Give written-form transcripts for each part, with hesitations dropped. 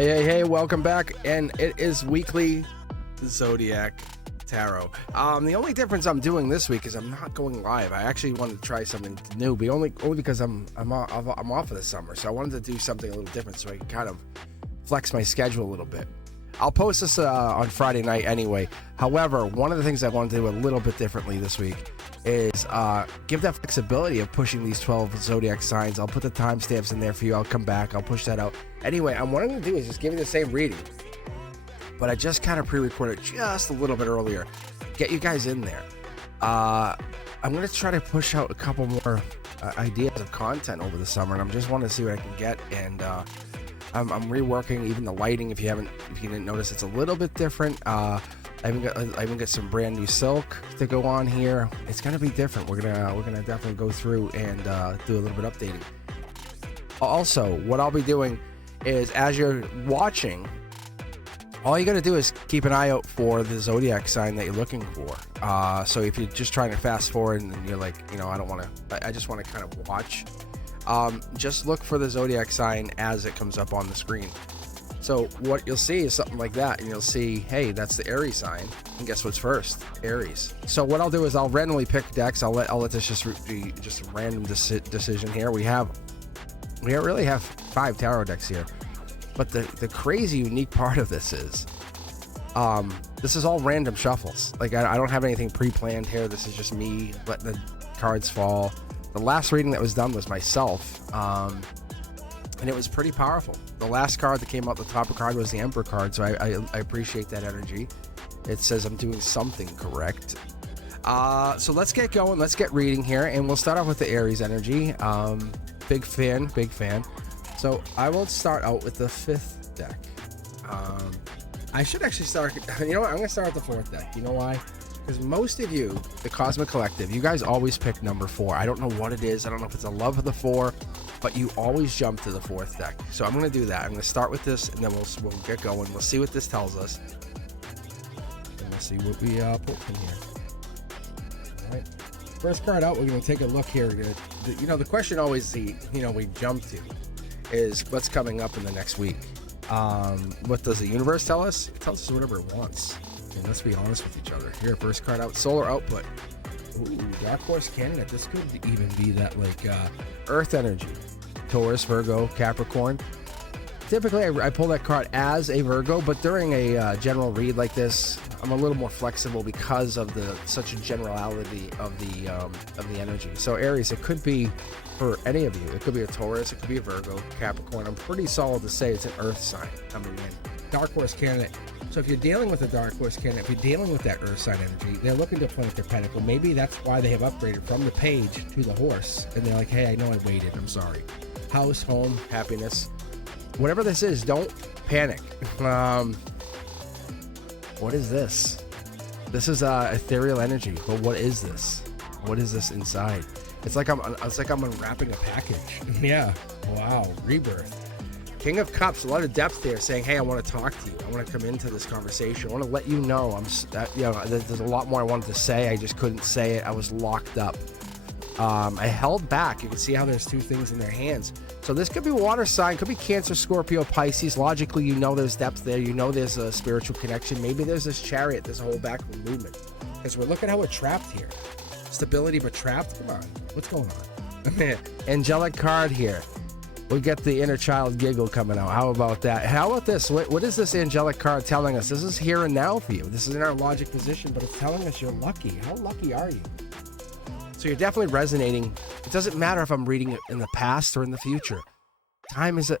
Hey, welcome back. And it is weekly Zodiac Tarot. The only difference I'm doing this week is I'm not going live. I actually wanted to try something new, but only because I'm off for the summer. So I wanted to do something a little different so I can kind of flex my schedule a little bit. I'll post this on Friday night anyway. However, one of the things I want to do a little bit differently this week is give that flexibility of pushing these 12 zodiac signs. I'll put the timestamps in there for you. I'll come back. I'll push that out. Anyway, what I'm going to do is just give you the same reading, but I just kind of pre-recorded just a little bit earlier. Get you guys in there. I'm going to try to push out a couple more ideas of content over the summer, and I'm just wanting to see what I can get. And I'm reworking even the lighting. If you didn't notice, it's a little bit different. I even got some brand new silk to go on here. It's gonna be different. We're gonna definitely go through and do a little bit updating. Also, what I'll be doing is, as you're watching, all you gotta do is keep an eye out for the zodiac sign that you're looking for. So if you're just trying to fast forward and you're like, I just want to kind of watch. Just look for the zodiac sign as it comes up on the screen. So what you'll see is something like that, and you'll see, hey, that's the Aries sign, and guess what's first? Aries. So what I'll do is I'll randomly pick decks. I'll let this just be just a random decision here. We really have 5 tarot decks here, but the crazy unique part of this is all random shuffles. Like I don't have anything pre-planned here. This is just me letting the cards fall. The last reading that was done was myself, and it was pretty powerful. The last card that came out, the top of the card, was the Emperor card, so I appreciate that energy. It says I'm doing something correct. So let's get going. Let's get reading here, and we'll start off with the Aries energy. Big fan. So I will start out with the 5th deck. I should actually start, you know what, I'm going to start with the 4th deck. You know why? Because most of you, the Cosmic Collective, you guys always pick number 4. I don't know what it is. I don't know if it's a love of the 4, but you always jump to the 4th deck. So I'm going to do that. I'm going to start with this, and then we'll get going. We'll see what this tells us, and we'll see what we pull from here. All right. First card out, we're going to take a look here. The question always we jump to is what's coming up in the next week. What does the universe tell us? It tells us whatever it wants. And let's be honest with each other. Here, first card out, solar output. Ooh, Dark Horse candidate. This could even be that Earth energy. Taurus, Virgo, Capricorn. Typically, I pull that card as a Virgo, but during a general read like this, I'm a little more flexible because of such a generality of the energy. So Aries, it could be for any of you. It could be a Taurus, it could be a Virgo, Capricorn. I'm pretty solid to say it's an Earth sign coming in. Dark Horse candidate. So if you're dealing with a Dark Horse candidate, if you're dealing with that Earth sign energy, they're looking to plant their pentacle. Maybe that's why they have upgraded from the page to the horse. And they're like, hey, I know I waited. I'm sorry. House, home, happiness. Whatever this is, don't panic. What is this? This is ethereal energy. But what is this? What is this inside? It's like I'm unwrapping a package. Yeah. Wow. Rebirth. King of Cups, a lot of depth there, saying, hey, I want to talk to you. I want to come into this conversation. I want to let you know there's a lot more I wanted to say. I just couldn't say it. I was locked up. I held back. You can see how there's 2 things in their hands. So this could be water sign, could be Cancer, Scorpio, Pisces. Logically, there's depth there. There's a spiritual connection. Maybe there's this chariot, this whole backward movement. Because we're looking how we're trapped here. Stability but trapped? Come on. What's going on? Angelic card here. We get the inner child giggle coming out. How about that? How about this? What is this angelic card telling us? This is here and now for you. This is in our logic position, but it's telling us you're lucky. How lucky are you? So you're definitely resonating. It doesn't matter if I'm reading it in the past or in the future. Time is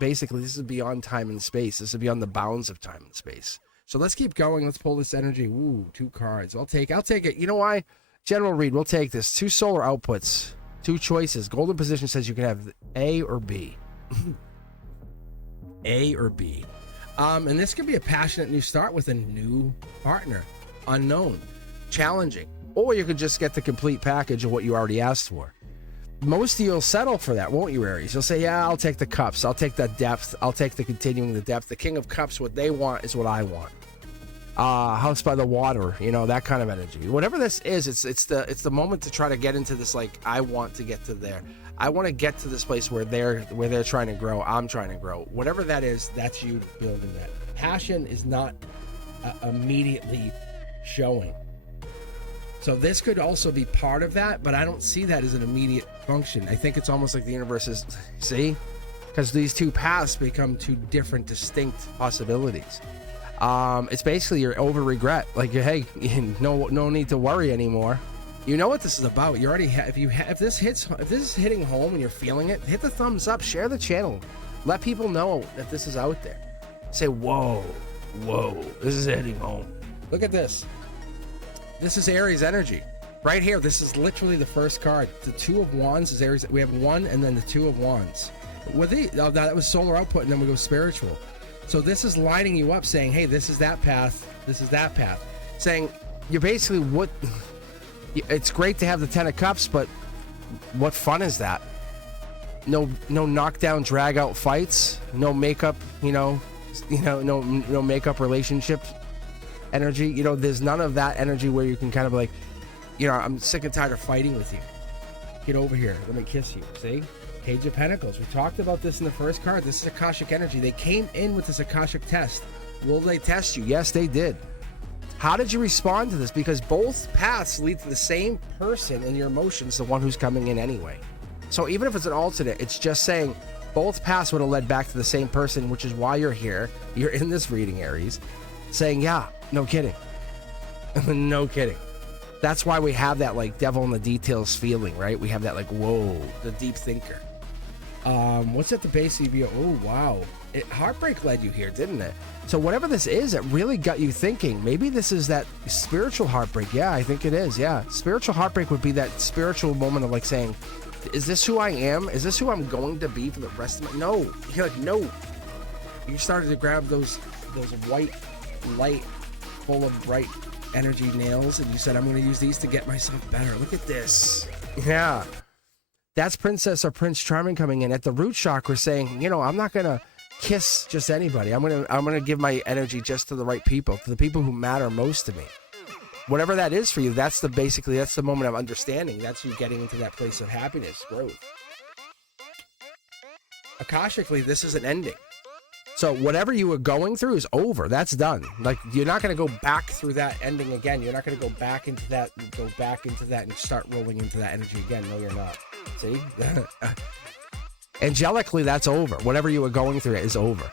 basically, this is beyond time and space. This is beyond the bounds of time and space. So let's keep going. Let's pull this energy. Ooh, 2 cards. I'll take it. You know why? General read. We'll take this. 2 solar outputs. 2 choices. Golden position says you can have A or B. A or B. And this could be a passionate new start with a new partner. Unknown. Challenging. Or you could just get the complete package of what you already asked for. Most of you will settle for that, won't you, Aries? You'll say, yeah, I'll take the cups. I'll take the depth. I'll take the continuing the depth. The King of Cups, what they want is what I want. house by the water, you know, that kind of energy. Whatever this is, it's the moment to try to get into this, like, I want to get to there. I want to get to this place where they're trying to grow. I'm trying to grow. Whatever that is, that's you building that. Passion is not immediately showing. So this could also be part of that, but I don't see that as an immediate function. I think it's almost like the universe is, see? Because these two paths become two different, distinct possibilities. It's basically you're over regret. Like, hey, no need to worry anymore. You know what this is about. You already if this is hitting home and you're feeling it, hit the thumbs up, share the channel, let people know that this is out there. Say, whoa, this is hitting home. Look at this. This is Aries energy right here. This is literally the first card. The Two of Wands is Aries. We have one and then the Two of Wands. That was solar output, and then we go spiritual. So this is lining you up, saying, hey, this is that path, this is that path. Saying, you're basically it's great to have the 10 of Cups, but what fun is that? No knockdown, drag out fights, no makeup, no makeup relationship energy. You know, there's none of that energy where you can kind of like, I'm sick and tired of fighting with you. Get over here, let me kiss you. See? Page of Pentacles. We talked about this in the first card. This is Akashic energy. They came in with this Akashic test. Will they test you? Yes, they did. How did you respond to this? Because both paths lead to the same person, and your emotions, the one who's coming in anyway. So even if it's an alternate, it's just saying both paths would have led back to the same person, which is why you're here. You're in this reading, Aries, saying, yeah, no kidding. No kidding. That's why we have that like devil in the details feeling, right? We have that like, whoa, the deep thinker. What's at the base of your, oh wow, heartbreak led you here, didn't it? So whatever this is, it really got you thinking. Maybe this is that spiritual heartbreak. Yeah, I think it is. Yeah, spiritual heartbreak would be that spiritual moment of like saying, is this who I am? Is this who I'm going to be for the rest of my, no. You're like, no. You started to grab those white light full of bright energy nails, and you said, I'm going to use these to get myself better. Look at this. Yeah. That's Princess or Prince Charming coming in at the root chakra saying, I'm not going to kiss just anybody. I'm going to give my energy just to the right people, to the people who matter most to me. Whatever that is for you, that's the moment of understanding. That's you getting into that place of happiness, growth. Akashically, this is an ending. So whatever you were going through is over. That's done. Like, you're not going to go back through that ending again. You're not going to go back into that and start rolling into that energy again. No, you're not. See? Angelically, that's over. Whatever you were going through is over.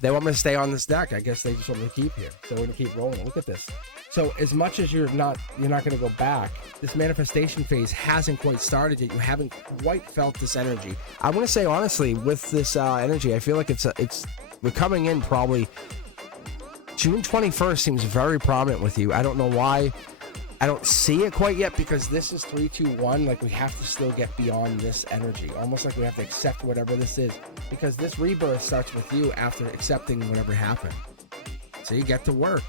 They want me to stay on this deck. I guess they just want me to keep here. So we're going to keep rolling. Look at this. So as much as you're not going to go back, this manifestation phase hasn't quite started yet. You haven't quite felt this energy. I want to say honestly, with this energy, I feel like we're coming in probably June 21st seems very prominent with you. I don't know why. I don't see it quite yet because this is 3-2-1. Like, we have to still get beyond this energy. Almost like we have to accept whatever this is, because this rebirth starts with you after accepting whatever happened. So you get to work.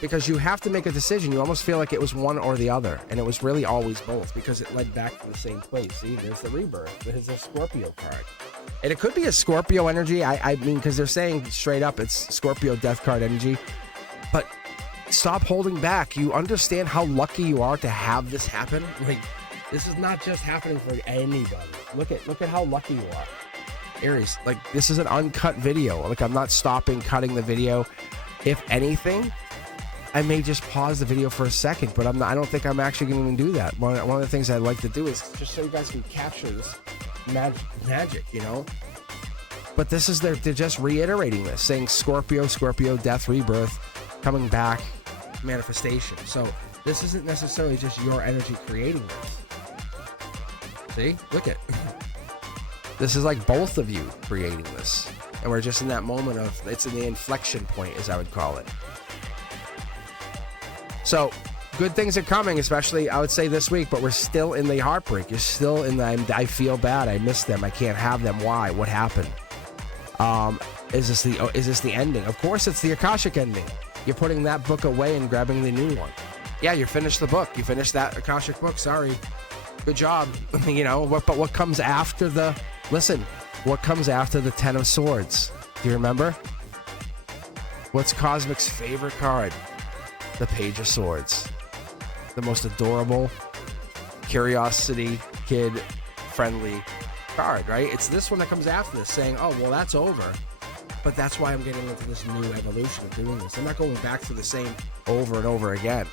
Because you have to make a decision. You almost feel like it was one or the other, and it was really always both, because it led back to the same place. See, there's the rebirth. There's the Scorpio card. And it could be a Scorpio energy. I mean, because they're saying straight up it's Scorpio death card energy. But stop holding back. You understand how lucky you are to have this happen? Like, this is not just happening for anybody. Look at how lucky you are. Aries, like, this is an uncut video. Like, I'm not stopping cutting the video. If anything, I may just pause the video for a second, but I don't think I'm actually going to even do that. One of the things I'd like to do is just so you guys can capture this magic, But this is they're just reiterating this, saying Scorpio, death, rebirth, coming back, manifestation. So this isn't necessarily just your energy creating this. See? Look at this is like both of you creating this. And we're just in that moment of, it's in the inflection point, as I would call it. So, good things are coming, especially, I would say, this week, but we're still in the heartbreak. You're still in the, I feel bad, I miss them, I can't have them, why, what happened? Is this the ending? Of course it's the Akashic ending. You're putting that book away and grabbing the new one. Yeah, you finished the book, you finished that Akashic book, sorry. Good job, but what comes after what comes after the Ten of Swords? Do you remember? What's Cosmic's favorite card? The Page of Swords. The most adorable, curiosity, kid-friendly card, right? It's this one that comes after this saying, oh, well, that's over. But that's why I'm getting into this new evolution of doing this. I'm not going back to the same over and over again.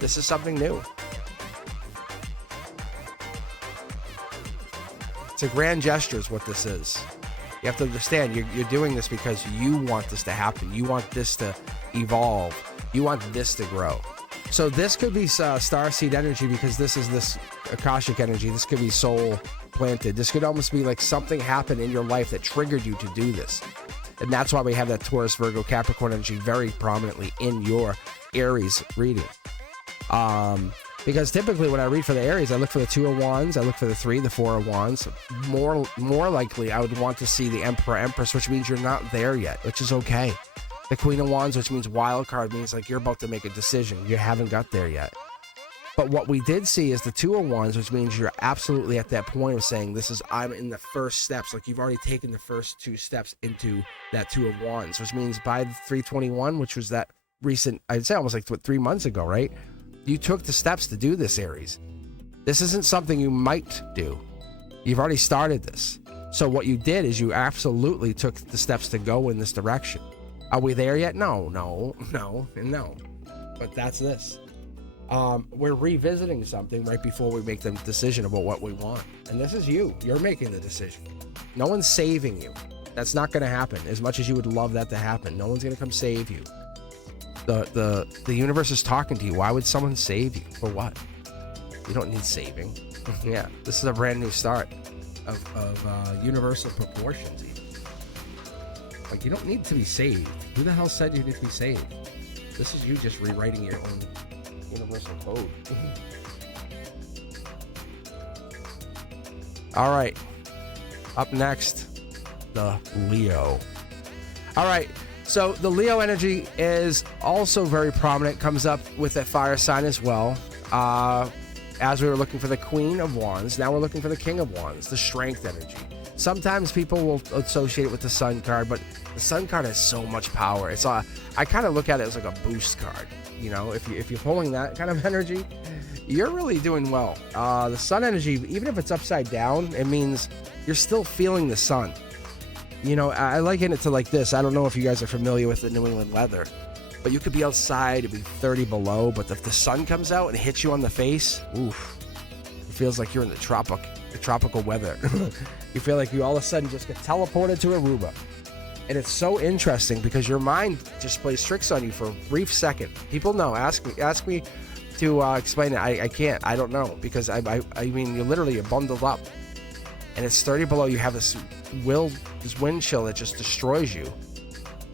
This is something new. It's a grand gesture is what this is. You have to understand, you're doing this because you want this to happen. You want this to evolve. You want this to grow. So this could be starseed energy because this is this Akashic energy. This could be soul planted. This could almost be like something happened in your life that triggered you to do this. And that's why we have that Taurus, Virgo, Capricorn energy very prominently in your Aries reading. Because typically when I read for the Aries, I look for the 2 of Wands, I look for the 3, the 4 of Wands. More likely, I would want to see the Emperor, Empress, which means you're not there yet, which is okay. The Queen of Wands, which means wild card, means like you're about to make a decision. You haven't got there yet. But what we did see is the 2 of Wands, which means you're absolutely at that point of saying, I'm in the first steps. Like you've already taken the first 2 steps into that 2 of Wands, which means by the 321, which was that recent, I'd say almost like 3 months ago, right? You took the steps to do this, Aries. This isn't something you might do. You've already started this. So what you did is you absolutely took the steps to go in this direction. Are we there yet? No. But that's this. We're revisiting something right before we make the decision about what we want. And this is you. You're making the decision. No one's saving you. That's not going to happen. As much as you would love that to happen, no one's going to come save you. The universe is talking to you. Why would someone save you? For what? You don't need saving. Yeah, this is a brand new start of universal proportions. Like, you don't need to be saved. Who the hell said you need to be saved? This is you just rewriting your own universal code. All right. Up next, the Leo. All right. So the Leo energy is also very prominent, comes up with a fire sign as well. As we were looking for the Queen of Wands, now we're looking for the King of Wands, the strength energy. Sometimes people will associate it with the Sun card, but the Sun card has so much power. It's I kind of look at it as like a boost card. You know, if you're pulling that kind of energy, you're really doing well. The Sun energy, even if it's upside down, it means you're still feeling the sun. You know, I liken it to like this. I don't know if you guys are familiar with the New England weather, but you could be outside, it'd be 30 below, but if the sun comes out and hits you on the face, oof, it feels like you're in the tropical weather. You feel like you all of a sudden just get teleported to Aruba. And it's so interesting because your mind just plays tricks on you for a brief second. People know. Ask me to explain it. I can't. I don't know because I mean, you're literally bundled up, and it's 30 below. You have this wind chill that just destroys you.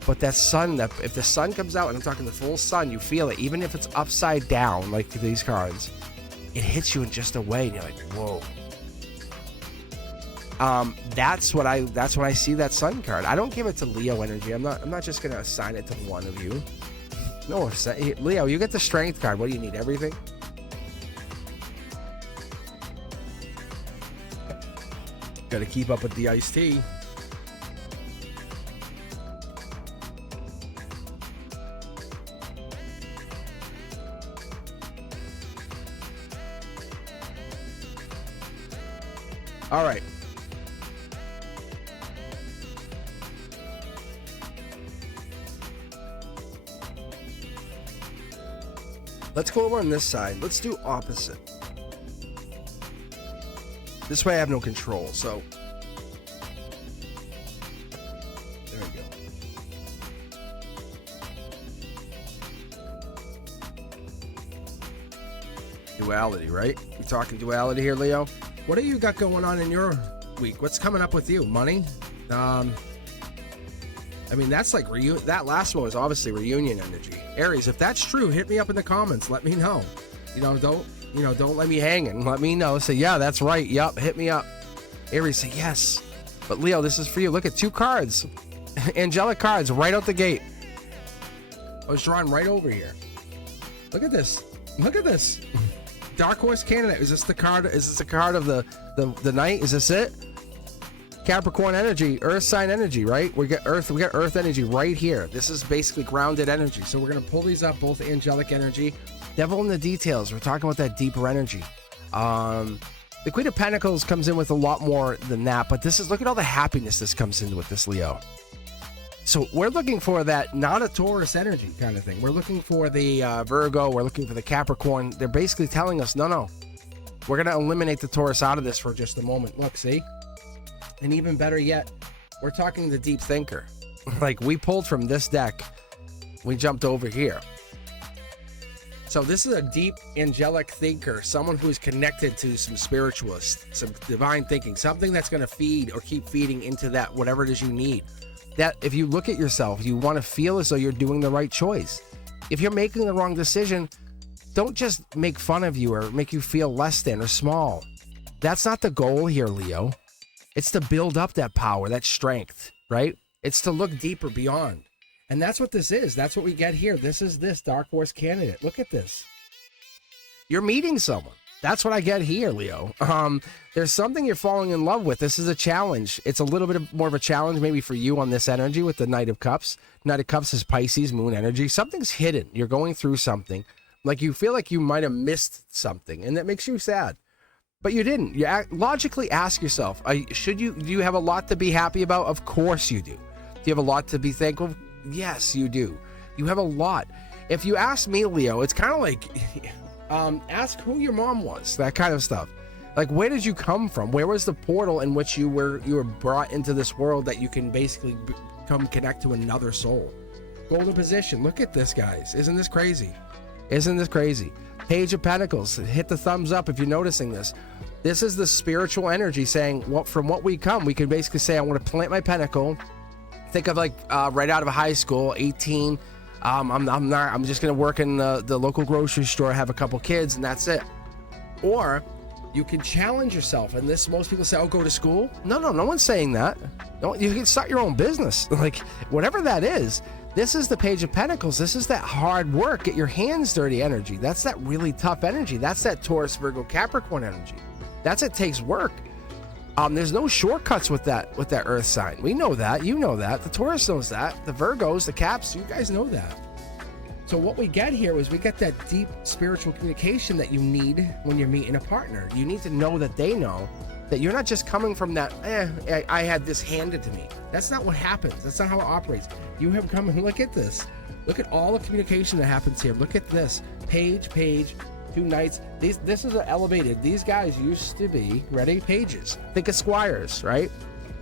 But that sun, if the sun comes out, and I'm talking the full sun, you feel it. Even if it's upside down, like these cards, it hits you in just a way, and you're like, whoa. That's when I see that sun card. I don't give it to Leo energy. I'm not just gonna assign it to one of you. No, Leo, you get the strength card. What do you need? Everything? Gotta keep up with the iced tea. All right. Let's go over on this side. Let's do opposite. This way I have no control, so there we go. Duality, right? We talking duality here, Leo? What do you got going on in your week? What's coming up with you? Money? I mean, that's like that last one was obviously reunion energy. Aries, if that's true, hit me up in the comments. Let me know. Don't let me hanging. Let me know. Say, yeah, that's right. Yup, hit me up. Aries, say yes. But Leo, this is for you. Look at 2 cards. Angelic cards right out the gate. I was drawn right over here. Look at this. Look at this. Dark Horse Candidate. Is this the card? Is this the card of the night? Is this it? Capricorn energy, earth sign energy, right? We got earth energy right here. This is basically grounded energy. So we're going to pull these up, both angelic energy, devil in the details. We're talking about that deeper energy. The Queen of Pentacles comes in with a lot more than that, but this is, look at all the happiness this comes in with this, Leo. So we're looking for that not a Taurus energy kind of thing. We're looking for the Virgo. We're looking for the Capricorn. They're basically telling us, no, we're going to eliminate the Taurus out of this for just a moment. Look, see? And even better yet, we're talking the deep thinker. Like, we pulled from this deck, we jumped over here. So this is a deep angelic thinker, someone who's connected to some spiritualist, some divine thinking, something that's going to feed or keep feeding into that, whatever it is you need. That if you look at yourself, you want to feel as though you're doing the right choice. If you're making the wrong decision, don't just make fun of you or make you feel less than or small. That's not the goal here, Leo. It's to build up that power, that strength, right? It's to look deeper beyond. And that's what this is. That's what we get here. This is this Dark Horse candidate. Look at this. You're meeting someone. That's what I get here, Leo. There's something you're falling in love with. This is a challenge. It's a little bit more of a challenge maybe for you on this energy with the Knight of Cups. Knight of Cups is Pisces, moon energy. Something's hidden. You're going through something. Like you feel like you might have missed something, and that makes you sad. But you didn't. You logically ask yourself, do you have a lot to be happy about? Of course you do. Do you have a lot to be thankful? Yes, you do. You have a lot. If you ask me, Leo, it's kind of like, ask who your mom was, that kind of stuff. Like, where did you come from? Where was the portal in which you were brought into this world that you can basically come connect to another soul? Golden position. Look at this, guys. Isn't this crazy? Isn't this crazy? Page of Pentacles. Hit the thumbs up if you're noticing this. This is the spiritual energy saying, well, from what we come, we can basically say, I want to plant my pentacle. Think of like right out of high school, 18. I'm just going to work in the local grocery store, have a couple kids, and that's it. Or you can challenge yourself. And this, most people say, oh, go to school. No one's saying that. No, you can start your own business. Like, whatever that is. This is the Page of Pentacles. This is that hard work. Get your hands dirty energy. That's that really tough energy. That's that Taurus, Virgo, Capricorn energy. It takes work. There's no shortcuts with that earth sign. We know that. You know that. The Taurus knows that. The Virgos, the Caps, you guys know that. So what we get here is we get that deep spiritual communication that you need when you're meeting a partner. You need to know that they know that you're not just coming from that, I had this handed to me. That's not what happens. That's not how it operates. You have come and look at this. Look at all the communication that happens here. Look at this. Page, two knights. This is elevated. These guys used to be, ready, pages. Think of squires, right?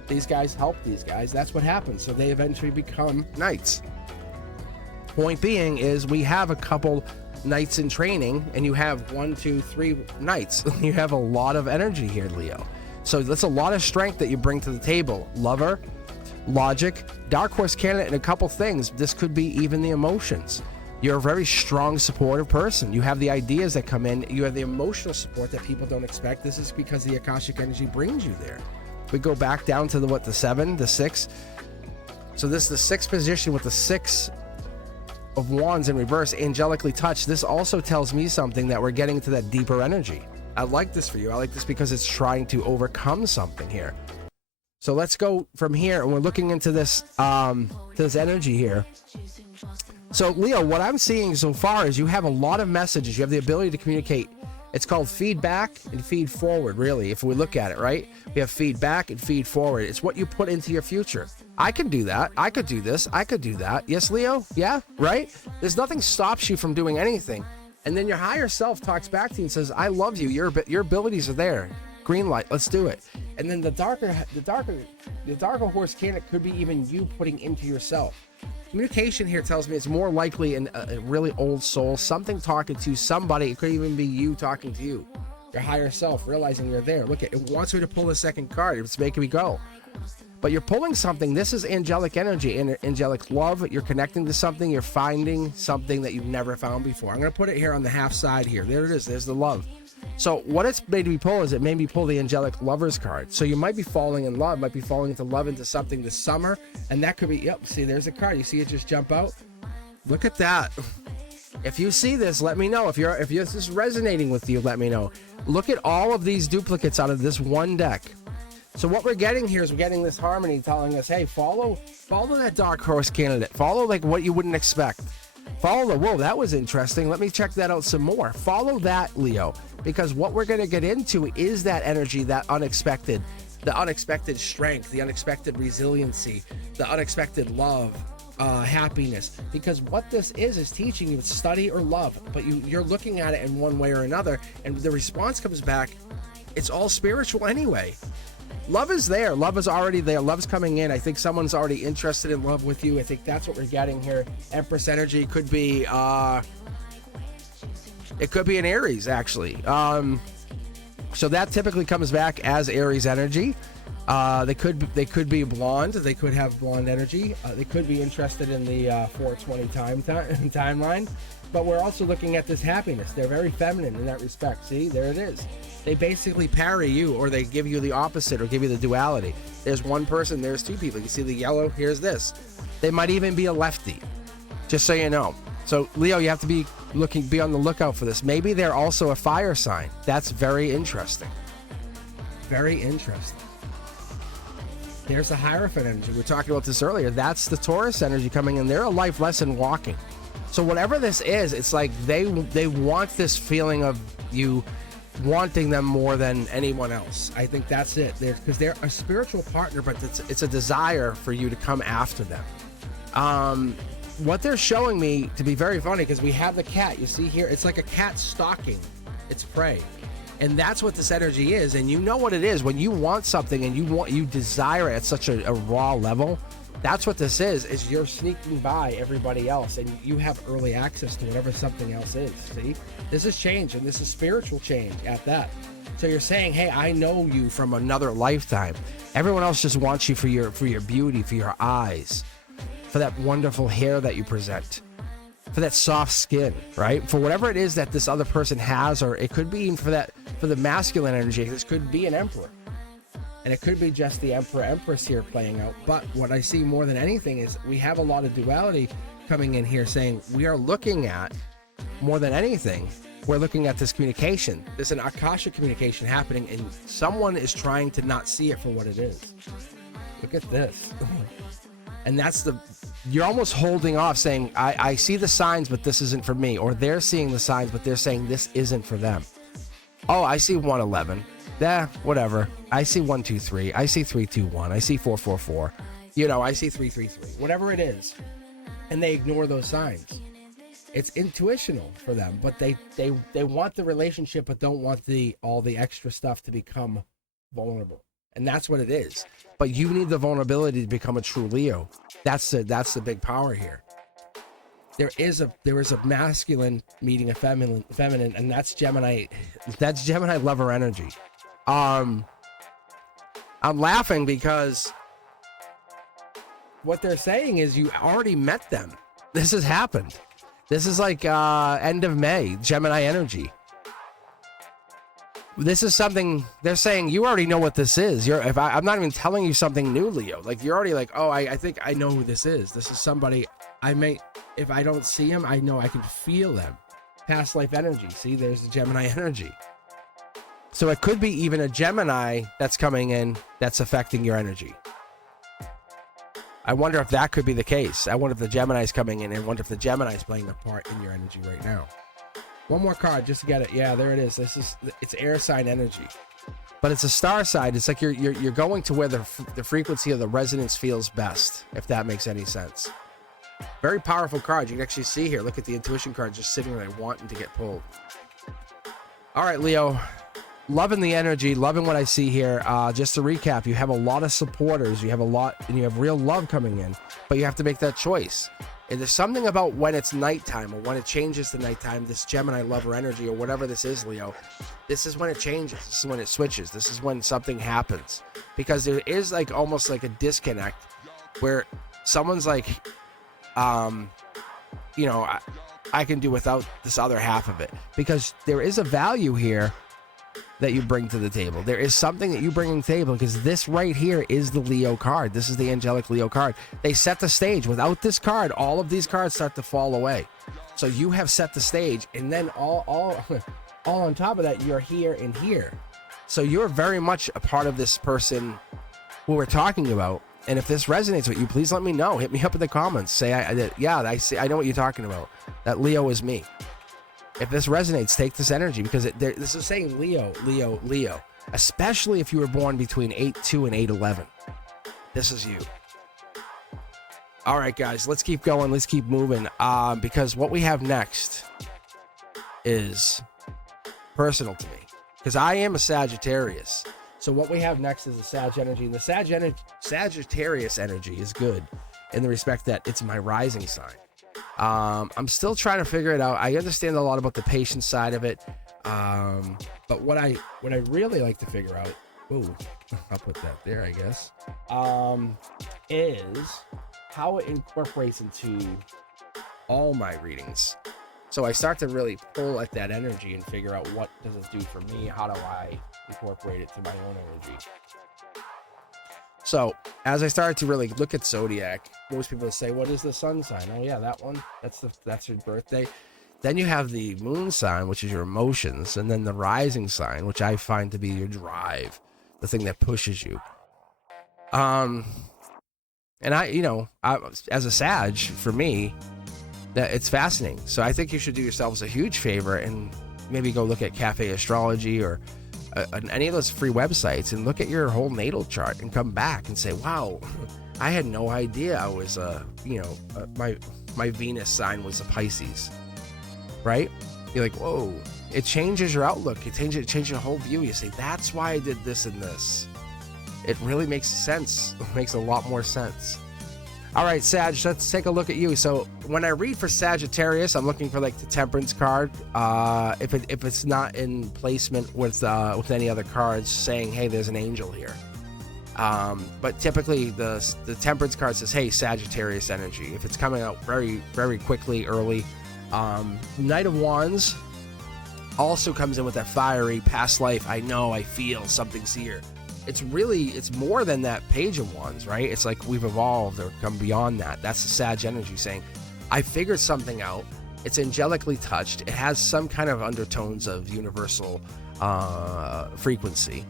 These guys help these guys. That's what happens. So they eventually become knights. Point being is we have a couple knights in training, and you have 1, 2, 3 knights. You have a lot of energy here, Leo. So that's a lot of strength that you bring to the table. Lover, logic, Dark Horse candidate, and a couple things. This could be even the emotions. You're a very strong, supportive person. You have the ideas that come in. You have the emotional support that people don't expect. This is because the Akashic energy brings you there. We go back down to the 7, the 6. So this is the 6th position with the 6 of Wands in reverse, angelically touched. This also tells me something, that we're getting to that deeper energy. I like this for you. I like this because it's trying to overcome something here. So let's go from here, and we're looking into this energy here. So Leo, what I'm seeing so far is you have a lot of messages. You have the ability to communicate. It's called feedback and feed forward, really, if we look at it, right? We have feedback and feed forward. It's what you put into your future. I can do that. I could do this. I could do that. Yes, Leo? Yeah, right? There's nothing stops you from doing anything. And then your higher self talks back to you and says, I love you. Your abilities are there. Green light. Let's do it. And then the darker horse candidate could be even you putting into yourself. Communication here tells me it's more likely a really old soul, something talking to somebody. It could even be you talking to you, your higher self, realizing you're there. Look, it wants me to pull a second card. It's making me go. But you're pulling something. This is angelic energy, angelic love. You're connecting to something. You're finding something that you've never found before. I'm going to put it here on the half side here. There it is. There's the love. So what it's made me pull is it made me pull the angelic lovers card. So you might be falling in love, might be falling into love into something this summer. And that could be, yep, see, there's a card. You see it just jump out? Look at that. If you see this, let me know. If this is resonating with you, let me know. Look at all of these duplicates out of this one deck. So what we're getting here is we're getting this harmony telling us, hey, follow that dark horse candidate. Follow like what you wouldn't expect. Follow the, whoa, that was interesting. Let me check that out some more. Follow that, Leo, because what we're going to get into is that energy, that unexpected, the unexpected strength, the unexpected resiliency, the unexpected love, happiness. Because what this is teaching you study or love, but you're looking at it in one way or another, and the response comes back, it's all spiritual anyway. Love is there. Love is already there. Love's coming in. I think someone's already interested in love with you. I think that's what we're getting here. Empress energy could be, it could be an Aries, actually. So that typically comes back as Aries energy. They could be blonde. They could have blonde energy. They could be interested in the 420 timeline. But we're also looking at this happiness. They're very feminine in that respect. See, there it is. They basically parry you, or they give you the opposite, or give you the duality. There's one person, there's two people. You see the yellow, here's this. They might even be a lefty, just so you know. So Leo, you have to be on the lookout for this. Maybe they're also a fire sign. That's very interesting. Very interesting. There's the Hierophant energy. We were talking about this earlier. That's the Taurus energy coming in. They're a life lesson walking. So whatever this is, it's like they want this feeling of you wanting them more than anyone else. I think that's it. Because they're a spiritual partner, but it's a desire for you to come after them. What they're showing me to be very funny, because we have the cat. You see here, it's like a cat stalking its prey. And that's what this energy is. And you know what it is when you want something and you desire it at such a raw level. That's what this is you're sneaking by everybody else, and you have early access to whatever something else is. See, this is change, and this is spiritual change at that. So you're saying, hey, I know you from another lifetime. Everyone else just wants you for your beauty, for your eyes, for that wonderful hair that you present, for that soft skin, right? For whatever it is that this other person has, or it could be even for the masculine energy. This could be an emperor. And it could be just the Emperor Empress here playing out. But what I see more than anything is we have a lot of duality coming in here, saying we are looking at, more than anything, we're looking at this communication. There's an Akasha communication happening, and someone is trying to not see it for what it is. Look at this. And that's you're almost holding off, saying, I see the signs, but this isn't for me. Or they're seeing the signs, but they're saying this isn't for them. Oh, I see 111. Yeah, whatever. I see 123. I see 321. I see 444. I see 333. Whatever it is, and they ignore those signs. It's intuitional for them, but they want the relationship, but don't want all the extra stuff to become vulnerable, and that's what it is. But you need the vulnerability to become a true Leo. That's the big power here. There is a masculine meeting a feminine, and that's Gemini. That's Gemini lover energy. I'm laughing because what they're saying is you already met them. This has happened. This is like end of May, Gemini energy. This is something they're saying you already know what this is. I'm not even telling you something new, Leo. Like you're already like, oh, I think I know who this is. This is somebody if I don't see him, I know I can feel them. Past life energy. See, there's the Gemini energy. So it could be even a Gemini that's coming in that's affecting your energy. I wonder if that could be the case. I wonder if the Gemini's coming in, and wonder if the Gemini's playing a part in your energy right now. One more card just to get it. Yeah, there it is. It's air sign energy, but it's a star side. It's like you're going to where the frequency of the resonance feels best, if that makes any sense. Very powerful card. You can actually see here. Look at the intuition card just sitting there wanting to get pulled. All right, Leo. Loving the energy, loving what I see here. Just to recap, you have a lot of supporters, you have a lot, and you have real love coming in, but you have to make that choice. And there's something about when it's nighttime, or when it changes to nighttime, this Gemini lover energy, or whatever this is, Leo, this is when it changes. This is when it switches. This is when something happens. Because there is like almost like a disconnect where someone's like, I can do without this other half of it. Because there is a value here that you bring to the table. There is something that you bring to the table, because this right here is the Leo card. This is the angelic Leo card. They set the stage. Without this card, all of these cards start to fall away. So you have set the stage, and then all on top of that, you're here and here. So you're very much a part of this person who we're talking about. And if this resonates with you, please let me know. Hit me up in the comments. Say, I see. I know what you're talking about. That Leo is me. If this resonates, take this energy, because this is saying Leo, Leo, Leo. Especially if you were born between 8/2 and 8/11. This is you. All right, guys, let's keep going. Let's keep moving. Because what we have next is personal to me. Because I am a Sagittarius. So what we have next is the Sag energy. And the Sagittarius energy is good in the respect that it's my rising sign. I'm still trying to figure it out. I understand a lot about the patience side of it. But what I really like to figure out, ooh, I'll put that there, I guess, is how it incorporates into all my readings. So I start to really pull at that energy and figure out, what does it do for me? How do I incorporate it to my own energy? So as I started to really look at Zodiac, most people say, what is the sun sign? Oh yeah, that one. That's your birthday. Then you have the moon sign, which is your emotions, and then the rising sign, which I find to be your drive, the thing that pushes you. And I as a Sag, for me, that it's fascinating. So I think you should do yourselves a huge favor and maybe go look at Cafe Astrology or any of those free websites and look at your whole natal chart and come back and say, wow, I had no idea I was my Venus sign was a Pisces, right? You're like, whoa, it changes your outlook. It changes your whole view. You say, that's why I did this and this. It really makes sense. It makes a lot more sense. All right, Sag, let's take a look at you. So when I read for Sagittarius, I'm looking for like the Temperance card. If it's not in placement with any other cards, saying, hey, there's an angel here. But typically the Temperance card says, hey, Sagittarius energy. If it's coming out very, very quickly, early. Knight of Wands also comes in with that fiery past life. I know, I feel something's here. It's more than that Page of Wands, right? It's like we've evolved or come beyond that. That's the Sag energy saying, I figured something out. It's angelically touched. It has some kind of undertones of universal frequency.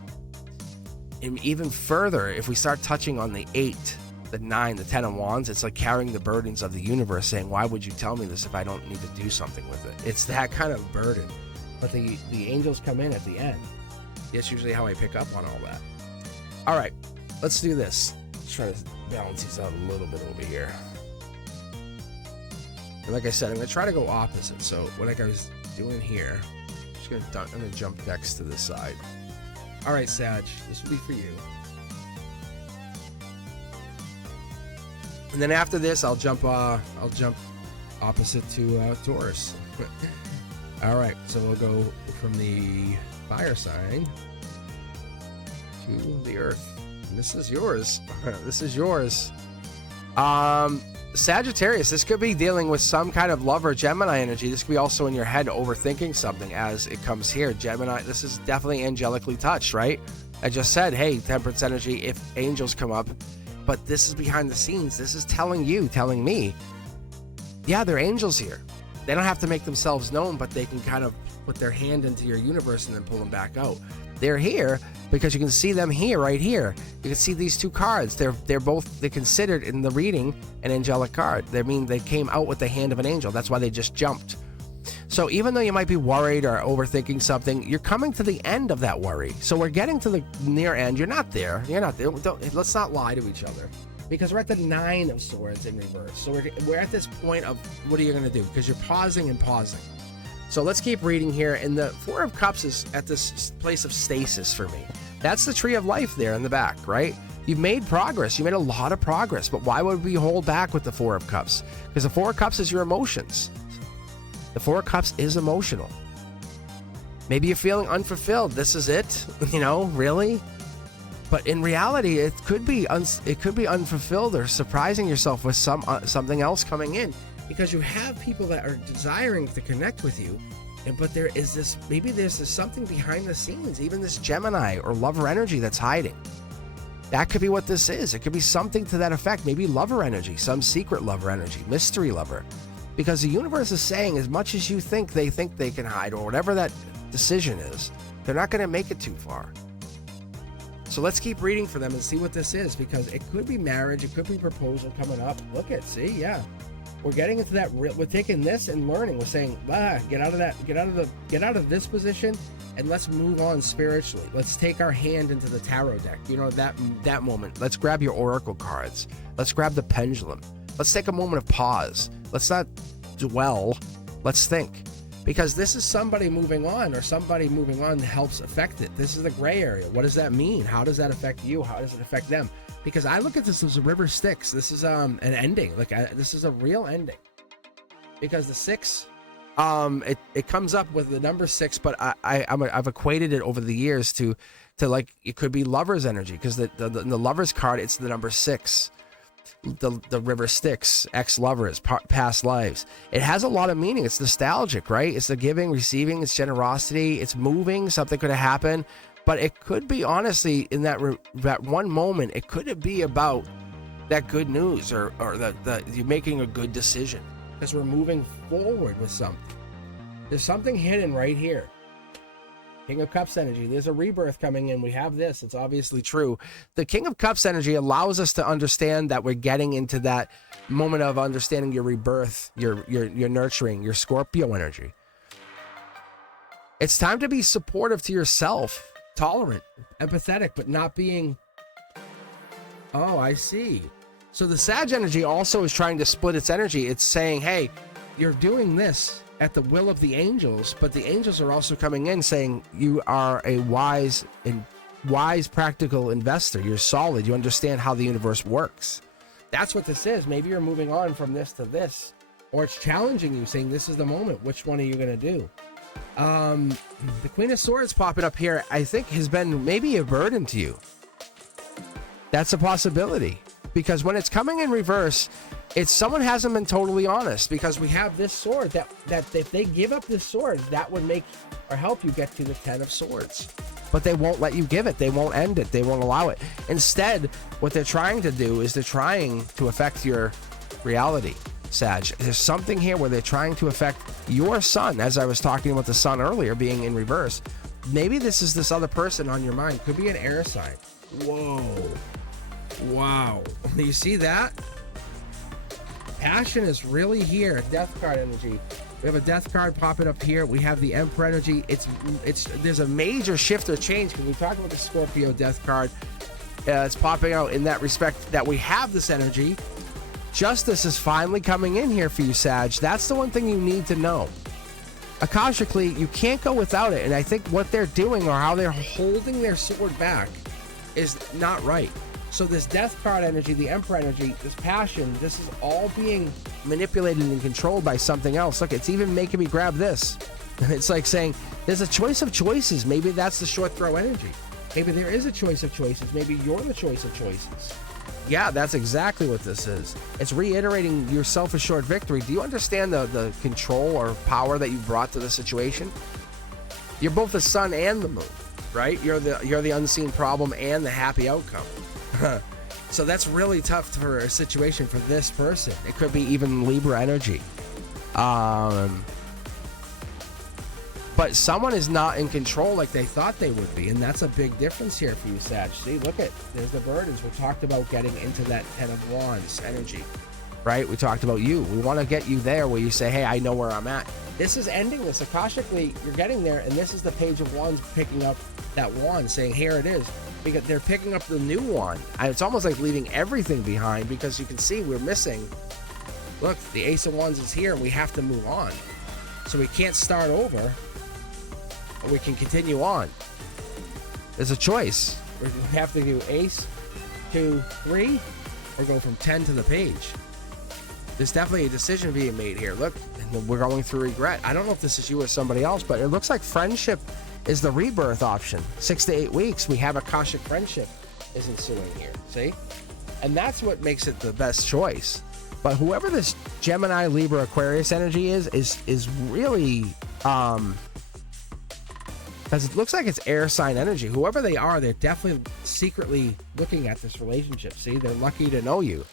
And even further, if we start touching on the 8, the 9, the 10 of Wands, it's like carrying the burdens of the universe, saying, why would you tell me this if I don't need to do something with it? It's that kind of burden. But the angels come in at the end. That's usually how I pick up on all that. All right, let's do this. Let's try to balance these out a little bit over here. And like I said, I'm gonna try to go opposite. So like I was doing here, I'm gonna jump next to this side. All right, Sag, this will be for you. And then after this, I'll jump opposite to Taurus. All right, so we'll go from the fire sign to the earth. And this is yours. This is yours. Sagittarius, this could be dealing with some kind of love or Gemini energy. This could be also in your head overthinking something as it comes here. Gemini, this is definitely angelically touched, right? I just said, hey, Temperance energy, if angels come up, but this is behind the scenes. This is telling me, yeah, they're angels here. They don't have to make themselves known, but they can kind of put their hand into your universe and then pull them back out. They're here because you can see them here, right here. You can see these two cards. They're considered in the reading an angelic card. They came out with the hand of an angel. That's why they just jumped. So even though you might be worried or overthinking something, you're coming to the end of that worry. So we're getting to the near end. You're not there. Let's not lie to each other, because we're at the 9 of Swords in reverse. So we're at this point of, what are you going to do? Because you're pausing and pausing. So let's keep reading here. And the 4 of Cups is at this place of stasis for me. That's the tree of life there in the back, right? You've made progress. You made a lot of progress. But why would we hold back with the 4 of Cups? Because the 4 of Cups is your emotions. The 4 of Cups is emotional. Maybe you're feeling unfulfilled. This is it, really? But in reality, it could be unfulfilled or surprising yourself with something else coming in, because you have people that are desiring to connect with you, but there's this something behind the scenes, even this Gemini or lover energy that's hiding. That could be what this is. It could be something to that effect. Maybe lover energy, some secret lover energy, mystery lover, because the universe is saying, as much as you think they can hide, or whatever that decision is, they're not going to make it too far. So let's keep reading for them and see what this is, because it could be marriage, it could be proposal coming up. Look at, see, yeah. We're getting into that. We're taking this and learning. We're saying, get out of that, get out of this position, and let's move on spiritually. Let's take our hand into the tarot deck. You know, that moment. Let's grab your oracle cards. Let's grab the pendulum. Let's take a moment of pause. Let's not dwell. Let's think. Because this is somebody moving on, or somebody moving on helps affect it. This is the gray area. What does that mean? How does that affect you? How does it affect them? Because I look at this as a river Styx. This is an ending. This is a real ending. Because the 6, it comes up with the number 6, but I've equated it over the years to like, it could be lover's energy, because the lover's card, it's the number 6. The river Styx, ex-lovers, past lives. It has a lot of meaning. It's nostalgic, right? It's the giving, receiving, it's generosity, it's moving, something could have happened, but it could be, honestly, in that one moment, it could be about that good news, or that you're making a good decision, because we're moving forward with something. There's something hidden right here. King of Cups energy. There's a rebirth coming in. We have this. It's obviously true. The King of Cups energy allows us to understand that we're getting into that moment of understanding your rebirth, your nurturing, your Scorpio energy. It's time to be supportive to yourself, tolerant, empathetic, but not being... Oh, I see. So the Sag energy also is trying to split its energy. It's saying, hey, you're doing this at the will of the angels, but the angels are also coming in saying you are a wise, practical investor. You're solid. You understand how the universe works. That's what this is. Maybe you're moving on from this to this, or it's challenging you, saying this is the moment. Which one are you going to do? The Queen of Swords popping up here, I think, has been maybe a burden to you. That's a possibility, because when it's coming in reverse, it's someone hasn't been totally honest, because we have this sword that if they give up this sword, that would make or help you get to the 10 of Swords. But they won't let you give it. They won't end it. They won't allow it. Instead, what they're trying to do is they're trying to affect your reality, Sag. There's something here where they're trying to affect your sun, as I was talking about the sun earlier being in reverse. Maybe this is this other person on your mind. Could be an air sign. Whoa. Wow. You see that? Passion is really here. Death card energy. We have a death card popping up here. We have the Emperor energy. There's a major shift or change, because we talked about the Scorpio death card. It's popping out in that respect that we have this energy. Justice is finally coming in here for you, Sag. That's the one thing you need to know. Akashically, you can't go without it. And I think what they're doing, or how they're holding their sword back, is not right. So this death card energy, the Emperor energy, this passion, this is all being manipulated and controlled by something else. Look, it's even making me grab this. It's like saying, there's a choice of choices. Maybe that's the short throw energy. Maybe there is a choice of choices. Maybe you're the choice of choices. Yeah, that's exactly what this is. It's reiterating your self-assured victory. Do you understand the control or power that you brought to the situation? You're both the sun and the moon, right? You're the unseen problem and the happy outcome. So that's really tough for a situation for this person. It could be even Libra energy. But someone is not in control like they thought they would be, and that's a big difference here for you, Sag. See, look at, there's the burdens. We talked about getting into that 10 of Wands energy, right? We talked about you. We want to get you there where you say, hey, I know where I'm at. This is ending this. Akashically, you're getting there, and this is the Page of Wands picking up that wand, saying, here it is. Because they're picking up the new wand. And it's almost like leaving everything behind, because you can see we're missing. Look, the Ace of Wands is here, and we have to move on. So we can't start over, or we can continue on. There's a choice. We have to do Ace, 2, 3, or go from 10 to the page. There's definitely a decision being made here. Look, we're going through regret. I don't know if this is you or somebody else, but it looks like friendship is the rebirth option. 6 to 8 weeks, we have Akashic friendship is ensuing here. See? And that's what makes it the best choice. But whoever this Gemini, Libra, Aquarius energy is really because it looks like it's air sign energy. Whoever they are, they're definitely secretly looking at this relationship. See, they're lucky to know you.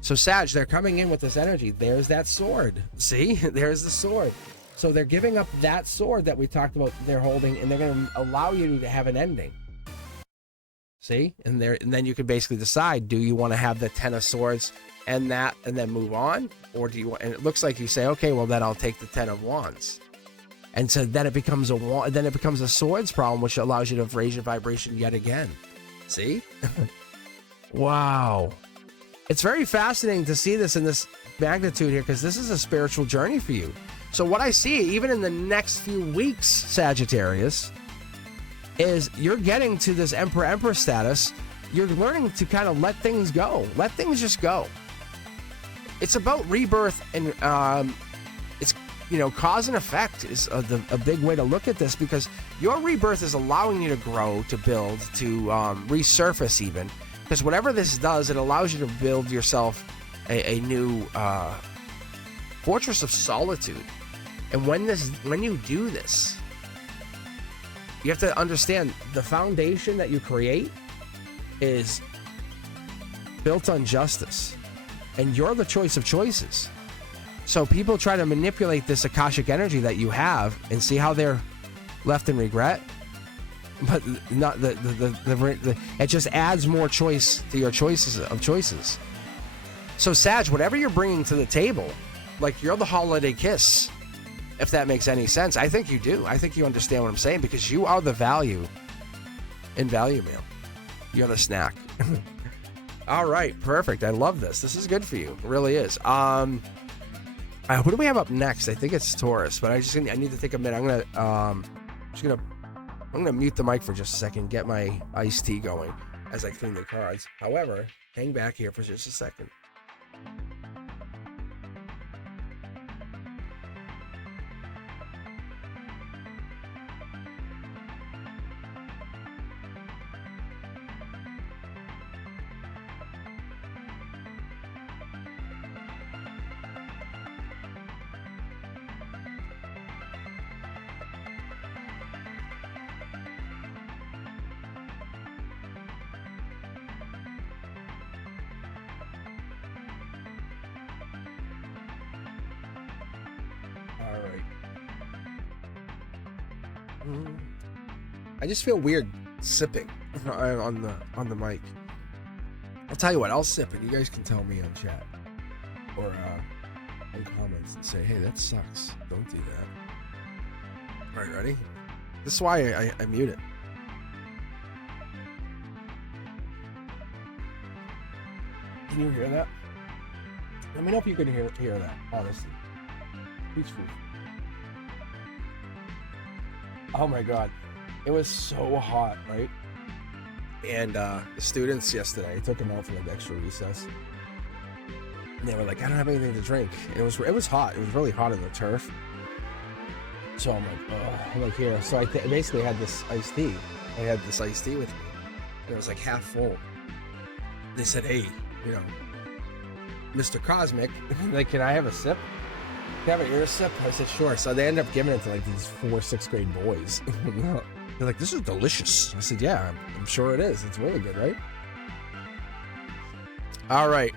So Sag, they're coming in with this energy. There's that sword. See, there's the sword. So they're giving up that sword that we talked about they're holding, and they're going to allow you to have an ending. See, and then you can basically decide: do you want to have the 10 of Swords and that, and then move on, or do you want? And it looks like you say, okay, well then I'll take the 10 of Wands, and so then it becomes a Swords problem, which allows you to raise your vibration yet again. See, wow, it's very fascinating to see this in this magnitude here, because this is a spiritual journey for you. So what I see, even in the next few weeks, Sagittarius, is you're getting to this Emperor status. You're learning to kind of let things go. Let things just go. It's about rebirth, and it's, cause and effect is a big way to look at this, because your rebirth is allowing you to grow, to build, to resurface even. Because whatever this does, it allows you to build yourself a new fortress of solitude. And when you do this, you have to understand the foundation that you create is built on justice, and you're the choice of choices. So people try to manipulate this Akashic energy that you have and see how they're left in regret, but not it just adds more choice to your choices. So Sag, whatever you're bringing to the table, like, you're the holiday kiss. If that makes any sense. I think you do. I think you understand what I'm saying, because you are the value in value mail. You're the snack. All right, perfect. I love this. This is good for you. It really is. Who do we have up next? I think it's Taurus, but I need to take a minute. I'm gonna mute the mic for just a second, get my iced tea going as I clean the cards. However, hang back here for just a second. I just feel weird sipping on the mic. I'll tell you what, I'll sip and you guys can tell me on chat or in comments and say, hey, that sucks. Don't do that. All right, ready? This is why I mute it. Can you hear that? Let me know if you can hear that, honestly. Please. Oh my God. It was so hot, right? And the students yesterday, I took them out for like extra recess. And they were like, I don't have anything to drink. It was hot. It was really hot in the turf. So I'm like, oh, I'm like, here. So I basically had this iced tea. I had this iced tea with me. And it was like half full. They said, hey, Mr. Cosmic, like, can I have a sip? Can I have an ear sip? I said, sure. So they ended up giving it to like these 6th grade boys. They're like, this is delicious. I said, yeah, I'm sure it is. It's really good, right? All right,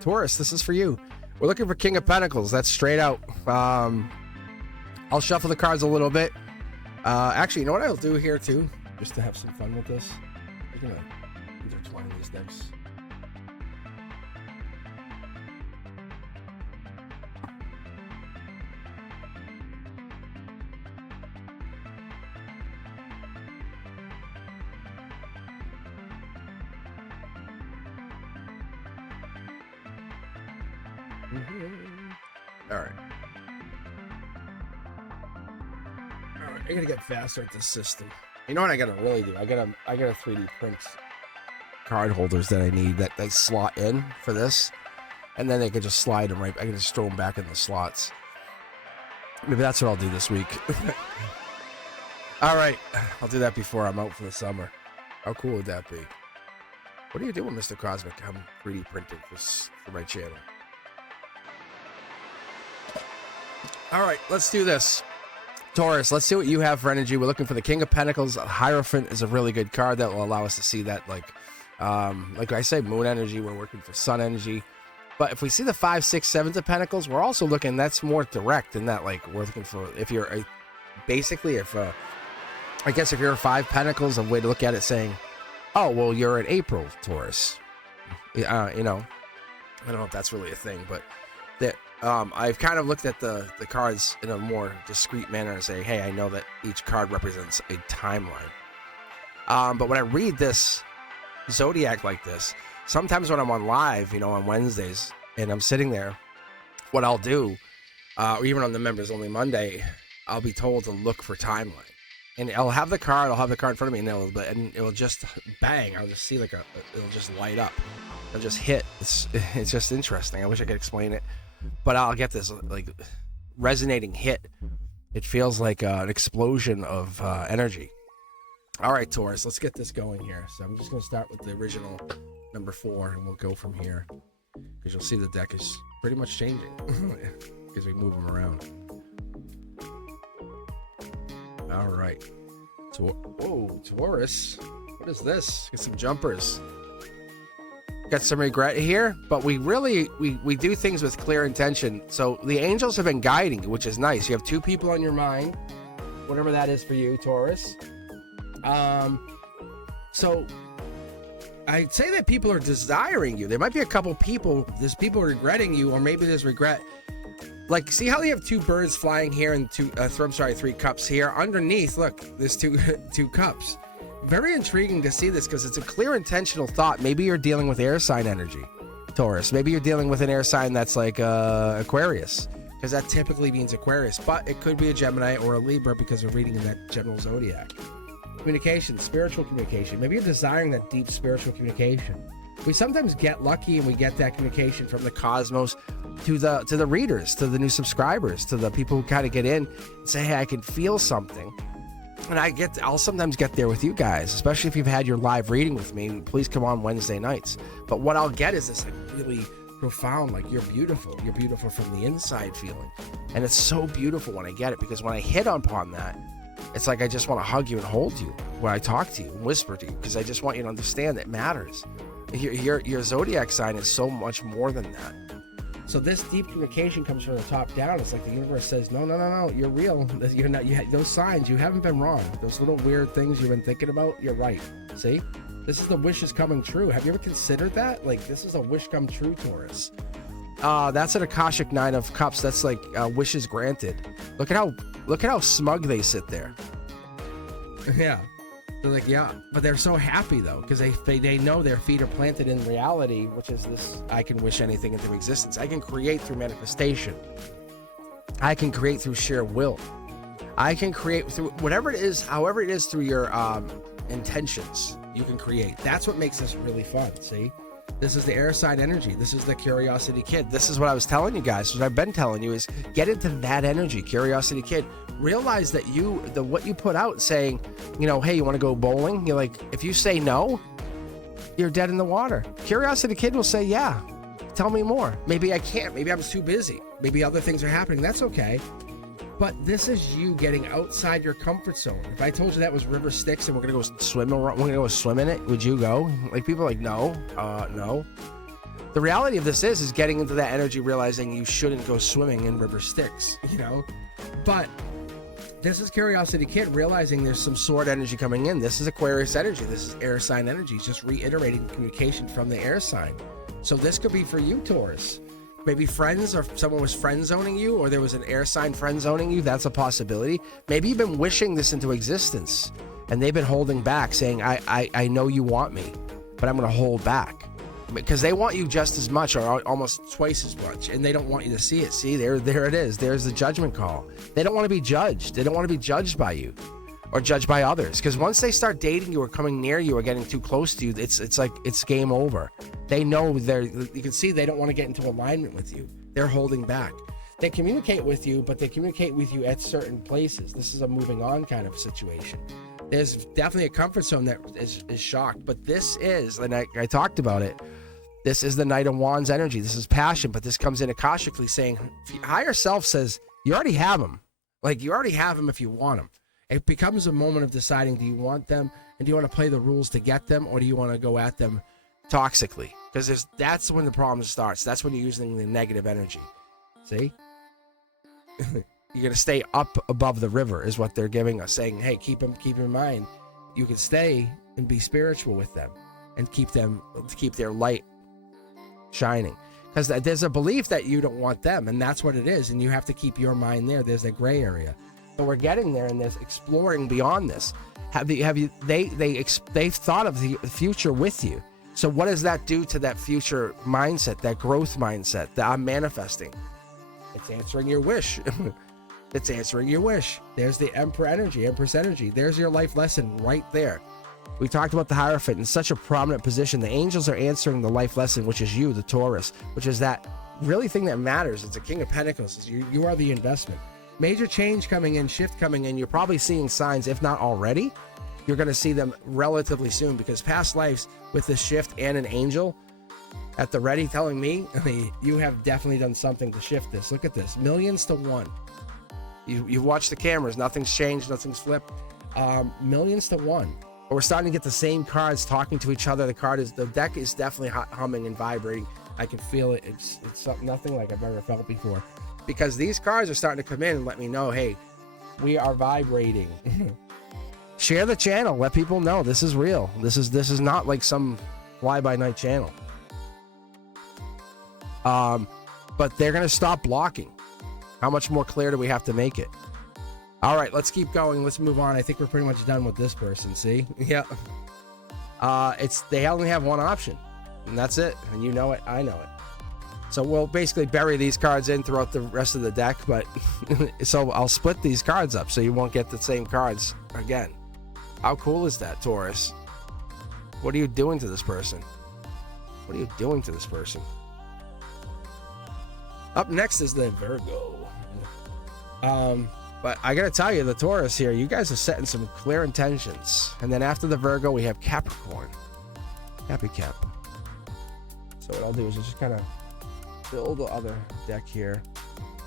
Taurus, this is for you. We're looking for King of Pentacles. That's straight out. I'll shuffle the cards a little bit. Actually, you know what I'll do here too? Just to have some fun with this. I'm gonna intertwine these decks. All right, I gotta get faster at this system. You know what I gotta really do? I gotta 3D print card holders that I need that they slot in for this, and then they can just slide them right. I can just throw them back in the slots. Maybe that's what I'll do this week. All right, I'll do that before I'm out for the summer. How cool would that be? What are you doing, Mr. Cosmic? I'm 3D printing for my channel. All right, let's do this. Taurus, let's see what you have for energy. We're looking for the King of Pentacles. Hierophant is a really good card that will allow us to see that, like I say, moon energy. We're working for sun energy. But if we see the 5, 6, 7 of Pentacles, we're also looking, that's more direct in that, like, we're looking for, if you're basically, if I guess if you're a 5 Pentacles, a way to look at it saying, oh, well, you're an April Taurus. You know, I don't know if that's really a thing, but that I've kind of looked at the cards in a more discreet manner and say, hey, I know that each card represents a timeline. But when I read this Zodiac like this, sometimes when I'm on live, you know, on Wednesdays, and I'm sitting there, what I'll do, or even on the Members Only Monday, I'll be told to look for timeline. And I'll have the card in front of me, and it'll just bang. I'll just see it'll just light up. It'll just hit. It's just interesting. I wish I could explain it, but I'll get this like resonating hit. It feels like an explosion of energy. All right, Taurus, let's get this going here. So I'm just going to start with the original number 4, and we'll go from here, because you'll see the deck is pretty much changing because we move them around. All right. Taurus. What is this? Get some jumpers. Got some regret here, but we do things with clear intention. So the angels have been guiding you, which is nice. You have 2 people on your mind, whatever that is for you, Taurus. So I'd say that people are desiring you. There might be a couple people, there's people regretting you, or maybe there's regret. Like, see how you have 2 birds flying here and 3 cups here? Underneath, look, there's two cups. Very intriguing to see this, because it's a clear intentional thought. Maybe you're dealing with air sign energy, Taurus. Maybe you're dealing with an air sign that's like Aquarius, because that typically means Aquarius, but it could be a Gemini or a Libra, because we're reading in that general zodiac. Communication, spiritual communication. Maybe you're desiring that deep spiritual communication. We sometimes get lucky and we get that communication from the cosmos to the readers, to the new subscribers, to the people who kind of get in and say, hey, I can feel something. And I'll sometimes get there with you guys, especially if you've had your live reading with me. Please come on Wednesday nights. But what I'll get is this like really profound, like, you're beautiful from the inside feeling. And it's so beautiful when I get it, because when I hit upon that, it's like I just want to hug you and hold you when I talk to you and whisper to you, because I just want you to understand that it matters. Your zodiac sign is so much more than that. So this deep communication comes from the top down. It's like the universe says, no, you're real. You're not. Those signs, you haven't been wrong. Those little weird things you've been thinking about, you're right. See, this is the wishes coming true. Have you ever considered that? Like, this is a wish come true, Taurus. That's an Akashic 9 of Cups. That's like wishes granted. Look at how smug they sit there. Yeah. They're like, yeah, but they're so happy though, because they know their feet are planted in reality, which is this: I can wish anything into existence. I can create through manifestation. I can create through sheer will. I can create through whatever it is, however it is, through your intentions. You can create. That's what makes this really fun. See, this is the air sign energy. This is the curiosity kid. This is what I was telling you guys. What I've been telling you is get into that energy, curiosity kid. Realize that what you put out saying, you know, hey, you want to go bowling? You're like, if you say no, you're dead in the water. Curiosity kid will say, yeah, tell me more. Maybe I can't. Maybe I'm too busy. Maybe other things are happening. That's okay. But this is you getting outside your comfort zone. If I told you that was River Styx and we're gonna go swim in it, would you go? Like, people are like, no. The reality of this is getting into that energy, realizing you shouldn't go swimming in River Styx, you know. But this is Curiosity Kid realizing there's some sword energy coming in. This is Aquarius energy. This is air sign energy. It's just reiterating communication from the air sign. So this could be for you, Taurus. Maybe friends, or someone was friend zoning you, or there was an air sign friend zoning you. That's a possibility. Maybe you've been wishing this into existence and they've been holding back, saying, I know you want me, but I'm going to hold back. Because they want you just as much, or almost twice as much, and they don't want you to see it. See, there it is. There's the judgment call. They don't want to be judged. They don't want to be judged by you or judged by others. Because once they start dating you or coming near you or getting too close to you, it's like it's game over. They know you can see they don't want to get into alignment with you. They're holding back. They communicate with you, but they communicate with you at certain places. This is a moving on kind of situation. There's definitely a comfort zone that is shocked, but this is, and I talked about it, this is the Knight of Wands energy. This is passion, but this comes in akashically saying, higher self says, you already have them. Like, you already have them if you want them. It becomes a moment of deciding, do you want them, and do you want to play the rules to get them, or do you want to go at them toxically? Because that's when the problem starts. That's when you're using the negative energy. See? You're gonna stay up above the river, is what they're giving us, saying, hey, keep in mind, you can stay and be spiritual with them, and keep their light shining. Because there's a belief that you don't want them, and that's what it is, and you have to keep your mind there. There's a gray area, but we're getting there, and there's exploring beyond this. They've thought of the future with you. So what does that do to that future mindset, that growth mindset that I'm manifesting? It's answering your wish. It's answering your wish. There's the Empress energy. There's your life lesson right there. We talked about the Hierophant in such a prominent position. The angels are answering the life lesson, which is you, the Taurus, which is that really thing that matters. It's a King of Pentacles. You are the investment. Major change coming in, shift coming in. You're probably seeing signs, if not already. You're going to see them relatively soon, because past lives with this shift and an angel at the ready telling me, I mean, you have definitely done something to shift this. Look at this, millions to one. You've watched the cameras, nothing's changed, nothing's flipped. Millions to one. But we're starting to get the same cards talking to each other. The deck is definitely humming and vibrating. I can feel it. It's nothing like I've ever felt before, because these cards are starting to come in and let me know, hey, we are vibrating. Share the channel, let people know this is real. This is not like some fly-by-night channel. But they're gonna stop blocking. How much more clear do we have to make it? All right, let's keep going. Let's move on. I think we're pretty much done with this person. See? Yeah. They only have one option, and that's it. And you know it. I know it. So we'll basically bury these cards in throughout the rest of the deck. But so I'll split these cards up so you won't get the same cards again. How cool is that, Taurus? What are you doing to this person? What are you doing to this person? Up next is the Virgo. But I gotta tell you, the Taurus here, you guys are setting some clear intentions. And then after the Virgo, we have Capricorn. Happy Cap. So what I'll do is just kind of fill the other deck here.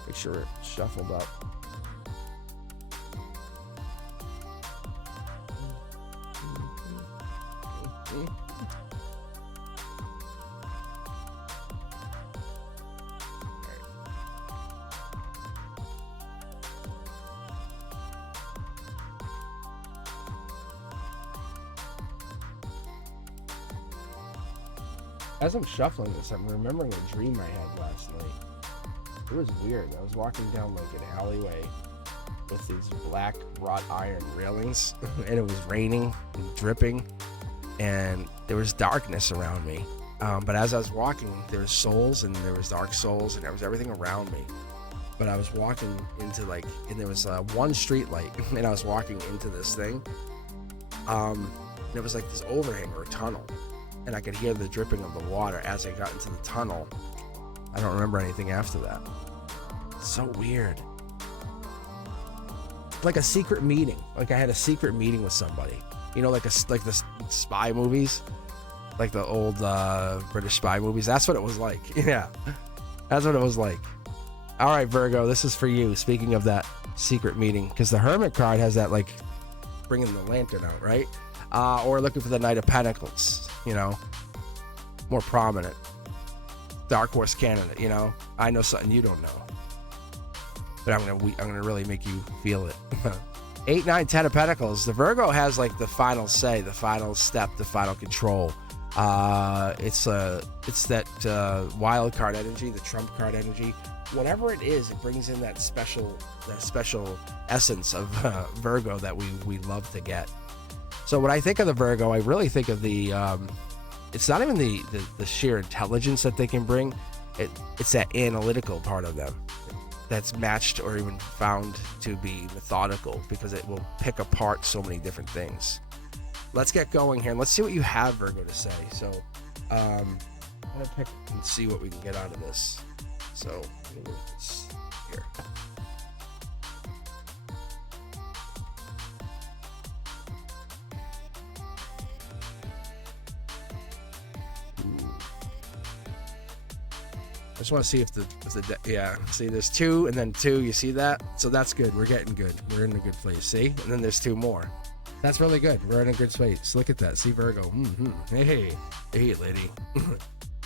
Make sure it's shuffled up. As I'm shuffling this, I'm remembering a dream I had last night. It was weird. I was walking down like an alleyway with these black wrought iron railings, and it was raining and dripping, and there was darkness around me. But as I was walking, there was souls, and there was dark souls, and there was everything around me. But I was walking into and there was one street light, and I was walking into this thing. And it was like this overhang or a tunnel. And I could hear the dripping of the water as I got into the tunnel. I don't remember anything after that. It's so weird. Like a secret meeting. Like I had a secret meeting with somebody. You know, like the spy movies, like the old British spy movies. That's what it was like. Yeah, that's what it was like. All right, Virgo, this is for you. Speaking of that secret meeting, because the Hermit card has that like bringing the lantern out, right? Or looking for the Knight of Pentacles, you know, more prominent. Dark Horse candidate, you know. I know something you don't know, but I'm gonna really make you feel it. 8, 9, 10 of Pentacles. The Virgo has like the final say, the final step, the final control. It's that wild card energy, the trump card energy. Whatever it is, it brings in that special essence of Virgo that we love to get. So when I think of the Virgo, I really think of the, it's not even the sheer intelligence that they can bring. It's that analytical part of them that's matched or even found to be methodical, because it will pick apart so many different things. Let's get going here and let's see what you have, Virgo, to say. So I'm gonna pick and see what we can get out of this. So let me move this here. I just want to see if yeah, see there's 2 and then 2, you see that? So that's good. We're getting good. We're in a good place. See? And then there's 2 more. That's really good. We're in a good space. Look at that. See, Virgo. Hey, lady.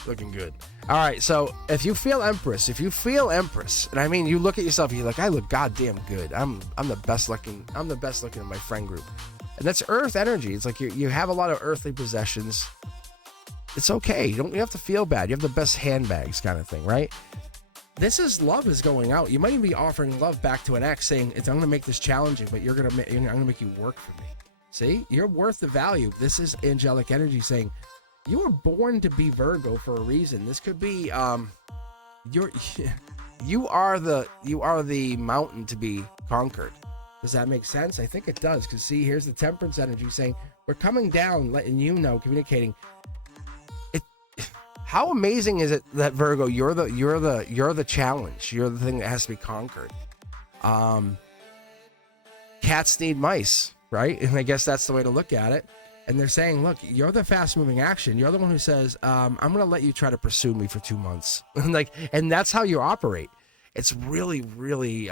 Looking good. All right, so if you feel Empress, and I mean, you look at yourself, you're like, I look goddamn good. I'm the best looking in my friend group, and that's Earth energy. It's like you have a lot of earthly possessions. It's okay. You have to feel bad. You have the best handbags, kind of thing, right? Love is going out. You might even be offering love back to an ex, saying, I'm going to make this challenging, but I'm going to make you work for me. See, you're worth the value. This is angelic energy saying, you were born to be Virgo for a reason. This could be you are the mountain to be conquered. Does that make sense? I think it does, because see, here's the Temperance energy saying, we're coming down, letting you know, communicating. How amazing is it that, Virgo, you're the challenge. You're the thing that has to be conquered. Cats need mice, right? And I guess that's the way to look at it. And they're saying, look, you're the fast-moving action. You're the one who says, I'm going to let you try to pursue me for 2 months. And that's how you operate. It's really, really,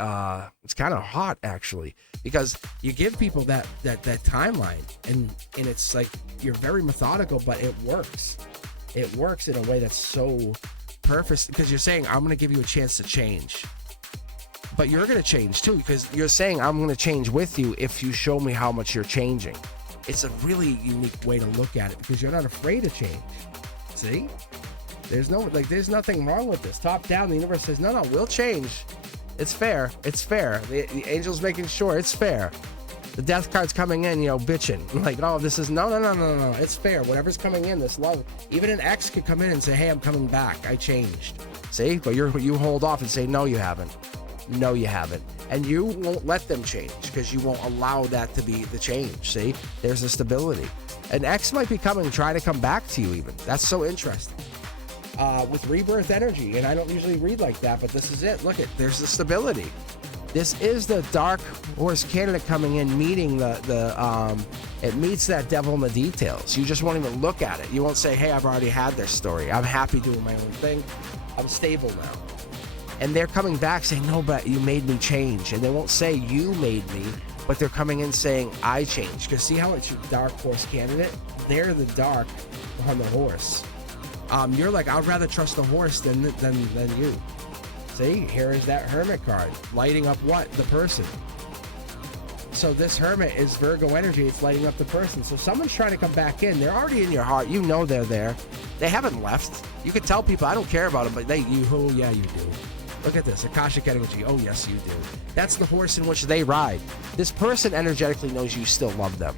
it's kind of hot, actually, because you give people that timeline, and it's like, you're very methodical, but it works. It works in a way that's so perfect, because you're saying, I'm going to give you a chance to change. But you're going to change, too, because you're saying, I'm going to change with you if you show me how much you're changing. It's a really unique way to look at it, because you're not afraid of change. See? There's nothing wrong with this. Top down, the universe says, no, we'll change. It's fair. It's fair. The angel's making sure it's fair. The death card's coming in, bitching. Like, oh, this is, no. It's fair. Whatever's coming in, this love. Even an ex could come in and say, hey, I'm coming back. I changed. See? But you hold off and say, no, you haven't. No, you haven't. And you won't let them change, because you won't allow that to be the change. See? There's the stability. An ex might be coming, trying to come back to you even. That's so interesting. With rebirth energy, and I don't usually read like that, but this is it. Look at, there's the stability. This is the dark horse candidate coming in, meeting it meets that devil in the details. You just won't even look at it. You won't say, hey, I've already had their story. I'm happy doing my own thing. I'm stable now. And they're coming back saying, no, but you made me change. And they won't say you made me, but they're coming in saying I changed. Because see how it's your dark horse candidate? They're the dark on the horse. You're like, I'd rather trust the horse than you. See, here is that Hermit card, lighting up what? The person. So this Hermit is Virgo energy. It's lighting up the person. So someone's trying to come back in. They're already in your heart. You know they're there. They haven't left. You could tell people, I don't care about them, but oh yeah, you do. Look at this, Akashic energy. Oh yes, you do. That's the horse in which they ride. This person energetically knows you still love them.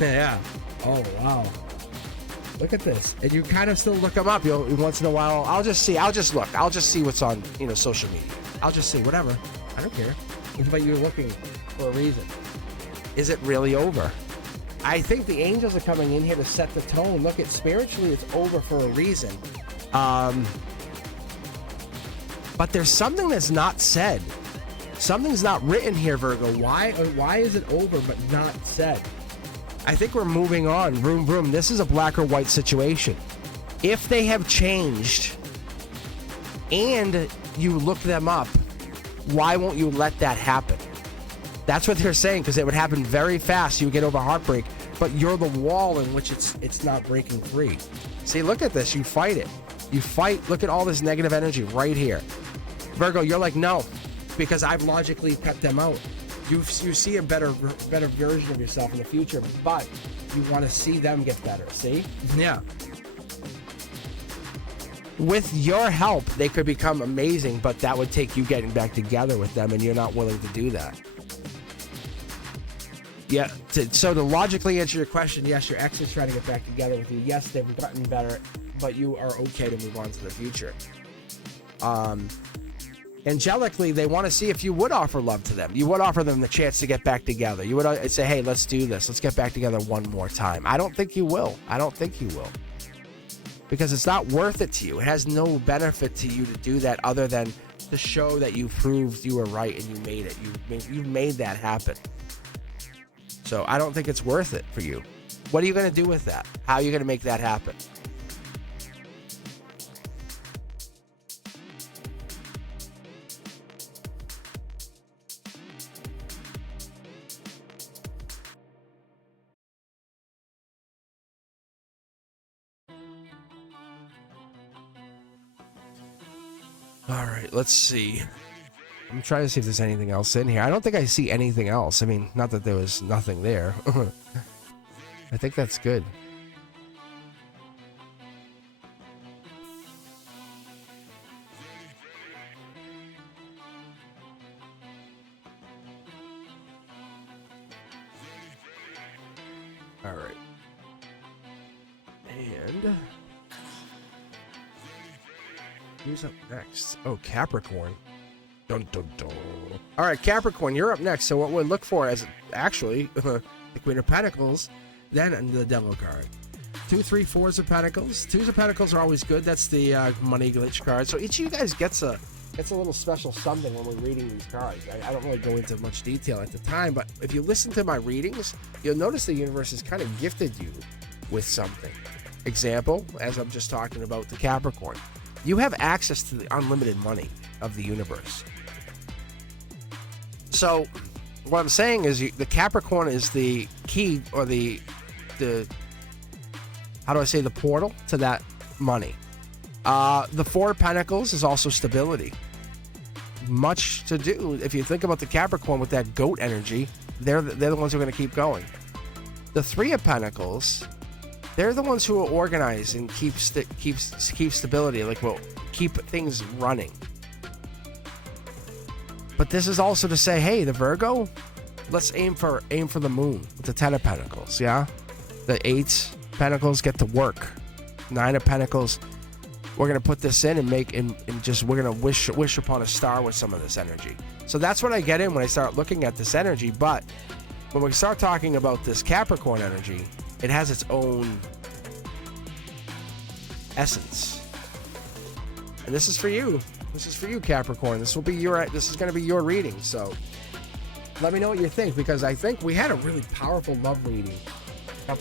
Yeah. Oh wow. Look at this. And you kind of still look them up. Once in a while, I'll just see what's on, social media. I'll just see, whatever. I don't care. But you're looking for a reason. Is it really over? I think the angels are coming in here to set the tone. Look, spiritually, it's over for a reason. But there's something that's not said. Something's not written here, Virgo. Why is it over but not said? I think we're moving on. Vroom, vroom. This is a black or white situation. If they have changed and you look them up, why won't you let that happen? That's what they're saying, because it would happen very fast. You would get over heartbreak, but you're the wall in which it's not breaking free. See, look at this. You fight it. You fight. Look at all this negative energy right here. Virgo, you're like, no, because I've logically cut them out. You see a better version of yourself in the future, but you want to see them get better. See? Yeah. With your help, they could become amazing, but that would take you getting back together with them, and you're not willing to do that. Yeah. So to logically answer your question, yes, your ex is trying to get back together with you. Yes, they've gotten better, but you are okay to move on to the future. Angelically, they want to see if you would offer love to them. You would offer them the chance to get back together. You would say, hey, let's do this. Let's get back together one more time. I don't think you will. Because it's not worth it to you. It has no benefit to you to do that other than to show that you proved you were right and you made it. You made that happen. So I don't think it's worth it for you. What are you going to do with that? How are you going to make that happen? All right, let's see. I'm trying to see if there's anything else in here. I don't think I see anything else. I mean, not that there was nothing there. I think that's good. All right. And who's up next? Oh, Capricorn. Dun, dun, dun. All right, Capricorn, you're up next. So what we'll look for is actually the Queen of Pentacles, then the Devil card. 2, 3, 4s of Pentacles. 2s of Pentacles are always good. That's the money glitch card. So each of you guys gets a little special something when we're reading these cards. I don't really go into much detail at the time, but if you listen to my readings, you'll notice the universe has kind of gifted you with something. Example, as I'm just talking about the Capricorn, you have access to the unlimited money of the universe. So what I'm saying is the Capricorn is the key, or the how do I say, the portal to that money. The 4 of Pentacles is also stability. Much to do. If you think about the Capricorn with that goat energy, they're the ones who are going to keep going. The 3 of Pentacles, they're the ones who are organized and keep stability, like will keep things running. But this is also to say, hey, the Virgo, let's aim for the moon with the 10 of Pentacles, yeah? The 8 Pentacles get to work. 9 of Pentacles, we're going to put this in and we're going to wish upon a star with some of this energy. So that's what I get in when I start looking at this energy. But when we start talking about this Capricorn energy, it has its own essence. And this is for you. This is for you, Capricorn. This is going to be your reading. So let me know what you think, because I think we had a really powerful love reading a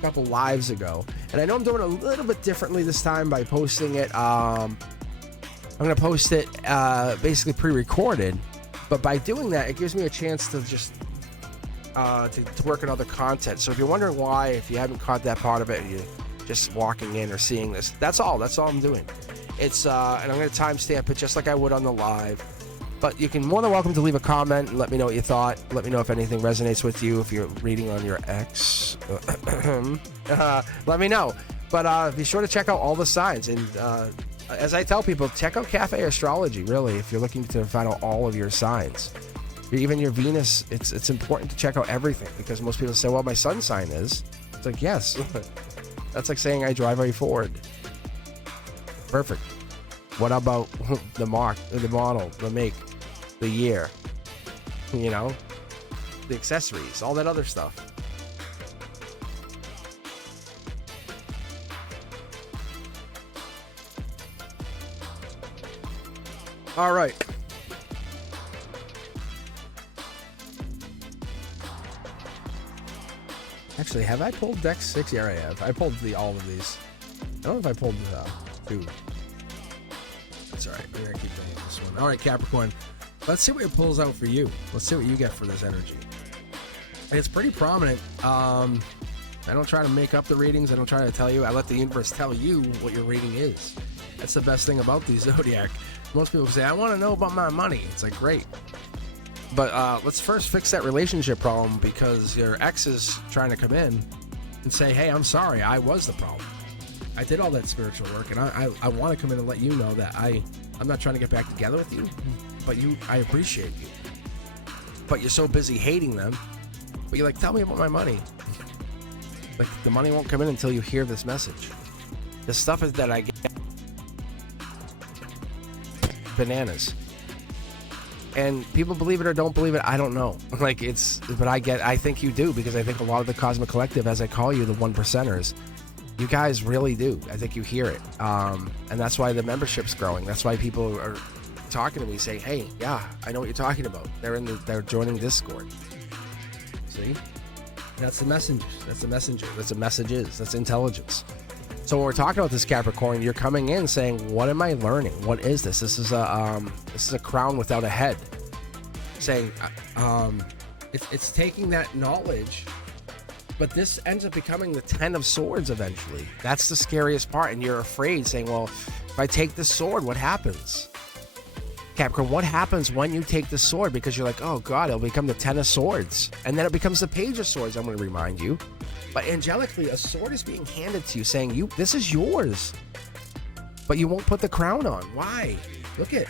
couple lives ago, and I know I'm doing it a little bit differently this time by posting it. I'm going to post it basically pre-recorded, but by doing that, it gives me a chance to just to work on other content. So if you're wondering why, if you haven't caught that part of it, you're just walking in or seeing this, that's all I'm doing. It's and I'm going to timestamp it just like I would on the live. But you can more than welcome to leave a comment and let me know what you thought. Let me know if anything resonates with you. If you're reading on your ex, let me know. But be sure to check out all the signs. And as I tell people, check out Cafe Astrology, really, if you're looking to find out all of your signs. Even your Venus, it's important to check out everything, because most people say, well, my sun sign is. It's like, yes. That's like saying I drive a Ford. Perfect. What about the model, the make, the year, the accessories, all that other stuff? All right. Actually, have I pulled deck 6? Yeah, I have. I pulled all of these. I don't know if I pulled 2. That's all right. We're going to keep doing this one. All right, Capricorn. Let's see what it pulls out for you. Let's see what you get for this energy. It's pretty prominent. I don't try to make up the readings. I don't try to tell you. I let the universe tell you what your reading is. That's the best thing about these Zodiac. Most people say, I want to know about my money. It's like, great. But let's first fix that relationship problem, because your ex is trying to come in and say, hey, I'm sorry. I was the problem. I did all that spiritual work, and I want to come in and let you know that I'm not trying to get back together with you, but I appreciate you. But you're so busy hating them, but you're like, tell me about my money. Like, the money won't come in until you hear this message. The stuff is that I get bananas. And people believe it or don't believe it, I don't know. But I think you do, because I think a lot of the Cosmic Collective, as I call you, the 1%ers, you guys really do. I think you hear it. And that's why the membership's growing. That's why people are talking to me saying, hey, yeah, I know what you're talking about. They're joining Discord. See? That's the messenger. That's the messenger. That's the messages. That's intelligence. So when we're talking about this, Capricorn, you're coming in saying, what am I learning? What is this? This is a crown without a head. Saying, it's taking that knowledge, but this ends up becoming the 10 of Swords eventually. That's the scariest part. And you're afraid, saying, well, if I take this sword, what happens? Capricorn, what happens when you take the sword? Because you're like, oh God, it'll become the 10 of swords. And then it becomes the page of swords, I'm going to remind you. But angelically, a sword is being handed to you saying, this is yours. But you won't put the crown on. Why? Look at.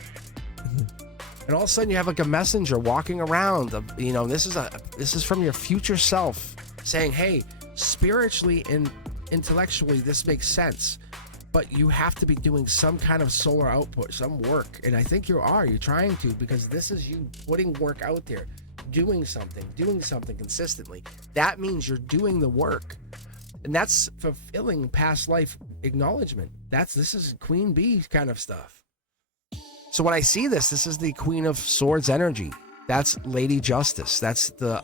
And all of a sudden you have like a messenger walking around. This is from your future self saying, hey, spiritually and intellectually, this makes sense. But you have to be doing some kind of solar output, some work. And I think you're trying to, because this is you putting work out there, doing something consistently. That means you're doing the work. And that's fulfilling past life acknowledgement. This is Queen Bee kind of stuff. So when I see this is the Queen of Swords energy. That's Lady Justice. That's the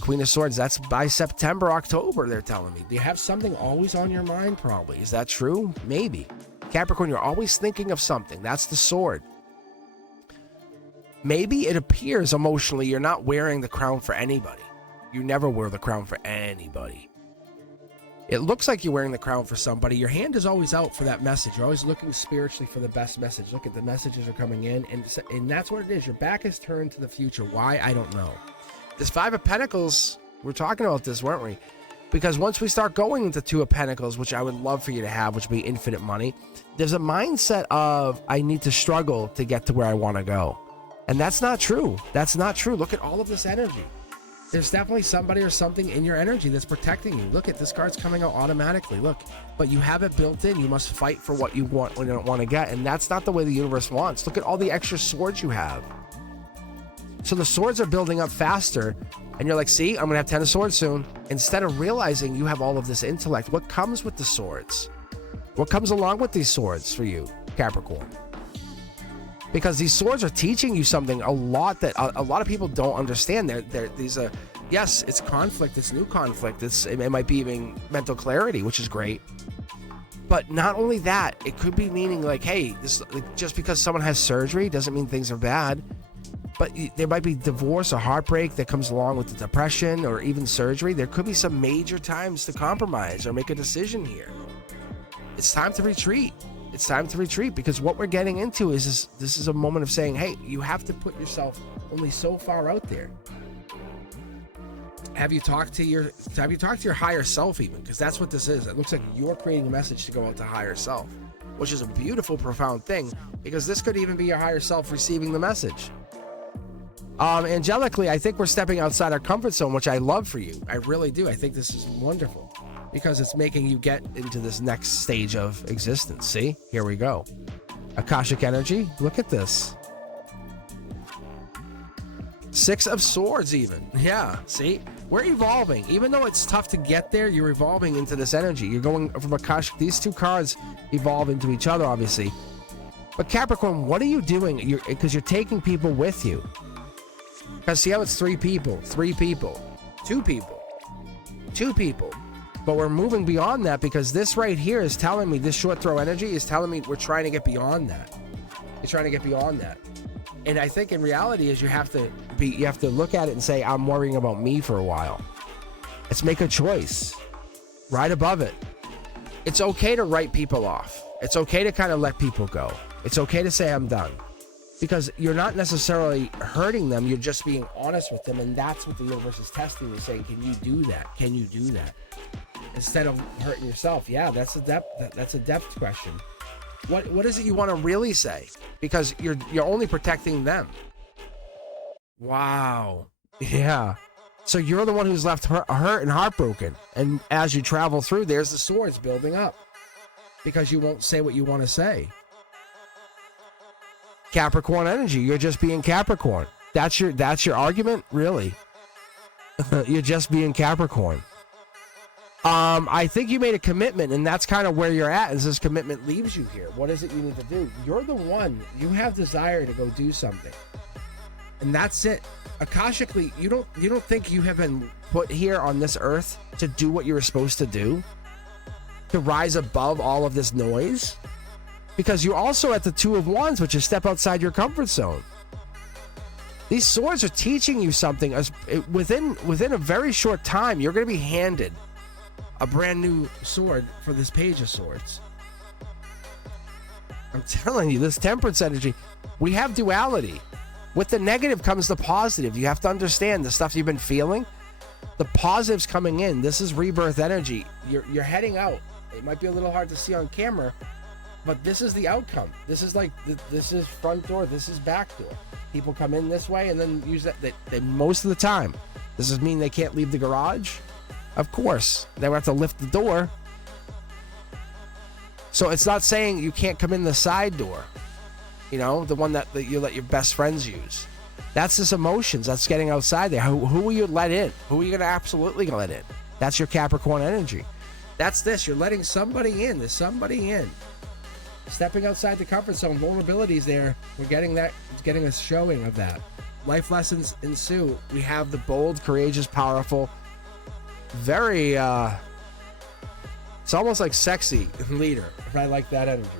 Queen of Swords. That's by September, October, they're telling me. Do you have something always on your mind? Probably. Is that true? Maybe. Capricorn, you're always thinking of something. That's the sword. Maybe it appears emotionally you're not wearing the crown for anybody. You never wear the crown for anybody. It looks like you're wearing the crown for somebody. Your hand is always out for that message. You're always looking spiritually for the best message. Look at the messages are coming in. And that's what it is. Your back is turned to the future. Why? I don't know. This Five of Pentacles, we're talking about this, weren't we? Because once we start going into Two of Pentacles, which I would love for you to have, which would be infinite money, there's a mindset of, I need to struggle to get to where I want to go. And that's not true. That's not true. Look at all of this energy. There's definitely somebody or something in your energy that's protecting you. Look at this card's coming out automatically. Look, but you have it built in. You must fight for what you want when you don't want to get. And that's not the way the universe wants. Look at all the extra swords you have. So the swords are building up faster. And you're like, see, I'm going to have 10 of swords soon. Instead of realizing you have all of this intellect, what comes with the swords? What comes along with these swords for you, Capricorn? Because these swords are teaching you something a lot that a lot of people don't understand. Yes, it's conflict, it's new conflict, it might be even mental clarity, which is great. But not only that, it could be meaning like, hey, just because someone has surgery doesn't mean things are bad. But there might be divorce or heartbreak that comes along with the depression or even surgery. There could be some major times to compromise or make a decision here. It's time to retreat. It's time to retreat, because what we're getting into is this is a moment of saying, hey, you have to put yourself only so far out there. Have you talked to your higher self even? Because that's what this is. It looks like you're creating a message to go out to higher self, which is a beautiful, profound thing, because this could even be your higher self receiving the message. Angelically, I think we're stepping outside our comfort zone, which I love for you. I really do. I think this is wonderful, because it's making you get into this next stage of existence. See, here we go. Akashic energy. Look at this. Six of Swords even. Yeah, see, we're evolving. Even though it's tough to get there, you're evolving into this energy. You're going from Akashic. These two cards evolve into each other, obviously. But Capricorn, what are you doing? Because you're taking people with you. Because see how it's three people, two people. But we're moving beyond that, because this right here is telling me, this short throw energy is telling me we're trying to get beyond that. You're trying to get beyond that. And I think in reality is you have to look at it and say, I'm worrying about me for a while. Let's make a choice. Right above it. It's okay to write people off. It's okay to kind of let people go. It's okay to say I'm done. Because you're not necessarily hurting them, you're just being honest with them, and that's what the universe is testing you, saying, can you do that? Can you do that? Instead of hurting yourself. Yeah, that's a depth question. What is it you want to really say? Because you're only protecting them. Wow. Yeah. So you're the one who's left hurt and heartbroken. And as you travel through, there's the swords building up. Because you won't say what you want to say. Capricorn energy. You're just being Capricorn. That's your argument? Really? You're just being Capricorn. I think you made a commitment, and that's kind of where you're at, as this commitment leaves you here. What is it you need to do? You're the one. You have desire to go do something. And that's it. Akashically, you don't think you have been put here on this earth to do what you were supposed to do? To rise above all of this noise? Because you're also at the Two of Wands, which is step outside your comfort zone. These swords are teaching you something. Within a very short time, you're going to be handed a brand new sword for this Page of Swords. I'm telling you, this Temperance energy, We have duality. With the negative comes the positive. You have to understand the stuff you've been feeling. The positives coming in. This is rebirth energy. You're heading out. It might be a little hard to see on camera, but this is the outcome. This is like, this is front door. This is back door. People come in this way and then use that. They most of the time. Does this mean they can't leave the garage? Of course. They will have to lift the door. So it's not saying you can't come in the side door. You know, the one that you let your best friends use. That's just emotions. That's getting outside there. Who will you let in? Who are you going to absolutely let in? That's your Capricorn energy. That's this. You're letting somebody in. There's somebody in. Stepping outside the comfort zone. Vulnerabilities there. We're getting that. It's getting a showing of that. Life lessons ensue. We have the bold, courageous, powerful, very, it's almost like sexy leader. If I like that energy.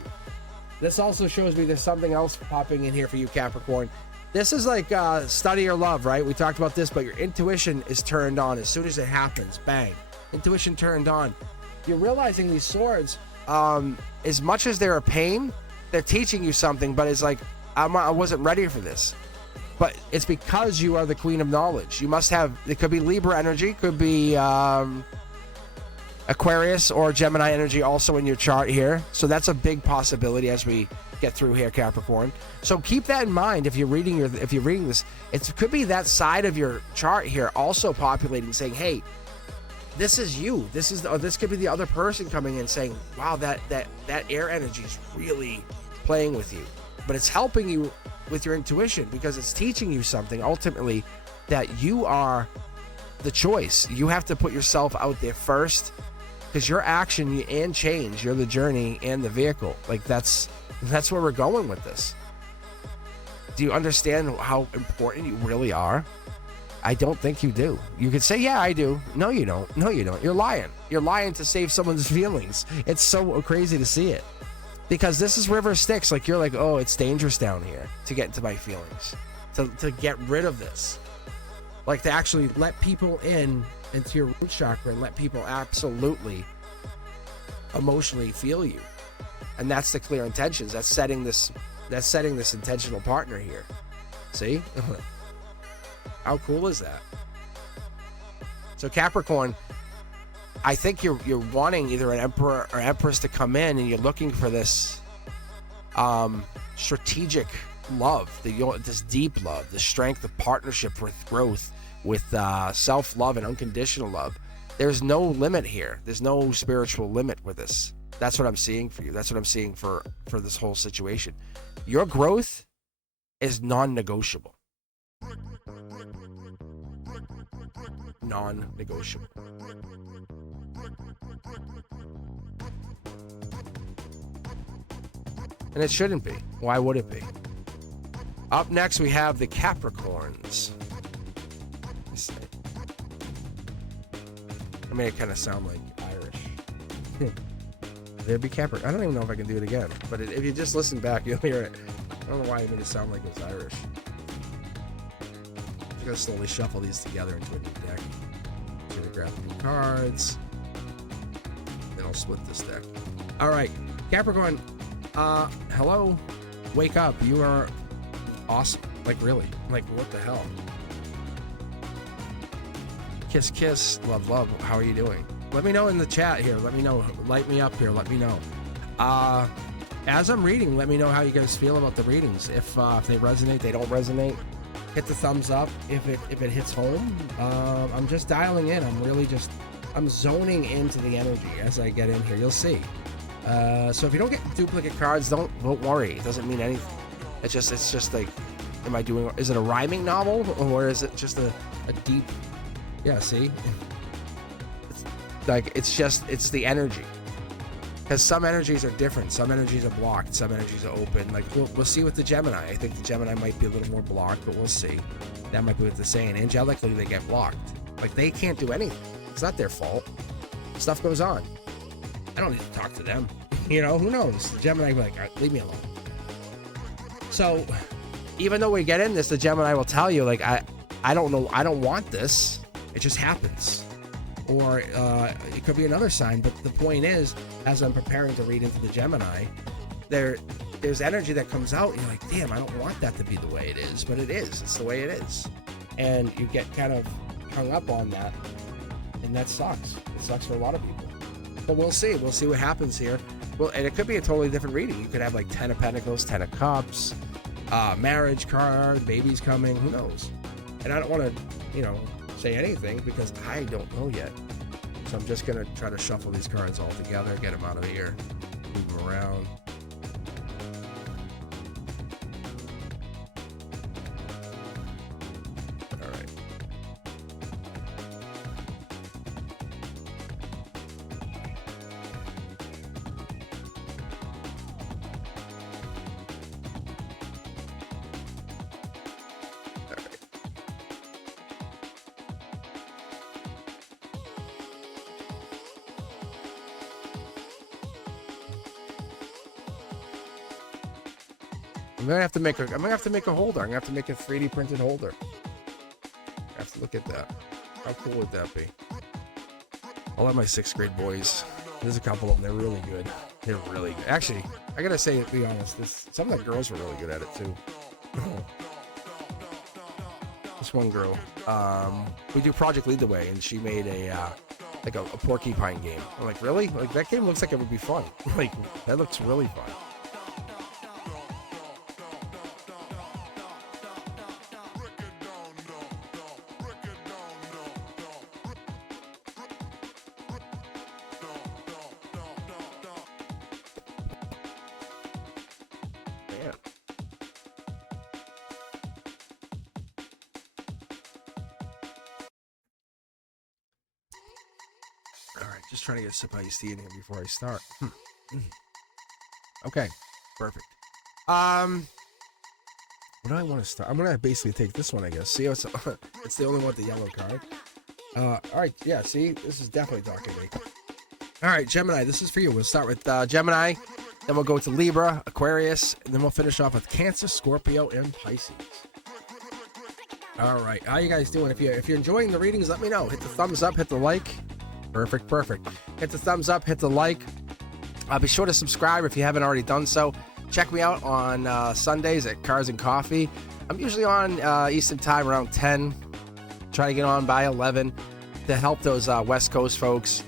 This also shows me there's something else popping in here for you, Capricorn. This is like study or love, right? We talked about this, but your intuition is turned on as soon as it happens. Bang. Intuition turned on. You're realizing these swords, as much as they're a pain, they're teaching you something, but it's like, I wasn't ready for this. But it's because you are the queen of knowledge. You must have, it could be Libra energy, could be Aquarius or Gemini energy also in your chart here. So that's a big possibility as we get through here, Capricorn. So keep that in mind if you're reading this. It could be that side of your chart here also populating, saying, hey, this is you. This could be the other person coming in saying, wow, that air energy is really playing with you. But it's helping you with your intuition because it's teaching you something ultimately, that you are the choice. You have to put yourself out there first, because your action and change, you're the journey and the vehicle. Like that's where we're going with this. Do you understand how important you really are? I don't think you do. You could say, yeah, I do. No, you don't. No, you don't. You're lying. You're lying to save someone's feelings. It's so crazy to see it. Because this is River Styx. Like, you're like, oh, it's dangerous down here to get into my feelings. To get rid of this. Like, to actually let people into your root chakra and let people absolutely emotionally feel you. And that's the clear intentions. That's setting this intentional partner here. See? How cool is that? So Capricorn, I think you're wanting either an emperor or empress to come in, and you're looking for this strategic love, this deep love, the strength of partnership with growth, with self-love and unconditional love. There's no limit here. There's no spiritual limit with this. That's what I'm seeing for you. That's what I'm seeing for this whole situation. Your growth is non-negotiable. Non-negotiable. And it shouldn't be. Why would it be? Up next, we have the Capricorns. I mean, it kind of sound like Irish. There'd be Capricorn. I don't even know if I can do it again. But if you just listen back, you'll hear it. I don't know why I made it sound like it was Irish. I'm going to slowly shuffle these together into a new deck. I'm going to grab the new cards. Then I'll split this deck. All right. Capricorn. Hello. Wake up. You are awesome. Like, really. Like, what the hell? Kiss, kiss. Love, love. How are you doing? Let me know in the chat here. Let me know. Light me up here. Let me know. As I'm reading, let me know how you guys feel about the readings. If they resonate, they don't resonate. Hit the thumbs up if it hits home. I'm just dialing in. I'm zoning into the energy as I get in here. You'll see. So if you don't get duplicate cards, don't worry. It doesn't mean anything. It's just like, is it a rhyming novel, or is it just a deep? Yeah, see. It's the energy. Because some energies are different. Some energies are blocked. Some energies are open. Like, we'll see with the Gemini. I think the Gemini might be a little more blocked, but we'll see. That might be what they're saying. Angelically, they get blocked. Like, they can't do anything. It's not their fault. Stuff goes on. I don't need to talk to them. You know, who knows? The Gemini will be like, all right, leave me alone. So, even though we get in this, the Gemini will tell you, like, I don't know. I don't want this. It just happens. Or it could be another sign, but the point is, as I'm preparing to read into the Gemini, there's energy that comes out, and you're like, damn, I don't want that to be the way it is, but it is. It's the way it is. And you get kind of hung up on that, and that sucks. It sucks for a lot of people. But we'll see. We'll see what happens here. Well, and it could be a totally different reading. You could have like 10 of Pentacles, 10 of Cups, marriage card, babies coming, who knows? And I don't want to, say anything because I don't know yet. So I'm just going to try to shuffle these cards all together, get them out of here, move them around. All right. I'm gonna have to make a holder. I'm gonna have to make a 3D printed holder. I have to look at that. How cool would that be? I'll have my 6th grade boys. There's a couple of them. They're really good. They're really good. Actually, I gotta say, to be honest, some of the girls were really good at it too. This one girl, we do Project Lead the Way, and she made a porcupine game. I'm like, really? Like, that game looks like it would be fun. Like, that looks really fun. Just trying to get a sip of iced tea in here before I start. Okay, perfect. What do I want to start? I'm gonna basically take this one, I guess. See how it's it's the only one with the yellow card. All right, yeah. See, this is definitely talking to me. All right, Gemini, this is for you. We'll start with Gemini, then we'll go to Libra, Aquarius, and then we'll finish off with Cancer, Scorpio, and Pisces. All right, how you guys doing? If you're enjoying the readings, let me know. Hit the thumbs up, hit the like. Perfect. Hit the thumbs up, hit the like. Be sure to subscribe if you haven't already done so. Check me out on Sundays at Cars and Coffee. I'm usually on Eastern Time around 10. Try to get on by 11 to help those West Coast folks.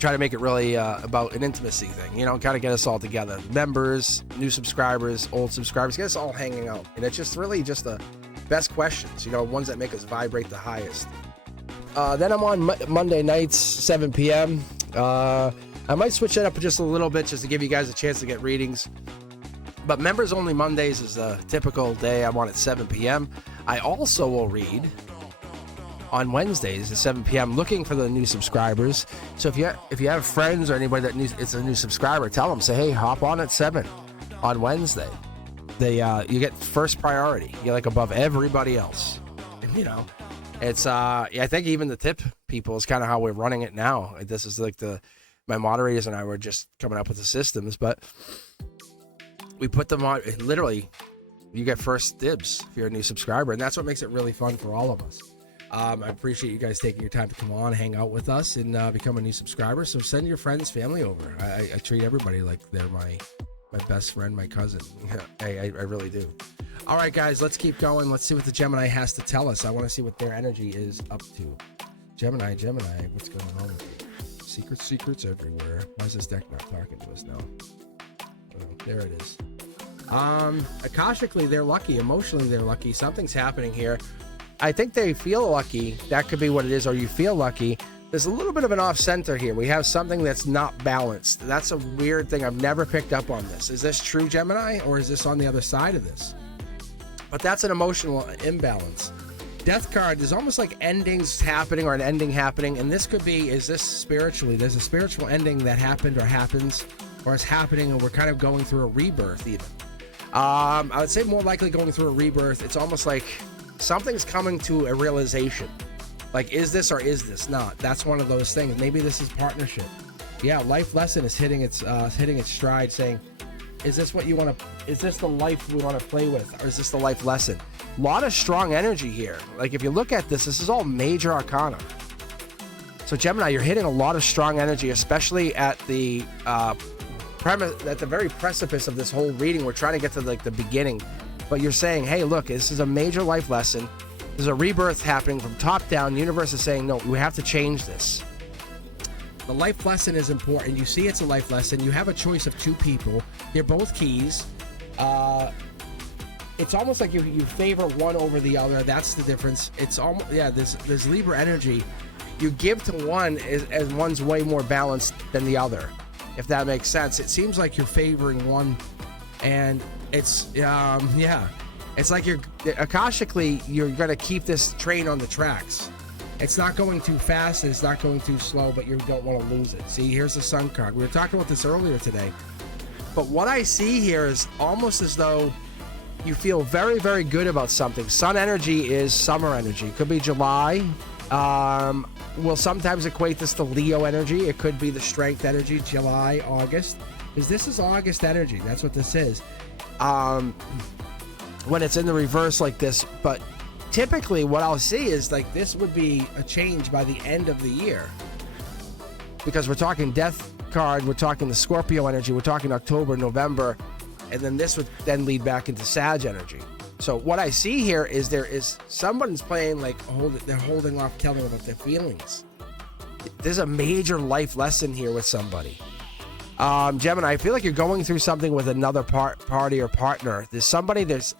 Try to make it really about an intimacy thing, kind of get us all together. Members, new subscribers, old subscribers, get us all hanging out. And it's just really just the best questions, ones that make us vibrate the highest. Then I'm on Monday nights, 7 p.m. I might switch it up just a little bit just to give you guys a chance to get readings. But members only Mondays is a typical day I'm on at 7 p.m. I also will read on Wednesdays at 7 p.m. looking for the new subscribers. So if you have friends or anybody it's a new subscriber, tell them, say, hey, hop on at 7 on Wednesday. You get first priority. You're like above everybody else. It's I think even the tip people is kind of how we're running it now. This is like my moderators and I were just coming up with the systems, but we put them on. Literally, you get first dibs if you're a new subscriber, and that's what makes it really fun for all of us. I appreciate you guys taking your time to come on, hang out with us, and become a new subscriber. So send your friends, family over. I treat everybody like they're my best friend, my cousin. I really do. All right, guys, let's keep going. Let's see what the Gemini has to tell us. I want to see what their energy is up to. Gemini, what's going on with you? Secrets everywhere. Why is this deck not talking to us now? Oh, there it is. Akashically, they're lucky. Emotionally, they're lucky. Something's happening here. I think they feel lucky. That could be what it is, or you feel lucky. There's a little bit of an off-center here. We have something that's not balanced. That's a weird thing. I've never picked up on this. Is this true, Gemini, or is this on the other side of this? But that's an emotional imbalance. Death card, there's almost like endings happening or an ending happening, and this could be, is this spiritually? There's a spiritual ending that happened or happens or is happening, and we're kind of going through a rebirth even. I would say more likely going through a rebirth. It's almost like something's coming to a realization. Like, is this or is this not? That's one of those things. Maybe this is partnership. Yeah, life lesson is hitting its stride, saying, is this what you want to, is this the life we want to play with, or is this the life lesson? A lot of strong energy here. Like, if you look at this is all major arcana. So Gemini, you're hitting a lot of strong energy, especially at the very precipice of this whole reading. We're trying to get to like the beginning, but you're saying, hey, look, this is a major life lesson. There's a rebirth happening from top down. The universe is saying, no, we have to change this. The life lesson is important. You see it's a life lesson. You have a choice of two people. They're both keys. It's almost like you favor one over the other. That's the difference. It's almost, yeah, this Libra energy. You give to one as one's way more balanced than the other, if that makes sense. It seems like you're favoring one, and it's, yeah. It's like Akashically, you're going to keep this train on the tracks. It's not going too fast, and it's not going too slow, but you don't want to lose it. See, here's the Sun card. We were talking about this earlier today. But what I see here is almost as though you feel very, very good about something. Sun energy is summer energy. It could be July. We'll sometimes equate this to Leo energy. It could be the strength energy, July, August. Because this is August energy. That's what this is. When it's in the reverse like this. But typically what I'll see is like this would be a change by the end of the year. Because we're talking death card, we're talking the Scorpio energy, we're talking October, November, and then this would then lead back into Sag energy. So what I see here is there is someone's playing like they're holding off telling about their feelings. There's a major life lesson here with somebody. Gemini, I feel like you're going through something with another party or partner. There's somebody that's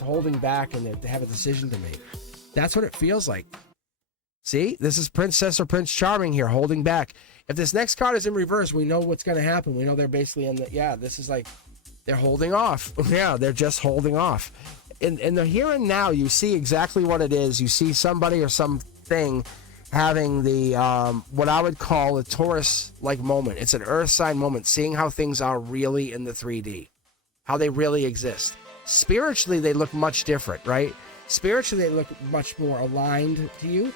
holding back and they have a decision to make. That's what it feels like. See, this is Princess or Prince Charming here, holding back. If this next card is in reverse, we know what's going to happen. We know they're basically in the, yeah, this is like, they're holding off. Yeah, they're just holding off. In the here and now, you see exactly what it is. You see somebody or something having the, what I would call a Taurus-like moment. It's an earth sign moment, seeing how things are really in the 3D, how they really exist. Spiritually, they look much different, right? Spiritually, they look much more aligned to you.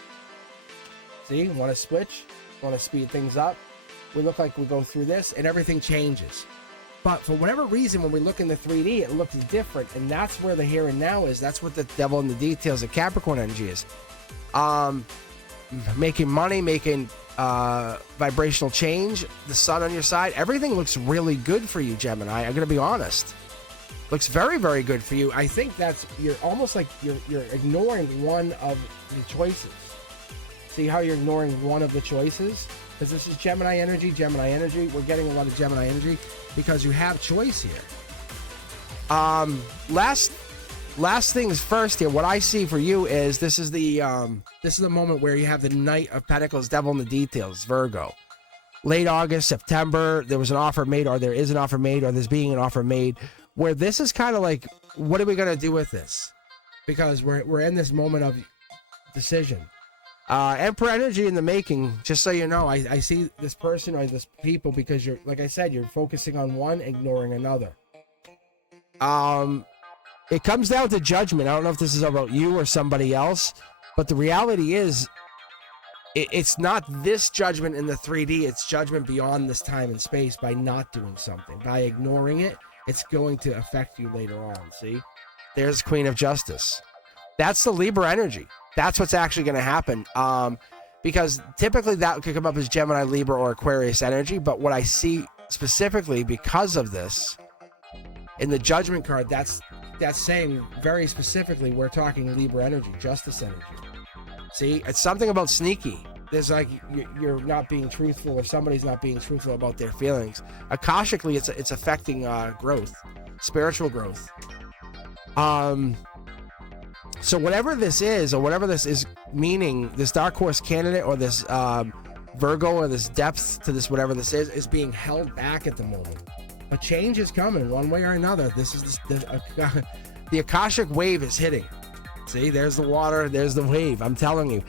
See, want to switch, want to speed things up. We look like we go through this and everything changes. But for whatever reason, when we look in the 3D, it looks different. And that's where the here and now is. That's what the devil in the details of Capricorn energy is. Making money, making vibrational change, the sun on your side. Everything looks really good for you, Gemini. I'm going to be honest. Looks very, very good for you. I think you're almost like you're ignoring one of the choices. See how you're ignoring one of the choices? Because this is Gemini energy. We're getting a lot of Gemini energy because you have choice here. Last things first here. What I see for you is this is the moment where you have the Knight of Pentacles, devil in the details, Virgo. Late August, September, there was an offer made, or there is an offer made, or there's being an offer made, where this is kind of like, what are we going to do with this? Because we're in this moment of decision. Emperor energy in the making, just so you know. I see this person or this people because you're, like I said, you're focusing on one, ignoring another. It comes down to judgment. I don't know if this is about you or somebody else, but the reality is it's not this judgment in the 3D. It's judgment beyond this time and space by not doing something. By ignoring it, it's going to affect you later on. See? There's Queen of Justice. That's the Libra energy. That's what's actually going to happen. Because typically that could come up as Gemini, Libra, or Aquarius energy. But what I see specifically because of this, in the Judgment card, that's saying very specifically we're talking Libra energy, Justice energy. See, it's something about sneaky. There's like you're not being truthful, or somebody's not being truthful about their feelings. Akashically, it's affecting growth, spiritual growth. So whatever this is, or whatever this is meaning, this Dark Horse candidate, or this Virgo, or this depth to this, whatever this is being held back at the moment. A change is coming one way or another. This is the Akashic wave is hitting. See, there's the water, there's the wave. I'm telling you.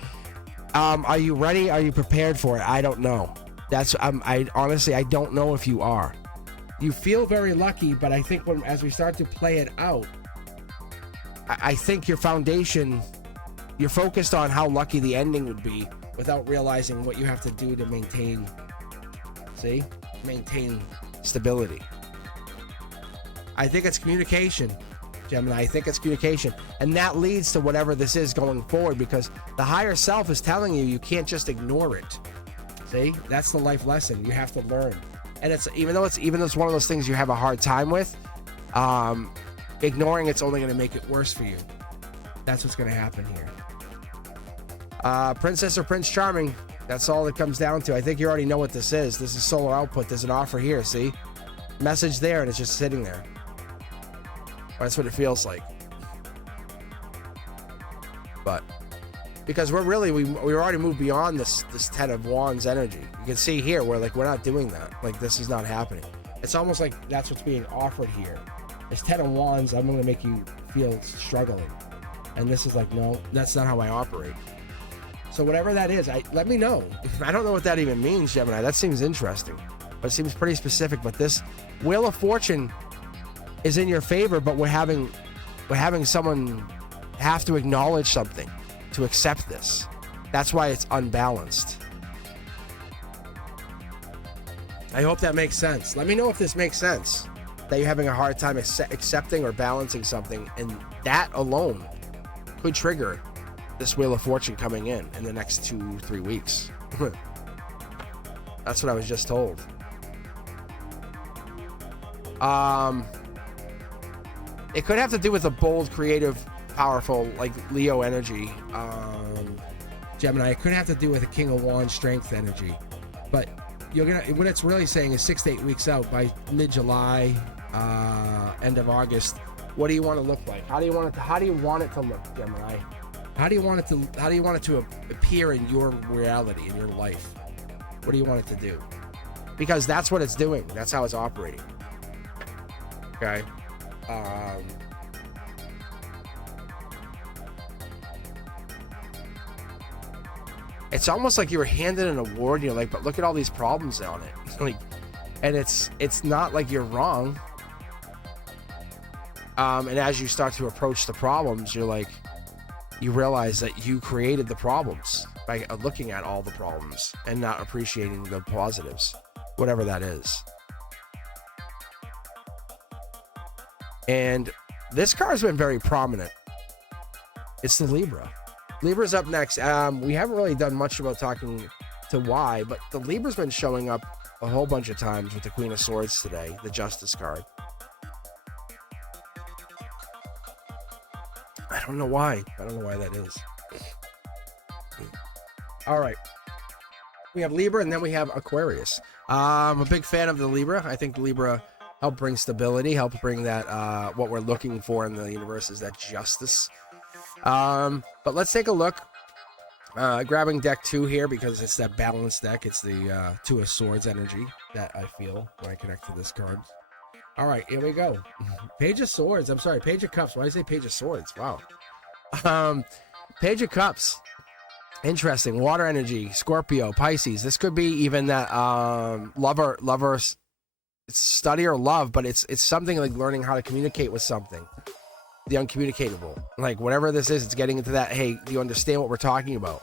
Are you ready? Are you prepared for it? I don't know. I honestly, I don't know if you are. You feel very lucky, but I think as we start to play it out, I think your foundation, you're focused on how lucky the ending would be without realizing what you have to do to maintain stability. I think it's communication, Gemini. I think it's communication. And that leads to whatever this is going forward, because the higher self is telling you can't just ignore it. See, that's the life lesson. You have to learn. And it's even though it's one of those things you have a hard time with, ignoring it's only going to make it worse for you. That's what's going to happen here. Princess or Prince Charming, that's all it comes down to. I think you already know what this is. This is solar output. There's an offer here, see? Message there, and it's just sitting there. That's what it feels like. But because we already moved beyond this 10 of Wands energy. You can see here we're not doing that. Like, this is not happening. It's almost like that's what's being offered here. It's 10 of Wands. I'm going to make you feel struggling. And this is like, no, that's not how I operate. So whatever that is, let me know. I don't know what that even means, Gemini. That seems interesting, but it seems pretty specific. But this Wheel of Fortune is in your favor, but we're having someone have to acknowledge something to accept this. That's why it's unbalanced. I hope that makes sense. Let me know if this makes sense, that you're having a hard time accepting or balancing something, and that alone could trigger this Wheel of Fortune coming in the next 2-3 weeks. That's what I was just told. It could have to do with a bold, creative, powerful, like Leo energy. Gemini, it could have to do with a King of Wands strength energy. But what it's really saying is 6 to 8 weeks out, by mid-July, end of August, what do you want to look like? How do you want it to look, Gemini? How do you want it to appear in your reality, in your life? What do you want it to do? Because that's what it's doing. That's how it's operating. Okay. It's almost like you were handed an award. And you're like, but look at all these problems on it. Like, and it's not like you're wrong. And as you start to approach the problems, you're like, you realize that you created the problems by looking at all the problems and not appreciating the positives, whatever that is. And this card's been very prominent. It's the Libra. Libra's up next. We haven't really done much about talking to why, but the Libra's been showing up a whole bunch of times with the Queen of Swords today, the Justice card. I don't know why. I don't know why that is. All right. We have Libra, and then we have Aquarius. I'm a big fan of the Libra. I think the Libra help bring stability, help bring that what we're looking for in the universe is that justice. But let's take a look. Grabbing deck 2 here because it's that balanced deck. It's the Two of Swords energy that I feel when I connect to this card. All right, here we go. Page of Swords. I'm sorry, Page of Cups. Why did I say Page of Swords? Wow. Page of Cups. Interesting. Water energy. Scorpio. Pisces. This could be even that lover study or love, but it's something like learning how to communicate with something. The uncommunicatable. Like whatever this is, it's getting into that, hey, do you understand what we're talking about?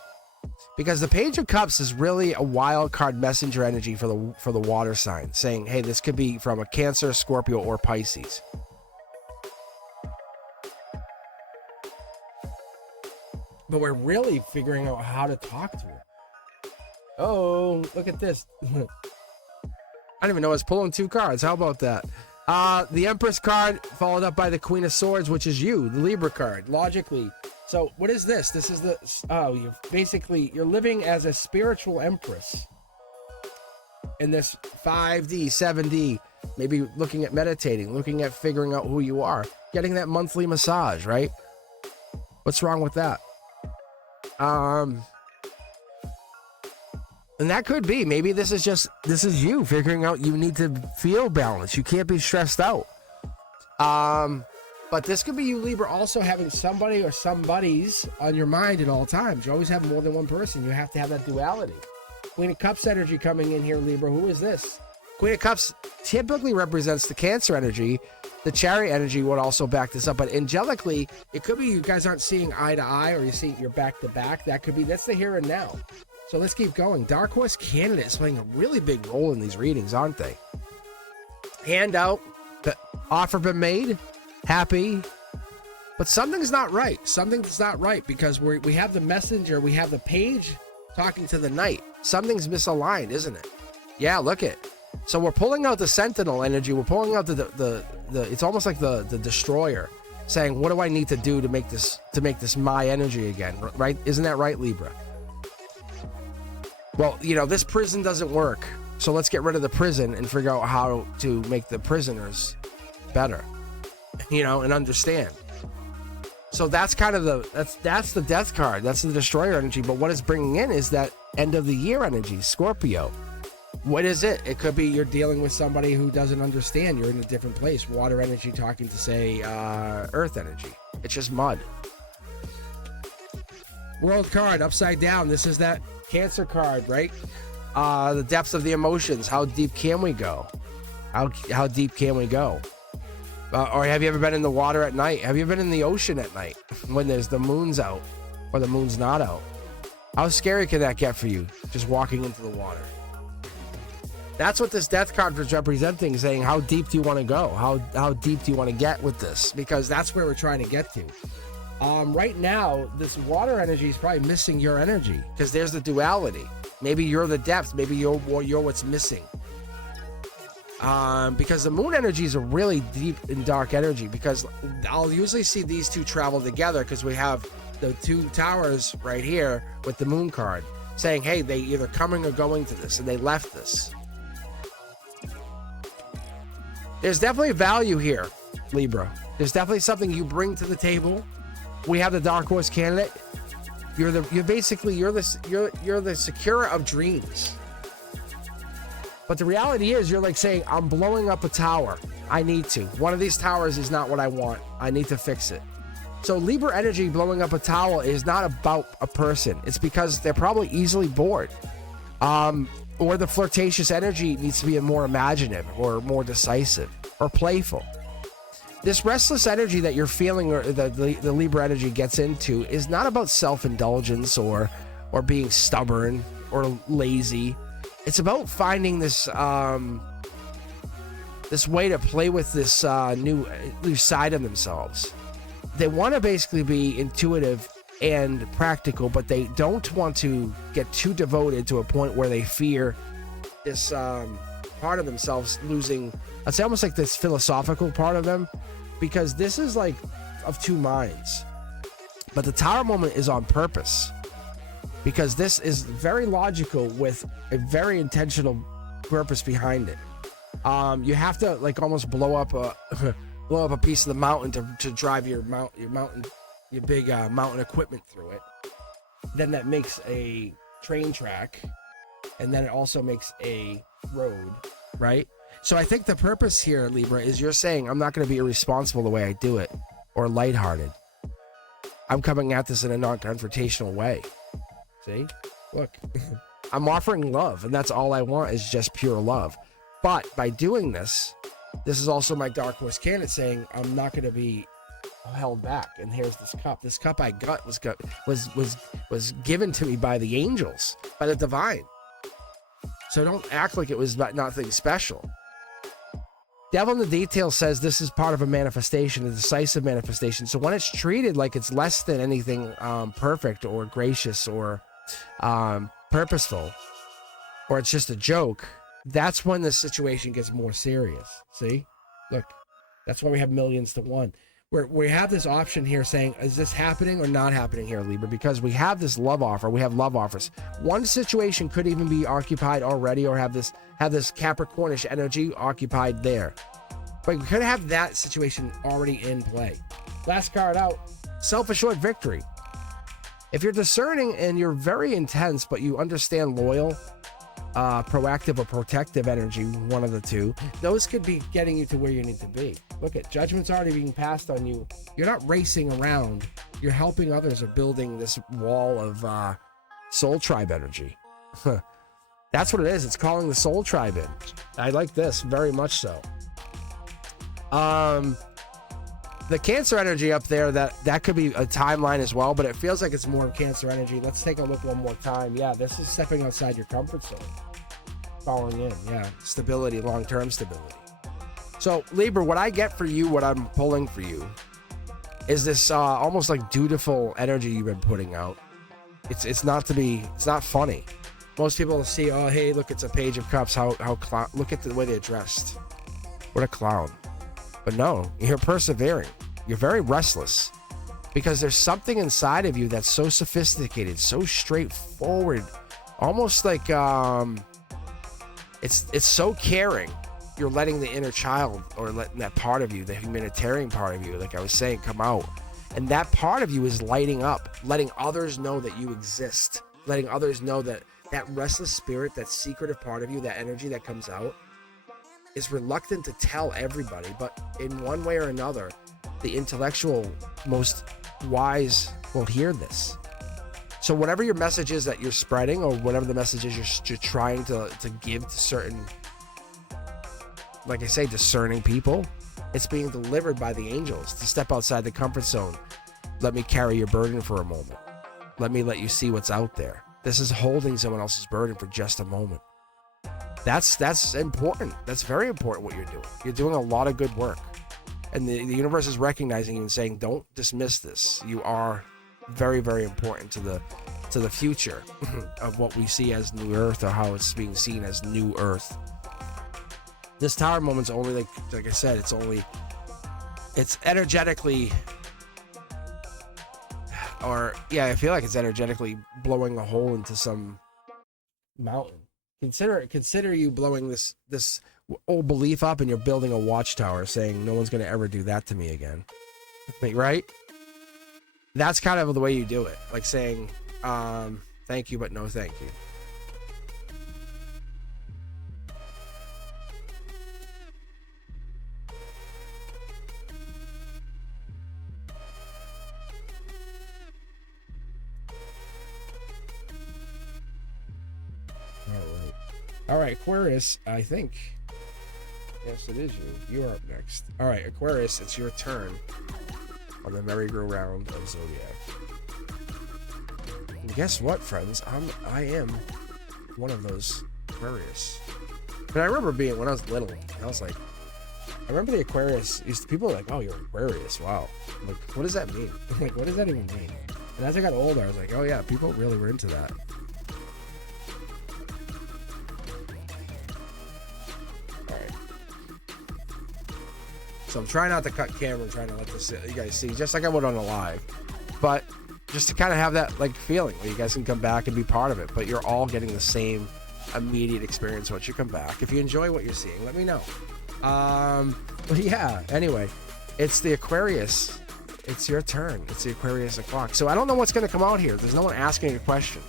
Because the Page of Cups is really a wild card messenger energy for the water sign, saying, hey, this could be from a Cancer, Scorpio, or Pisces. But we're really figuring out how to talk to her. Oh, look at this. I don't even know I was pulling 2 cards. How about that? The Empress card followed up by the Queen of Swords, which is you, the Libra card, logically. So what is this? This is you're living as a spiritual empress in this 5D, 7D, maybe looking at meditating, looking at figuring out who you are, getting that monthly massage, right? What's wrong with that? And that could be, maybe this is you figuring out you need to feel balanced. You can't be stressed out. But this could be you, Libra, also having somebody or somebodies on your mind at all times. You always have more than one person. You have to have that duality. Queen of Cups energy coming in here, Libra. Who is this? Queen of Cups typically represents the Cancer energy. The Chariot energy would also back this up. But angelically, it could be you guys aren't seeing eye to eye, or you're back to back. That's the here and now. So let's keep going. Dark Horse Candidate is playing a really big role in these readings, aren't they? Handout. The offer been made. Happy. But something's not right. Something's not right because we have the messenger, we have the page talking to the knight. Something's misaligned, isn't it? Yeah, look it. So we're pulling out the Sentinel energy. We're pulling out the it's almost like the Destroyer, saying, what do I need to do to make this my energy again, right? Isn't that right, Libra? Well, you know, this prison doesn't work, so let's get rid of the prison and figure out how to make the prisoners better, you know, and understand. So that's kind of that's the death card. That's the Destroyer energy. But what it's bringing in is that end of the year energy, Scorpio. What is it? It could be you're dealing with somebody who doesn't understand. You're in a different place. Water energy talking to, say, earth energy. It's just mud. World card, upside down. This is that Cancer card, right? The depths of the emotions. How deep can we go? How deep can we go? Or have you ever been in the water at night? Have you ever been in the ocean at night when the moon's out or the moon's not out? How scary can that get for you, just walking into the water? That's what this death card is representing, saying how deep do you want to go? How deep do you want to get with this? Because that's where we're trying to get to. Right now, this water energy is probably missing your energy because there's the duality. Maybe you're the depth. Maybe you're what's missing. Because the moon energy is a really deep and dark energy, because I'll usually see these two travel together because we have the two towers right here with the moon card saying, hey, they either coming or going to this, and they left this. There's definitely value here, Libra. There's definitely something you bring to the table. We have the dark horse candidate. You're the securer of dreams. But the reality is, you're like saying, I'm blowing up a tower. I need to. One of these towers is not what I want. I need to fix it. So Libra energy blowing up a tower is not about a person. It's because they're probably easily bored. Or the flirtatious energy needs to be more imaginative or more decisive or playful. This restless energy that you're feeling, or the Libra energy gets into, is not about self-indulgence or being stubborn or lazy. It's about finding this this way to play with this new side of themselves. They want to basically be intuitive and practical, but they don't want to get too devoted to a point where they fear this part of themselves losing. I'd say almost like this philosophical part of them, because this is like of two minds. But the tower moment is on purpose, because this is very logical with a very intentional purpose behind it. You have to like almost blow up a piece of the mountain to drive your big mountain equipment through it. Then that makes a train track, and then it also makes a road, right? So I think the purpose here, Libra, is you're saying, I'm not going to be irresponsible the way I do it, or lighthearted. I'm coming at this in a non-confrontational way. See? Look. I'm offering love, and that's all I want, is just pure love. But by doing this is also my dark horse candidate saying, I'm not going to be held back. And here's this cup. This cup I got was given to me by the angels, by the divine. So don't act like it was nothing special. Devil in the Details says this is part of a manifestation, a decisive manifestation. So when it's treated like it's less than anything perfect or gracious or purposeful, or it's just a joke, that's when the situation gets more serious. See? Look, that's why we have millions to one. We have this option here saying, is this happening or not happening here, Libra? Because we have this love offer. We have love offers. One situation could even be occupied already, or have this Capricornish energy occupied there. But we could have that situation already in play. Last card out, self-assured victory. If you're discerning and you're very intense, but you understand loyal, proactive or protective energy, one of the two, those could be getting you to where you need to be. Look at judgment's already being passed on you. You're not racing around. You're helping others, or building this wall of soul tribe energy. That's what it is. It's calling the soul tribe in. I like this very much so. The Cancer energy up there, that could be a timeline as well, but it feels like it's more Cancer energy. Let's take a look one more time. Yeah, this is stepping outside your comfort zone. Falling in, yeah. Stability, long-term stability. So, Libra, what I get for you, what I'm pulling for you, is this almost like dutiful energy you've been putting out. It's not funny. Most people see, oh, hey, look, it's a page of cups. How clown. Look at the way they're dressed. What a clown. But no, you're persevering. You're very restless because there's something inside of you that's so sophisticated, so straightforward, almost like it's so caring. You're letting the inner child, or letting that part of you, the humanitarian part of you, like I was saying, come out. And that part of you is lighting up, letting others know that you exist, letting others know that that restless spirit, that secretive part of you, that energy that comes out, is reluctant to tell everybody. But in one way or another, the intellectual, most wise will hear this. So whatever your message is that you're spreading, or whatever the message is you're trying to give to certain, like I say, discerning people, it's being delivered by the angels to step outside the comfort zone. Let me carry your burden for a moment. Let you see what's out there. This is holding someone else's burden for just a moment. That's important. That's very important what you're doing. You're doing a lot of good work. And the universe is recognizing you and saying, don't dismiss this. You are very, very important to the future of what we see as New Earth, or how it's being seen as New Earth. This tower moment's only, like I said, it's energetically, or yeah, I feel like it's energetically blowing a hole into some mountain. Consider you blowing this old belief up, and you're building a watchtower saying no one's going to ever do that to me again. Right? That's kind of the way you do it. Like saying, thank you, but no thank you. All right, Aquarius, I think. Yes, it is you. You're up next. All right, Aquarius, it's your turn on the merry-go-round of Zodiac. And guess what, friends? I am one of those Aquarius. But I remember being, when I was little, I was like, I remember the Aquarius, people were like, oh, you're Aquarius, wow. I'm like, what does that mean? I'm like, what does that even mean? And as I got older, I was like, oh yeah, people really were into that. So I'm trying not to cut camera, trying to let this, you guys see, just like I would on a live, but just to kind of have that like feeling where you guys can come back and be part of it, but you're all getting the same immediate experience once you come back. If you enjoy what you're seeing, let me know. But yeah, anyway, it's the Aquarius. It's your turn. It's the Aquarius o'clock. So I don't know what's going to come out here. There's no one asking a question.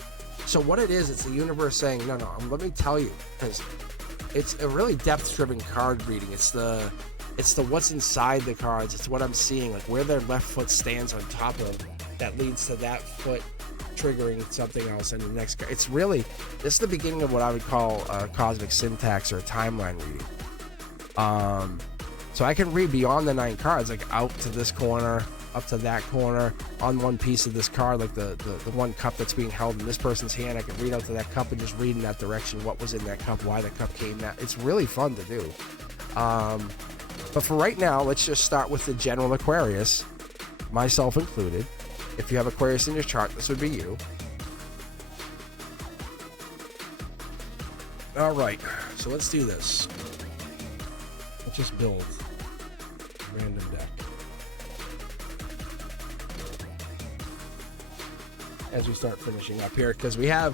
So what it is, it's the universe saying, no, let me tell you, because it's a really depth-driven card reading. It's the what's inside the cards. It's what I'm seeing, like where their left foot stands on top of that leads to that foot triggering something else in the next card. It's really, this is the beginning of what I would call a cosmic syntax or a timeline reading. So I can read beyond the 9 cards, like out to this corner, up to that corner, on one piece of this card, like the one cup that's being held in this person's hand. I can read out to that cup and just read in that direction what was in that cup, why the cup came that. It's really fun to do. But for right now, let's just start with the general Aquarius, myself included. If you have Aquarius in your chart, this would be you. All right, so let's do this. Let's just build a random deck. As we start finishing up here, because we have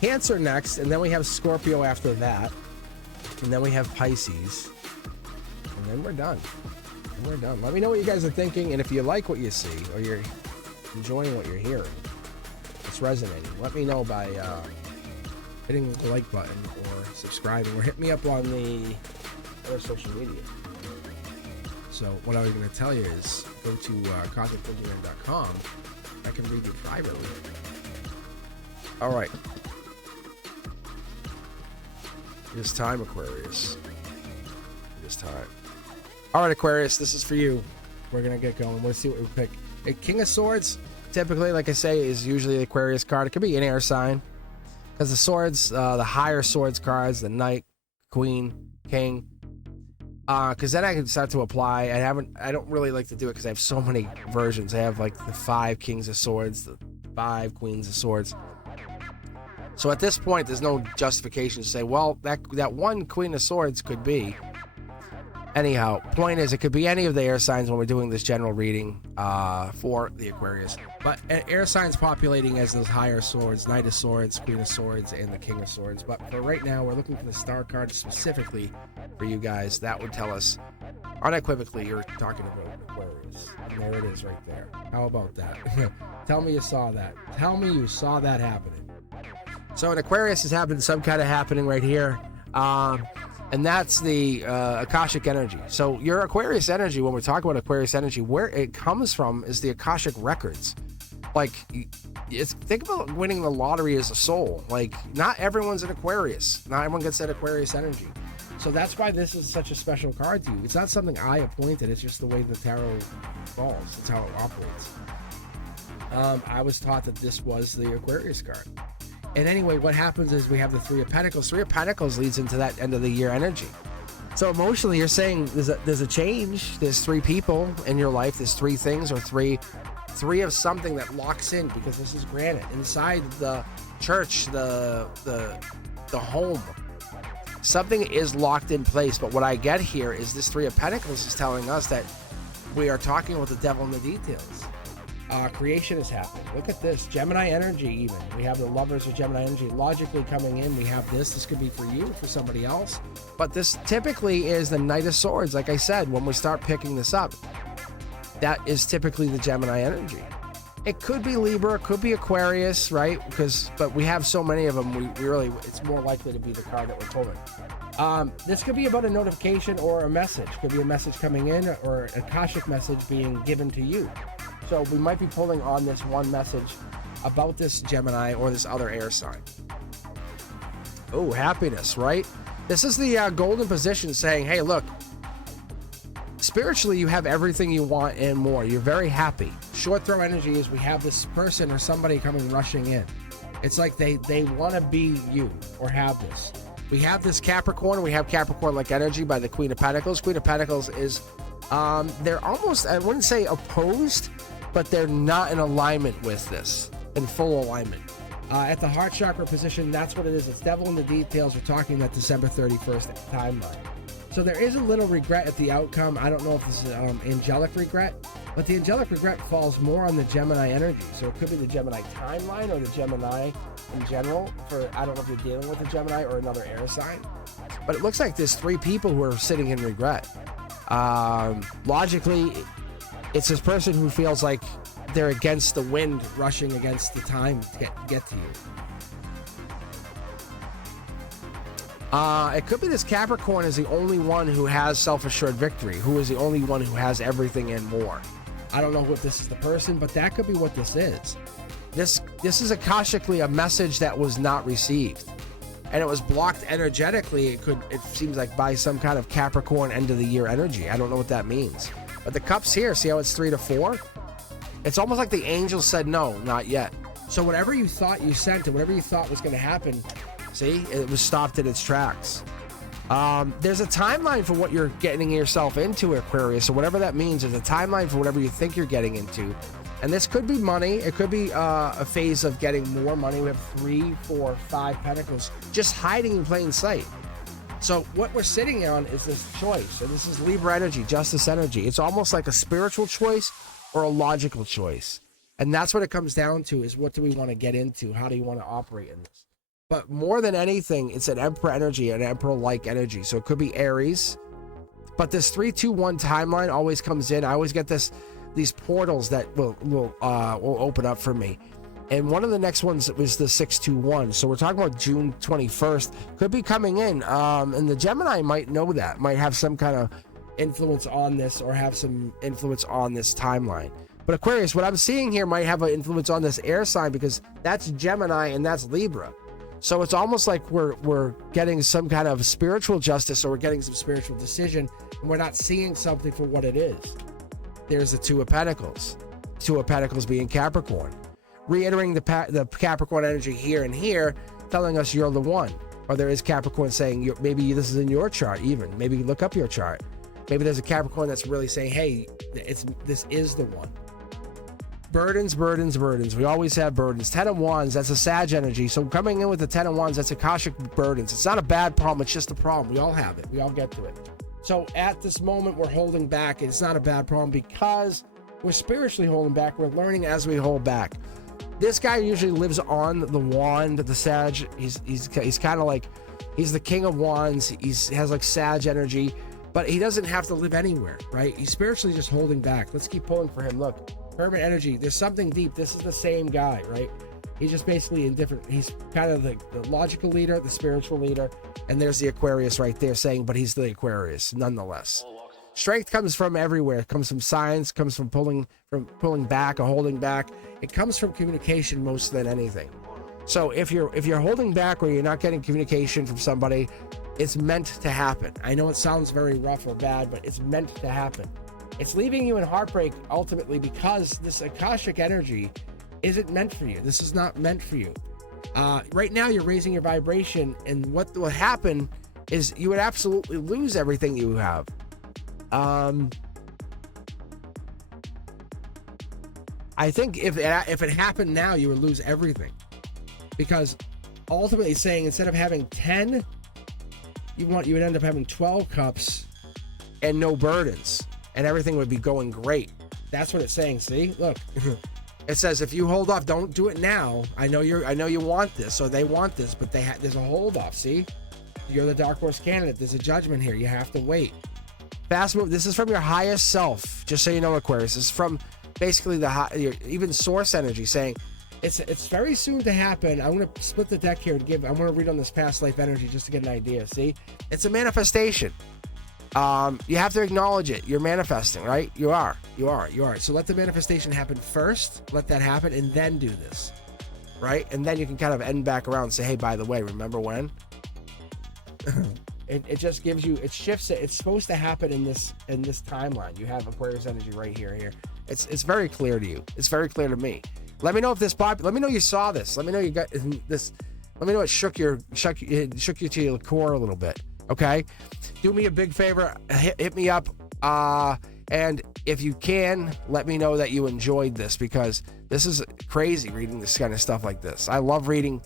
Cancer next, and then we have Scorpio after that, and then we have Pisces. And then we're done. Let me know what you guys are thinking, and if you like what you see, or you're enjoying what you're hearing, it's resonating, let me know by hitting the like button or subscribing, or hit me up on the other social media. So what I was going to tell you is go to cosmicboogeyman.com. I can read you privately. All right. It is time, Aquarius. It is time. All right, Aquarius, this is for you. We're going to get going. We'll see what we pick. A King of Swords, typically, like I say, is usually the Aquarius card. It could be an air sign. Because the swords, the higher swords cards, the Knight, Queen, King. Because then I can start to apply. I don't really like to do it because I have so many versions. I have like the 5 Kings of Swords, the 5 Queens of Swords. So at this point, there's no justification to say, well, that one Queen of Swords could be. Anyhow, point is, it could be any of the air signs when we're doing this general reading for the Aquarius. But air signs populating as those higher swords, Knight of Swords, Queen of Swords, and the King of Swords. But for right now, we're looking for the star card specifically for you guys. That would tell us unequivocally you're talking about Aquarius. And there it is right there. How about that? Tell me you saw that. Tell me you saw that happening. So an Aquarius is having some kind of happening right here. And that's the Akashic energy. So your Aquarius energy, when we're talking about Aquarius energy, where it comes from is the Akashic records. Like, think about winning the lottery as a soul. Like, not everyone's an Aquarius. Not everyone gets that Aquarius energy. So that's why this is such a special card to you. It's not something I appointed. It's just the way the tarot falls. It's how it operates. I was taught that this was the Aquarius card. And anyway, what happens is we have the Three of Pentacles. Three of Pentacles leads into that end of the year energy. So emotionally, you're saying there's a change. There's three people in your life. There's three things, or three of something that locks in, because this is granite inside the church, the home. Something is locked in place. But what I get here is this Three of Pentacles is telling us that we are talking about the devil in the details. Creation is happening. Look at this. Gemini energy even. We have the lovers of Gemini energy logically coming in. We have this. This could be for you, for somebody else. But this typically is the Knight of Swords. Like I said, when we start picking this up, that is typically the Gemini energy. It could be Libra, it could be Aquarius, right? But we have so many of them, we really, it's more likely to be the card that we're pulling. This could be about a notification or a message. Could be a message coming in or an Akashic message being given to you. So we might be pulling on this one message about this Gemini or this other air sign. Oh, happiness, right? This is the golden position saying, hey, look, spiritually, you have everything you want and more. You're very happy. Short throw energy is we have this person or somebody coming rushing in. It's like they want to be you or have this. We have this Capricorn. We have Capricorn-like energy by the Queen of Pentacles. Queen of Pentacles is, they're almost, I wouldn't say opposed, but they're not in alignment with this, in full alignment. At the heart chakra position, that's what it is. It's devil in the details. We're talking that December 31st timeline. So there is a little regret at the outcome. I don't know if this is angelic regret, but the angelic regret falls more on the Gemini energy. So it could be the Gemini timeline or the Gemini in general. I don't know if you're dealing with a Gemini or another air sign, but it looks like there's three people who are sitting in regret. Logically, it's this person who feels like they're against the wind, rushing against the time to get to you. It could be this Capricorn is the only one who has self-assured victory, who is the only one who has everything and more. I don't know if this is the person, but that could be what this is. This is Akashically a message that was not received, and it was blocked energetically. It seems like by some kind of Capricorn end of the year energy. I don't know what that means. But the cups here, see how it's 3 to 4? It's almost like the angels said no, not yet. So whatever you thought you sent and whatever you thought was going to happen, see, it was stopped in its tracks. There's a timeline for what you're getting yourself into, Aquarius. So whatever that means, there's a timeline for whatever you think you're getting into. And this could be money. It could be a phase of getting more money. We have 3, 4, 5 pentacles just hiding in plain sight. So what we're sitting on is this choice, and this is Libra energy, justice energy. It's almost like a spiritual choice or a logical choice. And that's what it comes down to, is what do we want to get into? How do you want to operate in this? But more than anything, it's an Emperor energy, an Emperor-like energy. So it could be Aries. But this 3-2-1 timeline always comes in. I always get these portals that will open up for me. And one of the next ones was the 6-2-1. So we're talking about June 21st. Could be coming in. And the Gemini might know that, might have some kind of influence on this or have some influence on this timeline. But Aquarius, what I'm seeing here might have an influence on this air sign, because that's Gemini and that's Libra. So it's almost like we're getting some kind of spiritual justice, or we're getting some spiritual decision, and we're not seeing something for what it is. There's the 2 of Pentacles. 2 of Pentacles being Capricorn. Reiterating the Capricorn energy here and here, telling us you're the one. Or there is Capricorn saying, maybe this is in your chart even. Maybe look up your chart. Maybe there's a Capricorn that's really saying, hey, this is the one. Burdens, burdens, burdens. We always have burdens. 10 of Wands, that's a Sag energy. So coming in with the 10 of Wands, that's Akashic burdens. It's not a bad problem, it's just a problem. We all have it. We all get to it. So at this moment, we're holding back. It's not a bad problem because we're spiritually holding back. We're learning as we hold back. This guy usually lives on the wand, the Sag. He's kind of like, he's the king of wands. He has like Sag energy, but he doesn't have to live anywhere, right? He's spiritually just holding back. Let's keep pulling for him. Look. Hermit energy, there's something deep. This is the same guy, right? He's just basically indifferent. He's kind of the logical leader, the spiritual leader, and there's the Aquarius right there saying, but he's the Aquarius nonetheless. Strength comes from everywhere. It comes from science, comes from pulling back or holding back. It comes from communication most than anything. So if you're holding back or you're not getting communication from somebody, it's meant to happen. I know it sounds very rough or bad, but it's meant to happen. It's leaving you in heartbreak ultimately because this Akashic energy isn't meant for you. This is not meant for you. Right now, you're raising your vibration, and what will happen is you would absolutely lose everything you have. I think if it happened now, you would lose everything, because ultimately saying instead of having 10, you would end up having 12 cups and no burdens. And everything would be going great. That's what it's saying. See, look, it says if you hold off, don't do it now. I know you want this, or they want this, but there's a hold off. See, you're the dark horse candidate. There's a judgment here. You have to wait. Fast move. This is from your highest self. Just so you know, Aquarius. This is from basically your even source energy saying it's very soon to happen. I'm going to split the deck here and I'm going to read on this past life energy just to get an idea. See, it's a manifestation. You have to acknowledge it. You're manifesting, right? You are. So let the manifestation happen first. Let that happen and then do this, right? And then you can kind of end back around and say, hey, by the way, remember when? it just gives you, it shifts it. It's supposed to happen in this timeline. You have Aquarius energy right here. It's very clear to you. It's very clear to me. Let me know if this let me know you saw this. Let me know you got this. Let me know it shook you to your core a little bit. Okay, do me a big favor, hit me up, and if you can, let me know that you enjoyed this, because this is crazy reading this kind of stuff like this. I love reading,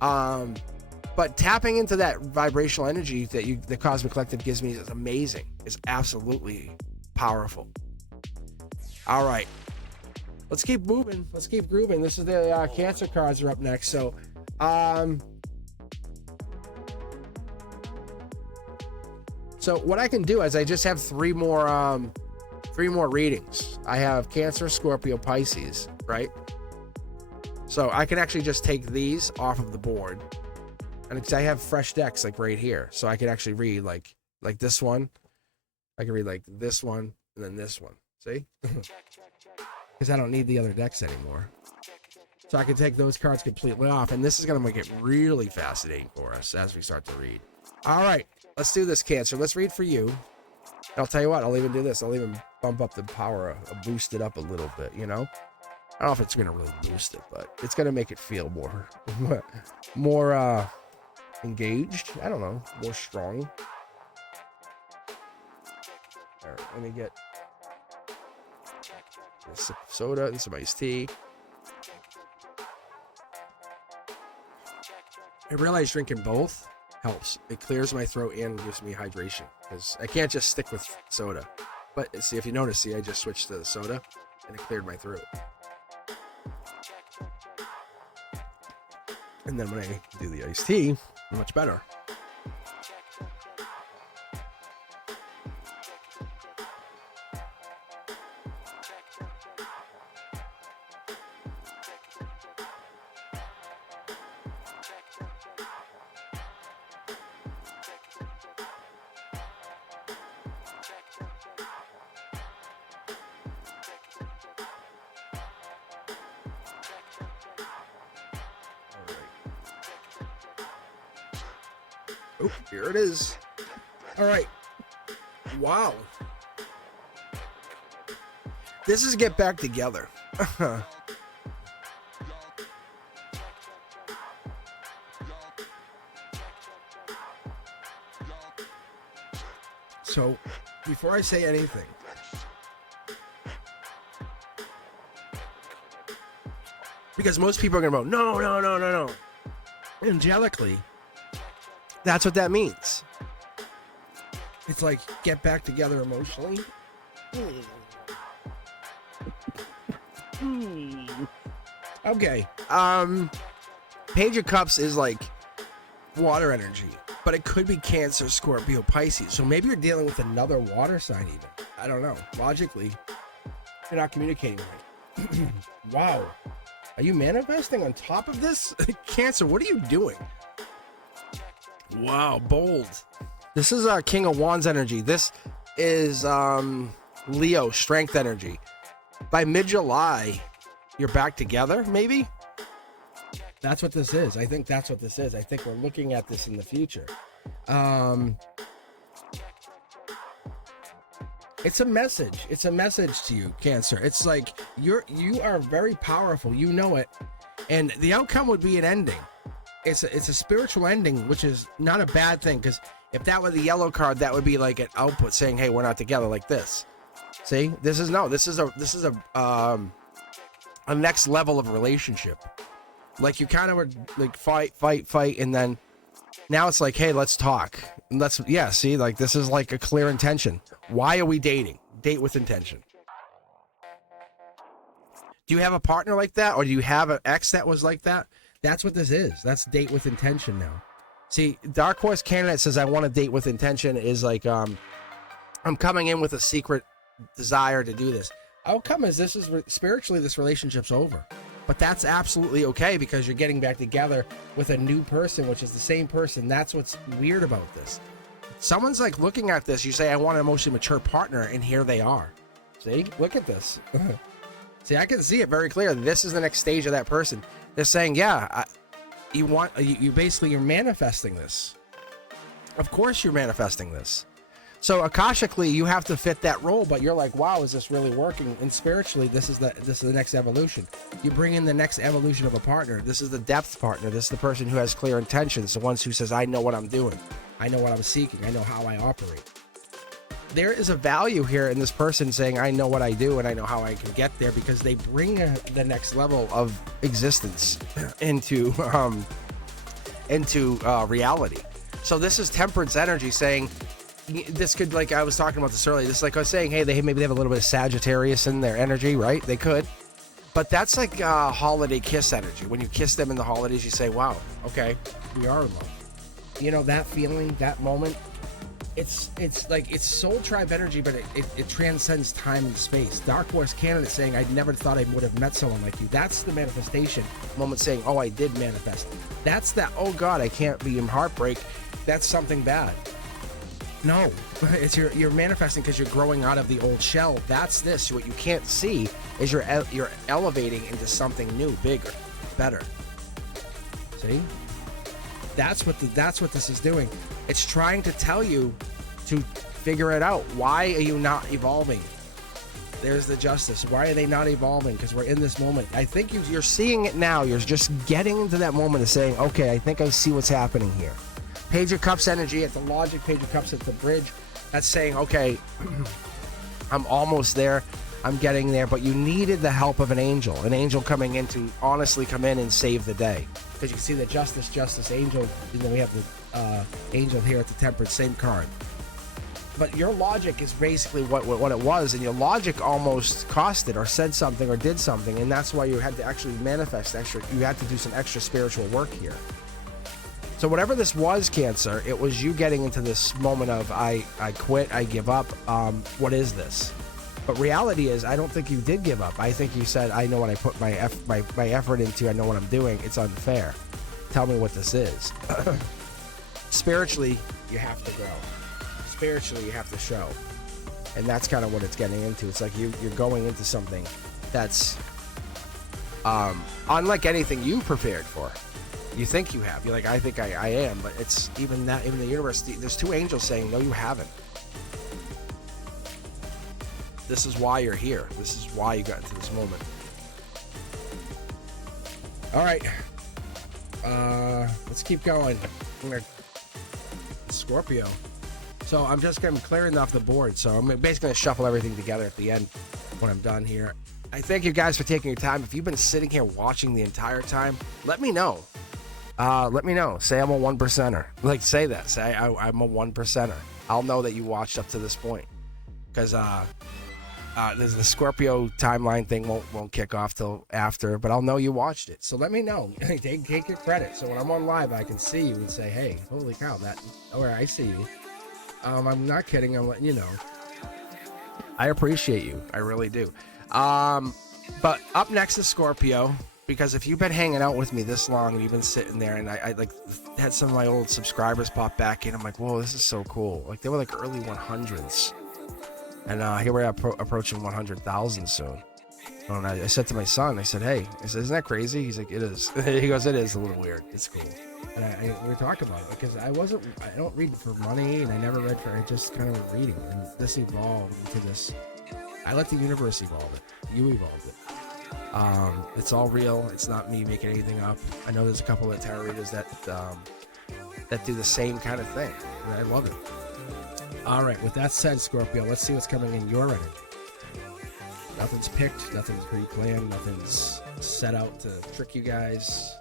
but tapping into that vibrational energy that the Cosmic Collective gives me is amazing. It's absolutely powerful. All right, let's keep moving. Let's keep grooving. This is the Cancer cards are up next. So, So what I can do is I just have three more readings. I have Cancer, Scorpio, Pisces, right? So I can actually just take these off of the board, and I have fresh decks like right here, so I can actually read like this one. I can read like this one and then this one. See? Because I don't need the other decks anymore. So I can take those cards completely off, and this is going to make it really fascinating for us as we start to read. All right. Let's do this, Cancer. Let's read for you. And I'll tell you what, I'll even do this. I'll even bump up the power, boost it up a little bit, you know? I don't know if it's going to really boost it, but it's going to make it feel more engaged. I don't know, more strong. All right, let me get a sip of soda and some iced tea. I realize drinking both helps. It clears my throat and gives me hydration, because I can't just stick with soda. But see, if you notice, I just switched to the soda and it cleared my throat. And then when I do the iced tea, much better. Oh, here it is. All right. Wow. This is Get Back Together. So, before I say anything, Because most people are gonna go, no, no, no, no, no. Angelically, that's what that means. It's like, get back together emotionally. Okay. Page of Cups is like water energy, but it could be Cancer, Scorpio, Pisces. So maybe you're dealing with another water sign even. I don't know. Logically, you're not communicating right. Wow. Are you manifesting on top of this? Cancer, what are you doing? Wow, bold. This is King of Wands energy. This is Leo, strength energy. By mid-July, you're back together, maybe? That's what this is. I think that's what this is. I think we're looking at this in the future. It's a message. It's a message to you, Cancer. It's like you are very powerful. You know it. And the outcome would be an ending. It's a spiritual ending, which is not a bad thing, because if that were the yellow card, that would be like an output saying, hey, we're not together, like this. See? This is a next level of relationship. Like you kind of were like fight, and then now it's like, hey, let's talk. And see, like this is like a clear intention. Why are we dating? Date with intention. Do you have a partner like that, or do you have an ex that was like that? That's what this is. That's date with intention now. See, Dark Horse Candidate says I want to date with intention is like I'm coming in with a secret desire to do this. Outcome is this is spiritually this relationship's over. But that's absolutely okay because you're getting back together with a new person, which is the same person. That's what's weird about this. Someone's like looking at this, you say, I want an emotionally mature partner, and here they are. See? Look at this. See, I can see it very clear. This is the next stage of that person. They're saying, yeah, you basically, you're manifesting this. Of course you're manifesting this. So akashically, you have to fit that role, but you're like, wow, is this really working? And spiritually, this is the next evolution. You bring in the next evolution of a partner. This is the depth partner. This is the person who has clear intentions, the ones who says, I know what I'm doing. I know what I'm seeking. I know how I operate. There is a value here in this person saying, I know what I do and I know how I can get there, because they bring the next level of existence into reality. So this is Temperance energy saying, this could, like I was talking about this earlier, this is like I was saying, hey, maybe they have a little bit of Sagittarius in their energy, right? They could. But that's like holiday kiss energy. When you kiss them in the holidays, you say, wow, okay, we are in love. You know, that feeling, that moment, it's like, it's soul tribe energy, but it transcends time and space. Dark Horse Candidate saying, I never thought I would have met someone like you. That's the manifestation moment saying, oh, I did manifest. That's that, oh God, I can't be in heartbreak. That's something bad. No, it's you're manifesting because you're growing out of the old shell. That's this. What you can't see is you're elevating into something new, bigger, better. See? That's what this is doing. It's trying to tell you to figure it out. Why are you not evolving? There's the justice. Why are they not evolving? Because we're in this moment. I think you're seeing it now. You're just getting into that moment of saying, okay, I think I see what's happening here. Page of Cups energy at the logic, Page of Cups at the bridge. That's saying, okay, I'm almost there. I'm getting there, but you needed the help of an angel coming in to honestly come in and save the day. Because you can see the justice, angel, and then we have the angel here at the Temperance, same card. But your logic is basically what it was, and your logic almost cost it or said something or did something, and that's why you had to actually manifest extra. You had to do some extra spiritual work here. So whatever this was, Cancer, it was you getting into this moment of I quit, I give up. What is this? But reality is, I don't think you did give up. I think you said, I know what I put my effort into. I know what I'm doing. It's unfair. Tell me what this is. Spiritually, you have to grow. Spiritually, you have to show. And that's kind of what it's getting into. It's like you're going into something that's unlike anything you prepared for. You think you have. You're like, I think I am. But it's even that, even the universe, there's two angels saying, no, you haven't. This is why you're here. This is why you got into this moment. All right. Let's keep going. Scorpio. So I'm just going to clearing off the board. So I'm basically going to shuffle everything together at the end when I'm done here. I thank you guys for taking your time. If you've been sitting here watching the entire time, let me know. Let me know. Say I'm a 1%er. Like, say that. Say I'm a 1%er. I'll know that you watched up to this point. Because there's the Scorpio timeline thing won't kick off till after, but I'll know you watched it. So let me know. Take your credit. So when I'm on live, I can see you and say, hey, holy cow, I see you. I'm not kidding. I'm letting you know. I appreciate you. I really do. But up next is Scorpio, because if you've been hanging out with me this long and you've been sitting there, and I like had some of my old subscribers pop back in, I'm like, whoa, this is so cool. Like, they were like early 100s. And here we're approaching 100,000 soon. And I said to my son, I said, hey, isn't that crazy? He's like, it is. He goes, it is a little weird. It's cool. And we were talking about it because I don't read for money, and I never read for, I just kind of reading. And this evolved into this. I let the universe evolve it. You evolved it. It's all real. It's not me making anything up. I know there's a couple of tarot readers that do the same kind of thing. And I love it. All right, with that said, Scorpio, let's see what's coming in your energy. Nothing's picked, nothing's pre-planned, nothing's set out to trick you guys.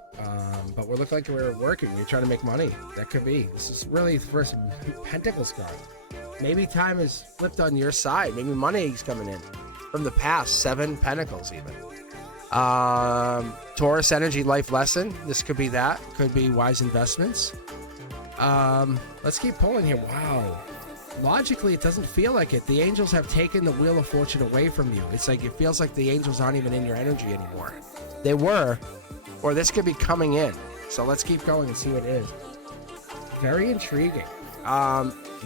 But we look like we're working. We're trying to make money. That could be. This is really the first Pentacles card. Maybe time is flipped on your side. Maybe money is coming in from the past. 7 Pentacles even. Taurus energy life lesson. This could be that. Could be wise investments. Let's keep pulling here. Wow. Logically, it doesn't feel like it. The angels have taken the wheel of fortune away from you. It's like, it feels like the angels aren't even in your energy anymore. They were, or this could be coming in. So let's keep going and see what it is. Very intriguing.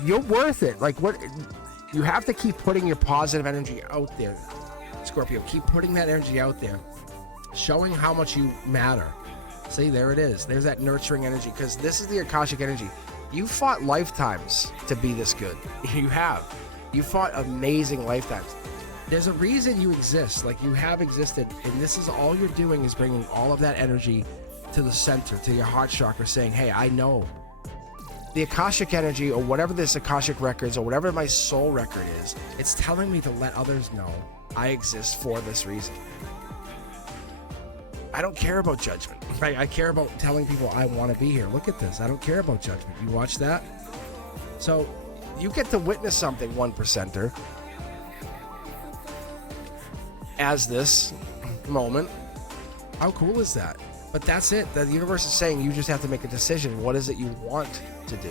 You're worth it. Like, what? You have to keep putting your positive energy out there, Scorpio. Keep putting that energy out there, showing how much you matter. See, there it is. There's that nurturing energy, because this is the Akashic energy. You fought lifetimes to be this good. You have. You fought amazing lifetimes. There's a reason you exist. Like, you have existed, and this is all you're doing, is bringing all of that energy to the center, to your heart chakra, saying, hey, I know. The Akashic energy, or whatever this Akashic records, or whatever my soul record is, it's telling me to let others know I exist for this reason. I don't care about judgment. Right? I care about telling people I want to be here. Look at this. I don't care about judgment. You watch that? So you get to witness something, 1%er, as this moment. How cool is that? But that's it. The universe is saying you just have to make a decision. What is it you want to do?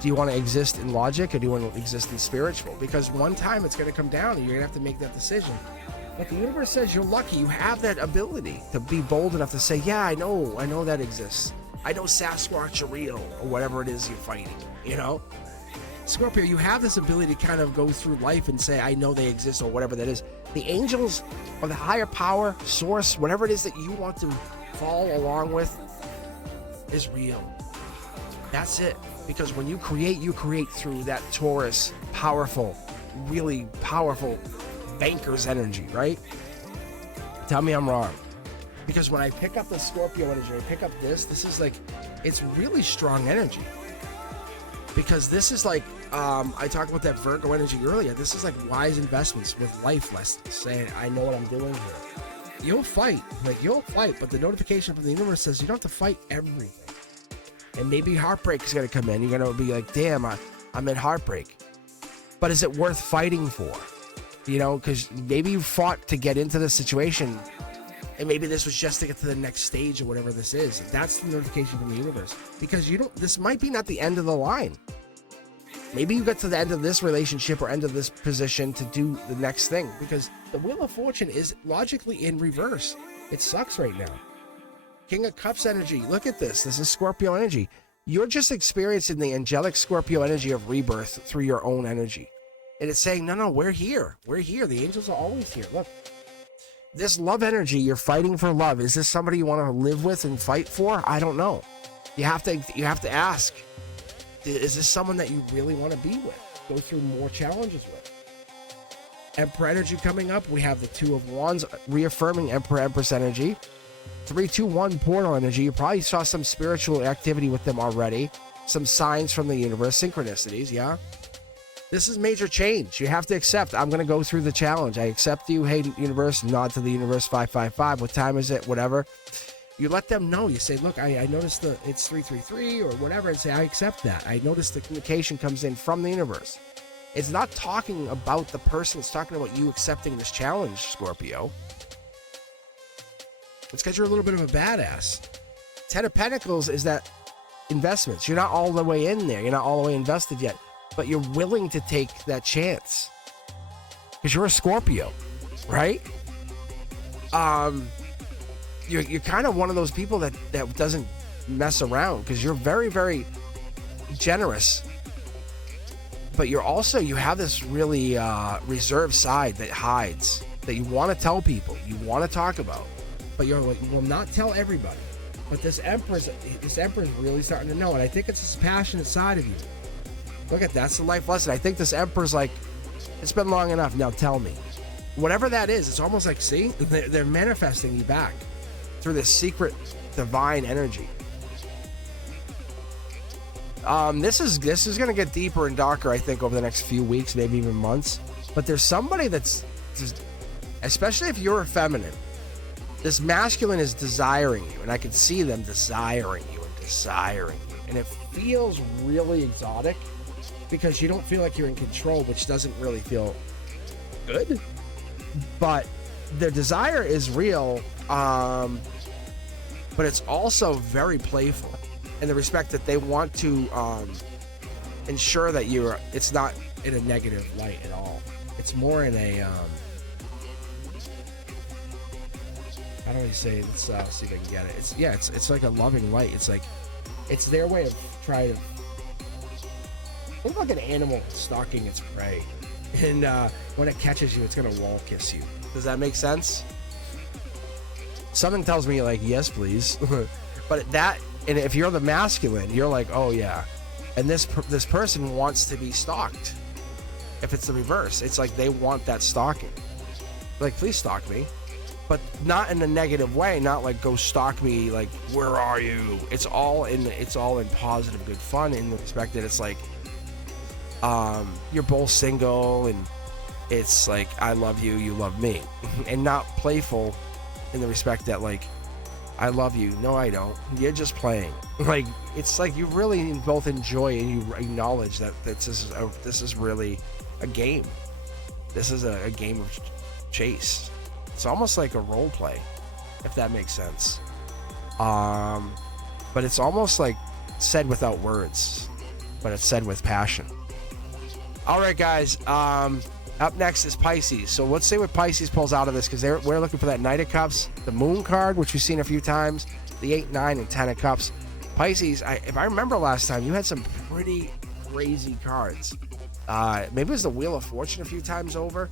Do you want to exist in logic, or do you want to exist in spiritual? Because one time it's going to come down and you're going to have to make that decision. But the universe says you're lucky. You have that ability to be bold enough to say, yeah, I know that exists. I know Sasquatch are real, or whatever it is you're fighting, you know? Scorpio, you have this ability to kind of go through life and say, I know they exist, or whatever that is. The angels, or the higher power, source, whatever it is that you want to fall along with, is real. That's it. Because when you create through that Taurus, powerful, really powerful banker's energy, right? Tell me I'm wrong. Because when I pick up the Scorpio energy, I pick up this is like, it's really strong energy. Because this is like, I talked about that Virgo energy earlier. This is like wise investments with life lessons, saying, I know what I'm doing here. You'll fight, but the notification from the universe says you don't have to fight everything. And maybe heartbreak is going to come in. You're going to be like, damn, I'm in heartbreak. But is it worth fighting for? You know, because maybe you fought to get into this situation, and maybe this was just to get to the next stage, or whatever this is. That's the notification from the universe. Because this might be not the end of the line. Maybe you get to the end of this relationship, or end of this position, to do the next thing. Because the Wheel of Fortune is logically in reverse. It sucks right now. King of Cups energy. Look at this. This is Scorpio energy. You're just experiencing the angelic Scorpio energy of rebirth through your own energy. And it's saying, no, we're here. We're here. The angels are always here. Look, this love energy, you're fighting for love. Is this somebody you want to live with and fight for? I don't know. You have to ask. Is this someone that you really want to be with? Go through more challenges with? Emperor energy coming up. We have the Two of Wands reaffirming Emperor Empress energy. 3-2-1 portal energy. You probably saw some spiritual activity with them already. Some signs from the universe, synchronicities, yeah. This is major change. You have to accept. I'm going to go through the challenge. I accept you. Hey, universe, nod to the universe 555. What time is it? Whatever. You let them know. You say, look, I noticed it's 333 or whatever, and say, I accept that. I noticed the communication comes in from the universe. It's not talking about the person. It's talking about you accepting this challenge, Scorpio. It's because you're a little bit of a badass. 10 of Pentacles is that investments. You're not all the way in there. You're not all the way invested yet. But you're willing to take that chance. Because you're a Scorpio, right? You're kind of one of those people that doesn't mess around. Because you're very, very generous. But you have this really reserved side that hides. That you want to tell people. You want to talk about. But you will not tell everybody. But this Emperor's really starting to know. And I think it's this passionate side of you. Look at that. That's the life lesson. I think this Emperor's like, it's been long enough. Now tell me. Whatever that is, it's almost like, see? They're manifesting you back through this secret divine energy. This is going to get deeper and darker, I think, over the next few weeks, maybe even months. But there's somebody that's just, especially if you're a feminine, this masculine is desiring you. And I can see them desiring you and desiring you. And it feels really exotic. Because you don't feel like you're in control, which doesn't really feel good. But their desire is real, but it's also very playful in the respect that they want to ensure that it's not in a negative light at all. It's more in a, how do I say? Let's see if I can get it. It's like a loving light. It's like, it's their way of trying to. Think like an animal stalking its prey, and when it catches you, it's gonna wall kiss you. Does that make sense? Something tells me like, yes, please. But and if you're the masculine, you're like, oh yeah, and this person wants to be stalked. If it's the reverse, it's like they want that stalking. Like, please stalk me, but not in a negative way. Not like go stalk me. Like, where are you? It's all in positive, good fun. In the respect that it's like. You're both single and it's like I love you, you love me, and not playful in the respect that like I love you, no I don't, you're just playing. Like it's like you really both enjoy and you acknowledge that this is really a game. This is a game of chase. It's almost like a role play, if that makes sense. But it's almost like said without words, but it's said with passion. All right, guys. Up next is Pisces. So let's see what Pisces pulls out of this, because we're looking for that Knight of Cups, the Moon card, which we've seen a few times, the 8, 9, and 10 of Cups. Pisces, if I remember last time, you had some pretty crazy cards. Maybe it was the Wheel of Fortune a few times over.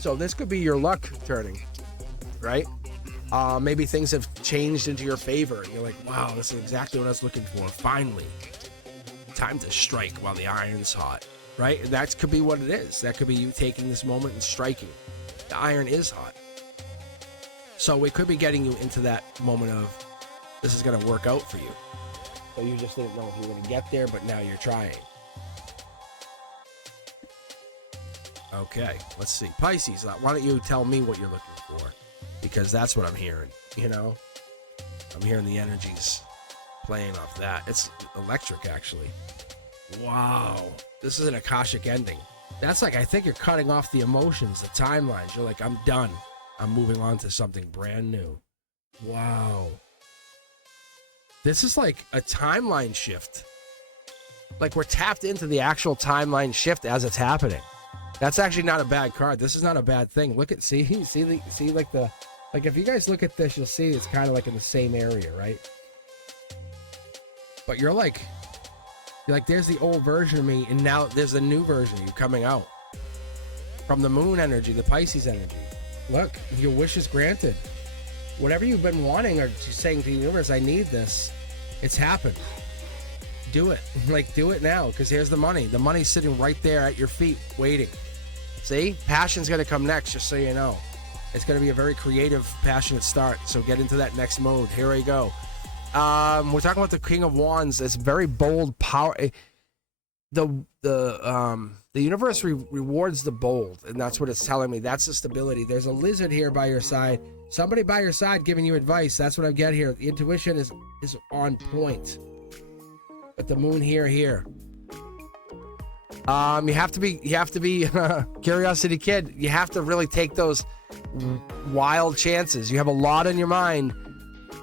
So this could be your luck turning, right? Maybe things have changed into your favor. And you're like, wow, this is exactly what I was looking for. Finally. Time to strike while the iron's hot, right? That could be what it is. That could be you taking this moment and striking. The iron is hot. So we could be getting you into that moment of this is going to work out for you. So you just didn't know if you were going to get there, but now you're trying. Okay, let's see. Pisces, why don't you tell me what you're looking for? Because that's what I'm hearing, you know? I'm hearing the energies playing off that. It's electric, actually. Wow. This is an Akashic ending. That's like, I think you're cutting off the emotions, the timelines. You're like, I'm done. I'm moving on to something brand new. Wow. This is like a timeline shift. Like we're tapped into the actual timeline shift as it's happening. That's actually not a bad card. This is not a bad thing. Look at, see like if you guys look at this, you'll see it's kind of like in the same area, right? But you're like, there's the old version of me, and now there's a new version of you coming out. From the moon energy, the Pisces energy. Look, your wish is granted. Whatever you've been wanting or saying to the universe, I need this, it's happened. Do it. Like, do it now, because here's the money. The money's sitting right there at your feet, waiting. See? Passion's going to come next, just so you know. It's going to be a very creative, passionate start. So get into that next mode. Here we go. We're talking about the King of Wands. It's very bold power. the universe rewards the bold, and that's what it's telling me. That's the stability. There's a lizard here by your side. Somebody by your side giving you advice. That's what I get here. The intuition is on point. But the moon here. You have to be curiosity kid. You have to really take those wild chances. You have a lot in your mind,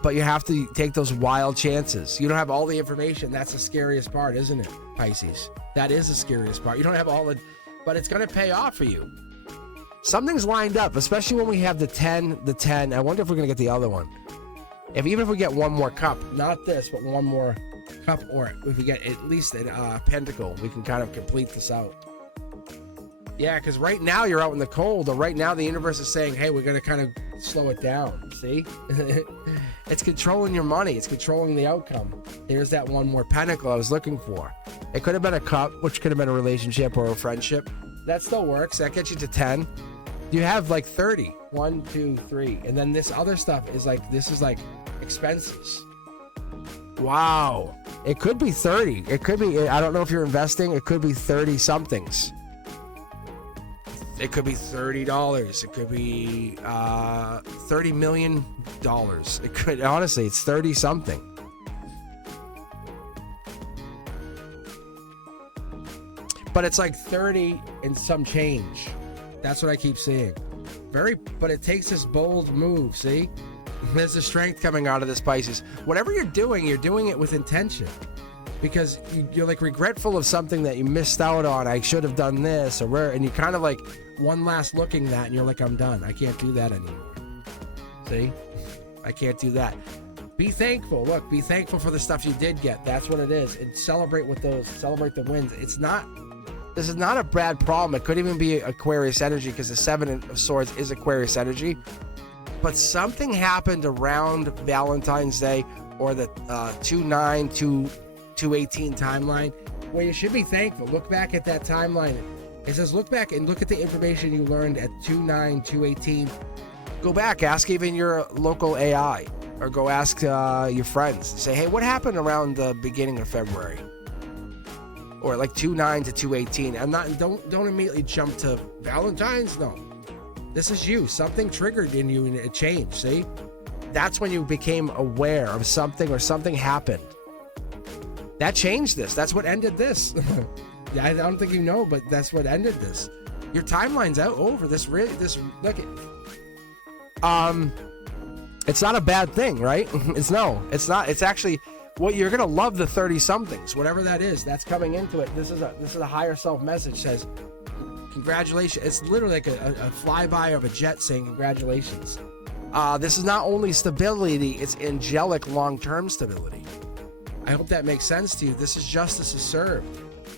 but you have to take those wild chances. You don't have all the information. That's the scariest part, isn't it, Pisces? That is the scariest part. You don't have all the, but it's going to pay off for you. Something's lined up, especially when we have the 10. I wonder if we're going to get the other one. Even if we get one more cup, not this, but one more cup, or if we get at least a pentacle, we can kind of complete this out. Yeah, because right now you're out in the cold, or right now the universe is saying, hey, we're going to kind of slow it down. See? It's controlling your money. It's controlling the outcome. Here's that one more pentacle I was looking for. It could have been a cup, which could have been a relationship or a friendship. That still works. That gets you to 10. You have like 30. 1, 2, 3. And then this other stuff is like, this is like expenses. Wow. It could be 30. It could be, I don't know if you're investing. It could be 30 somethings. It could be $30. It could be $30 million. It could, honestly, it's 30 something. But it's like 30 and some change. That's what I keep seeing. But it takes this bold move, see? There's the strength coming out of this, Pisces. Whatever you're doing it with intention. Because you're like regretful of something that you missed out on. I should have done this, and you kind of like one last looking that, and you're like, I'm done. I can't do that anymore. See? I can't do that. Be thankful. Look, be thankful for the stuff you did get. That's what it is. And celebrate the wins. This is not a bad problem. It could even be Aquarius energy, because the 7 of Swords is Aquarius energy. But something happened around Valentine's Day, or the 2/9 to 2/18 timeline, where you should be thankful. Look back at that timeline. It says look back and look at the information you learned at 2/9, 2/18. Go back, ask even your local AI, or go ask your friends. Say, hey, what happened around the beginning of February? Or like 2/9 to 2/18. Don't immediately jump to Valentine's. No, this is you. Something triggered in you and it changed. See, that's when you became aware of something, or something happened. That changed this. That's what ended this. I don't think you know, but that's what ended this. Your timeline's out over this. Look at. It's not a bad thing, right? It's not. It's actually. Well, you're gonna love the 30 somethings, whatever that is. That's coming into it. This is a higher self message. Says, congratulations. It's literally like a flyby of a jet saying congratulations. This is not only stability; it's angelic long-term stability. I hope that makes sense to you. This is justice is served.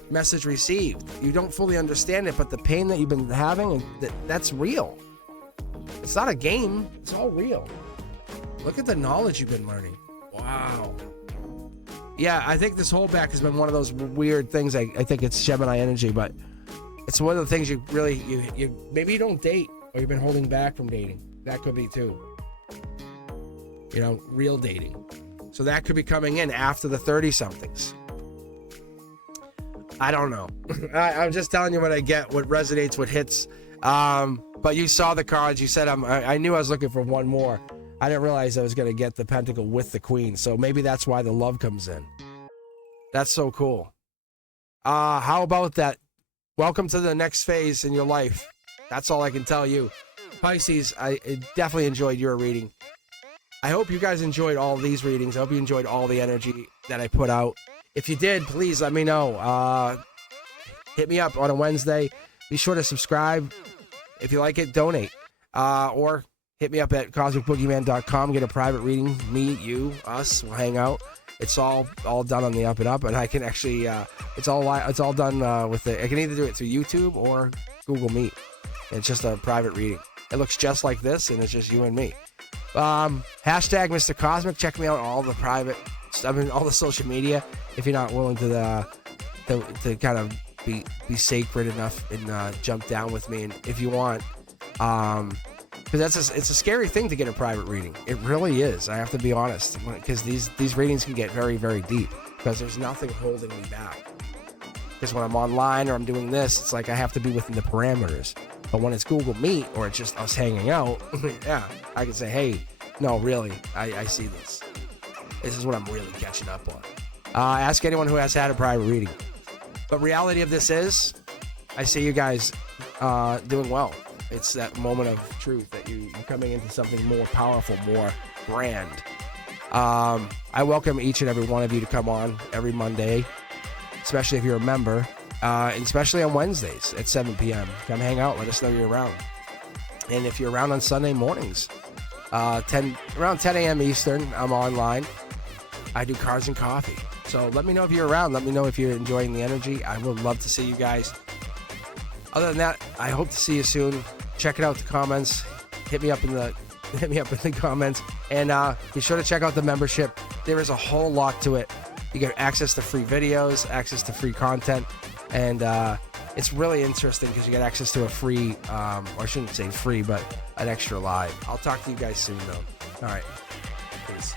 Message received. You don't fully understand it, but the pain that you've been having, that's real. It's not a game. It's all real. Look at the knowledge you've been learning. Wow. Yeah, I think this holdback has been one of those weird things. I think it's Gemini energy, but it's one of the things you maybe you don't date, or you've been holding back from dating. That could be too. Real dating. So that could be coming in after the 30 somethings. I don't know. I'm just telling you what I get, what resonates, what hits. But you saw the cards. You said I knew I was looking for one more. I didn't realize I was going to get the pentacle with the queen. So maybe that's why the love comes in. That's so cool. How about that? Welcome to the next phase in your life. That's all I can tell you. Pisces, I definitely enjoyed your reading. I hope you guys enjoyed all these readings. I hope you enjoyed all the energy that I put out. If you did, please let me know. Hit me up on a Wednesday. Be sure to subscribe. If you like it, donate. Or hit me up at cosmicboogeyman.com. Get a private reading. Me, you, us. We'll hang out. It's all done on the up and up, and I can actually it's all done with it. I can either do it through YouTube or Google Meet. It's just a private reading. It looks just like this, and it's just you and me. Hashtag Mr. Cosmic. Check me out on all the private stuff, all the social media. If you're not willing to kind of be sacred enough and jump down with me, and if you want, because it's a scary thing to get a private reading. It really is. I have to be honest, because these readings can get very, very deep, because there's nothing holding me back. Because when I'm online or I'm doing this, it's like I have to be within the parameters. But when it's Google Meet or it's just us hanging out, yeah, I can say, hey, no, really, I see this. This is what I'm really catching up on. Ask anyone who has had a private reading. But reality of this is, I see you guys doing well. It's that moment of truth that you're coming into something more powerful, more grand. I welcome each and every one of you to come on every Monday, especially if you're a member, and especially on Wednesdays at 7 p.m. Come hang out. Let us know you're around. And if you're around on Sunday mornings, around 10 a.m. Eastern, I'm online. I do cards and coffee. So let me know if you're around. Let me know if you're enjoying the energy. I would love to see you guys. Other than that, I hope to see you soon. Check it out, the comments. Hit me up in the comments. And be sure to check out the membership. There is a whole lot to it. You get access to free videos, access to free content, and it's really interesting because you get access to a free, or I shouldn't say free, but an extra live. I'll talk to you guys soon, though. All right. Peace.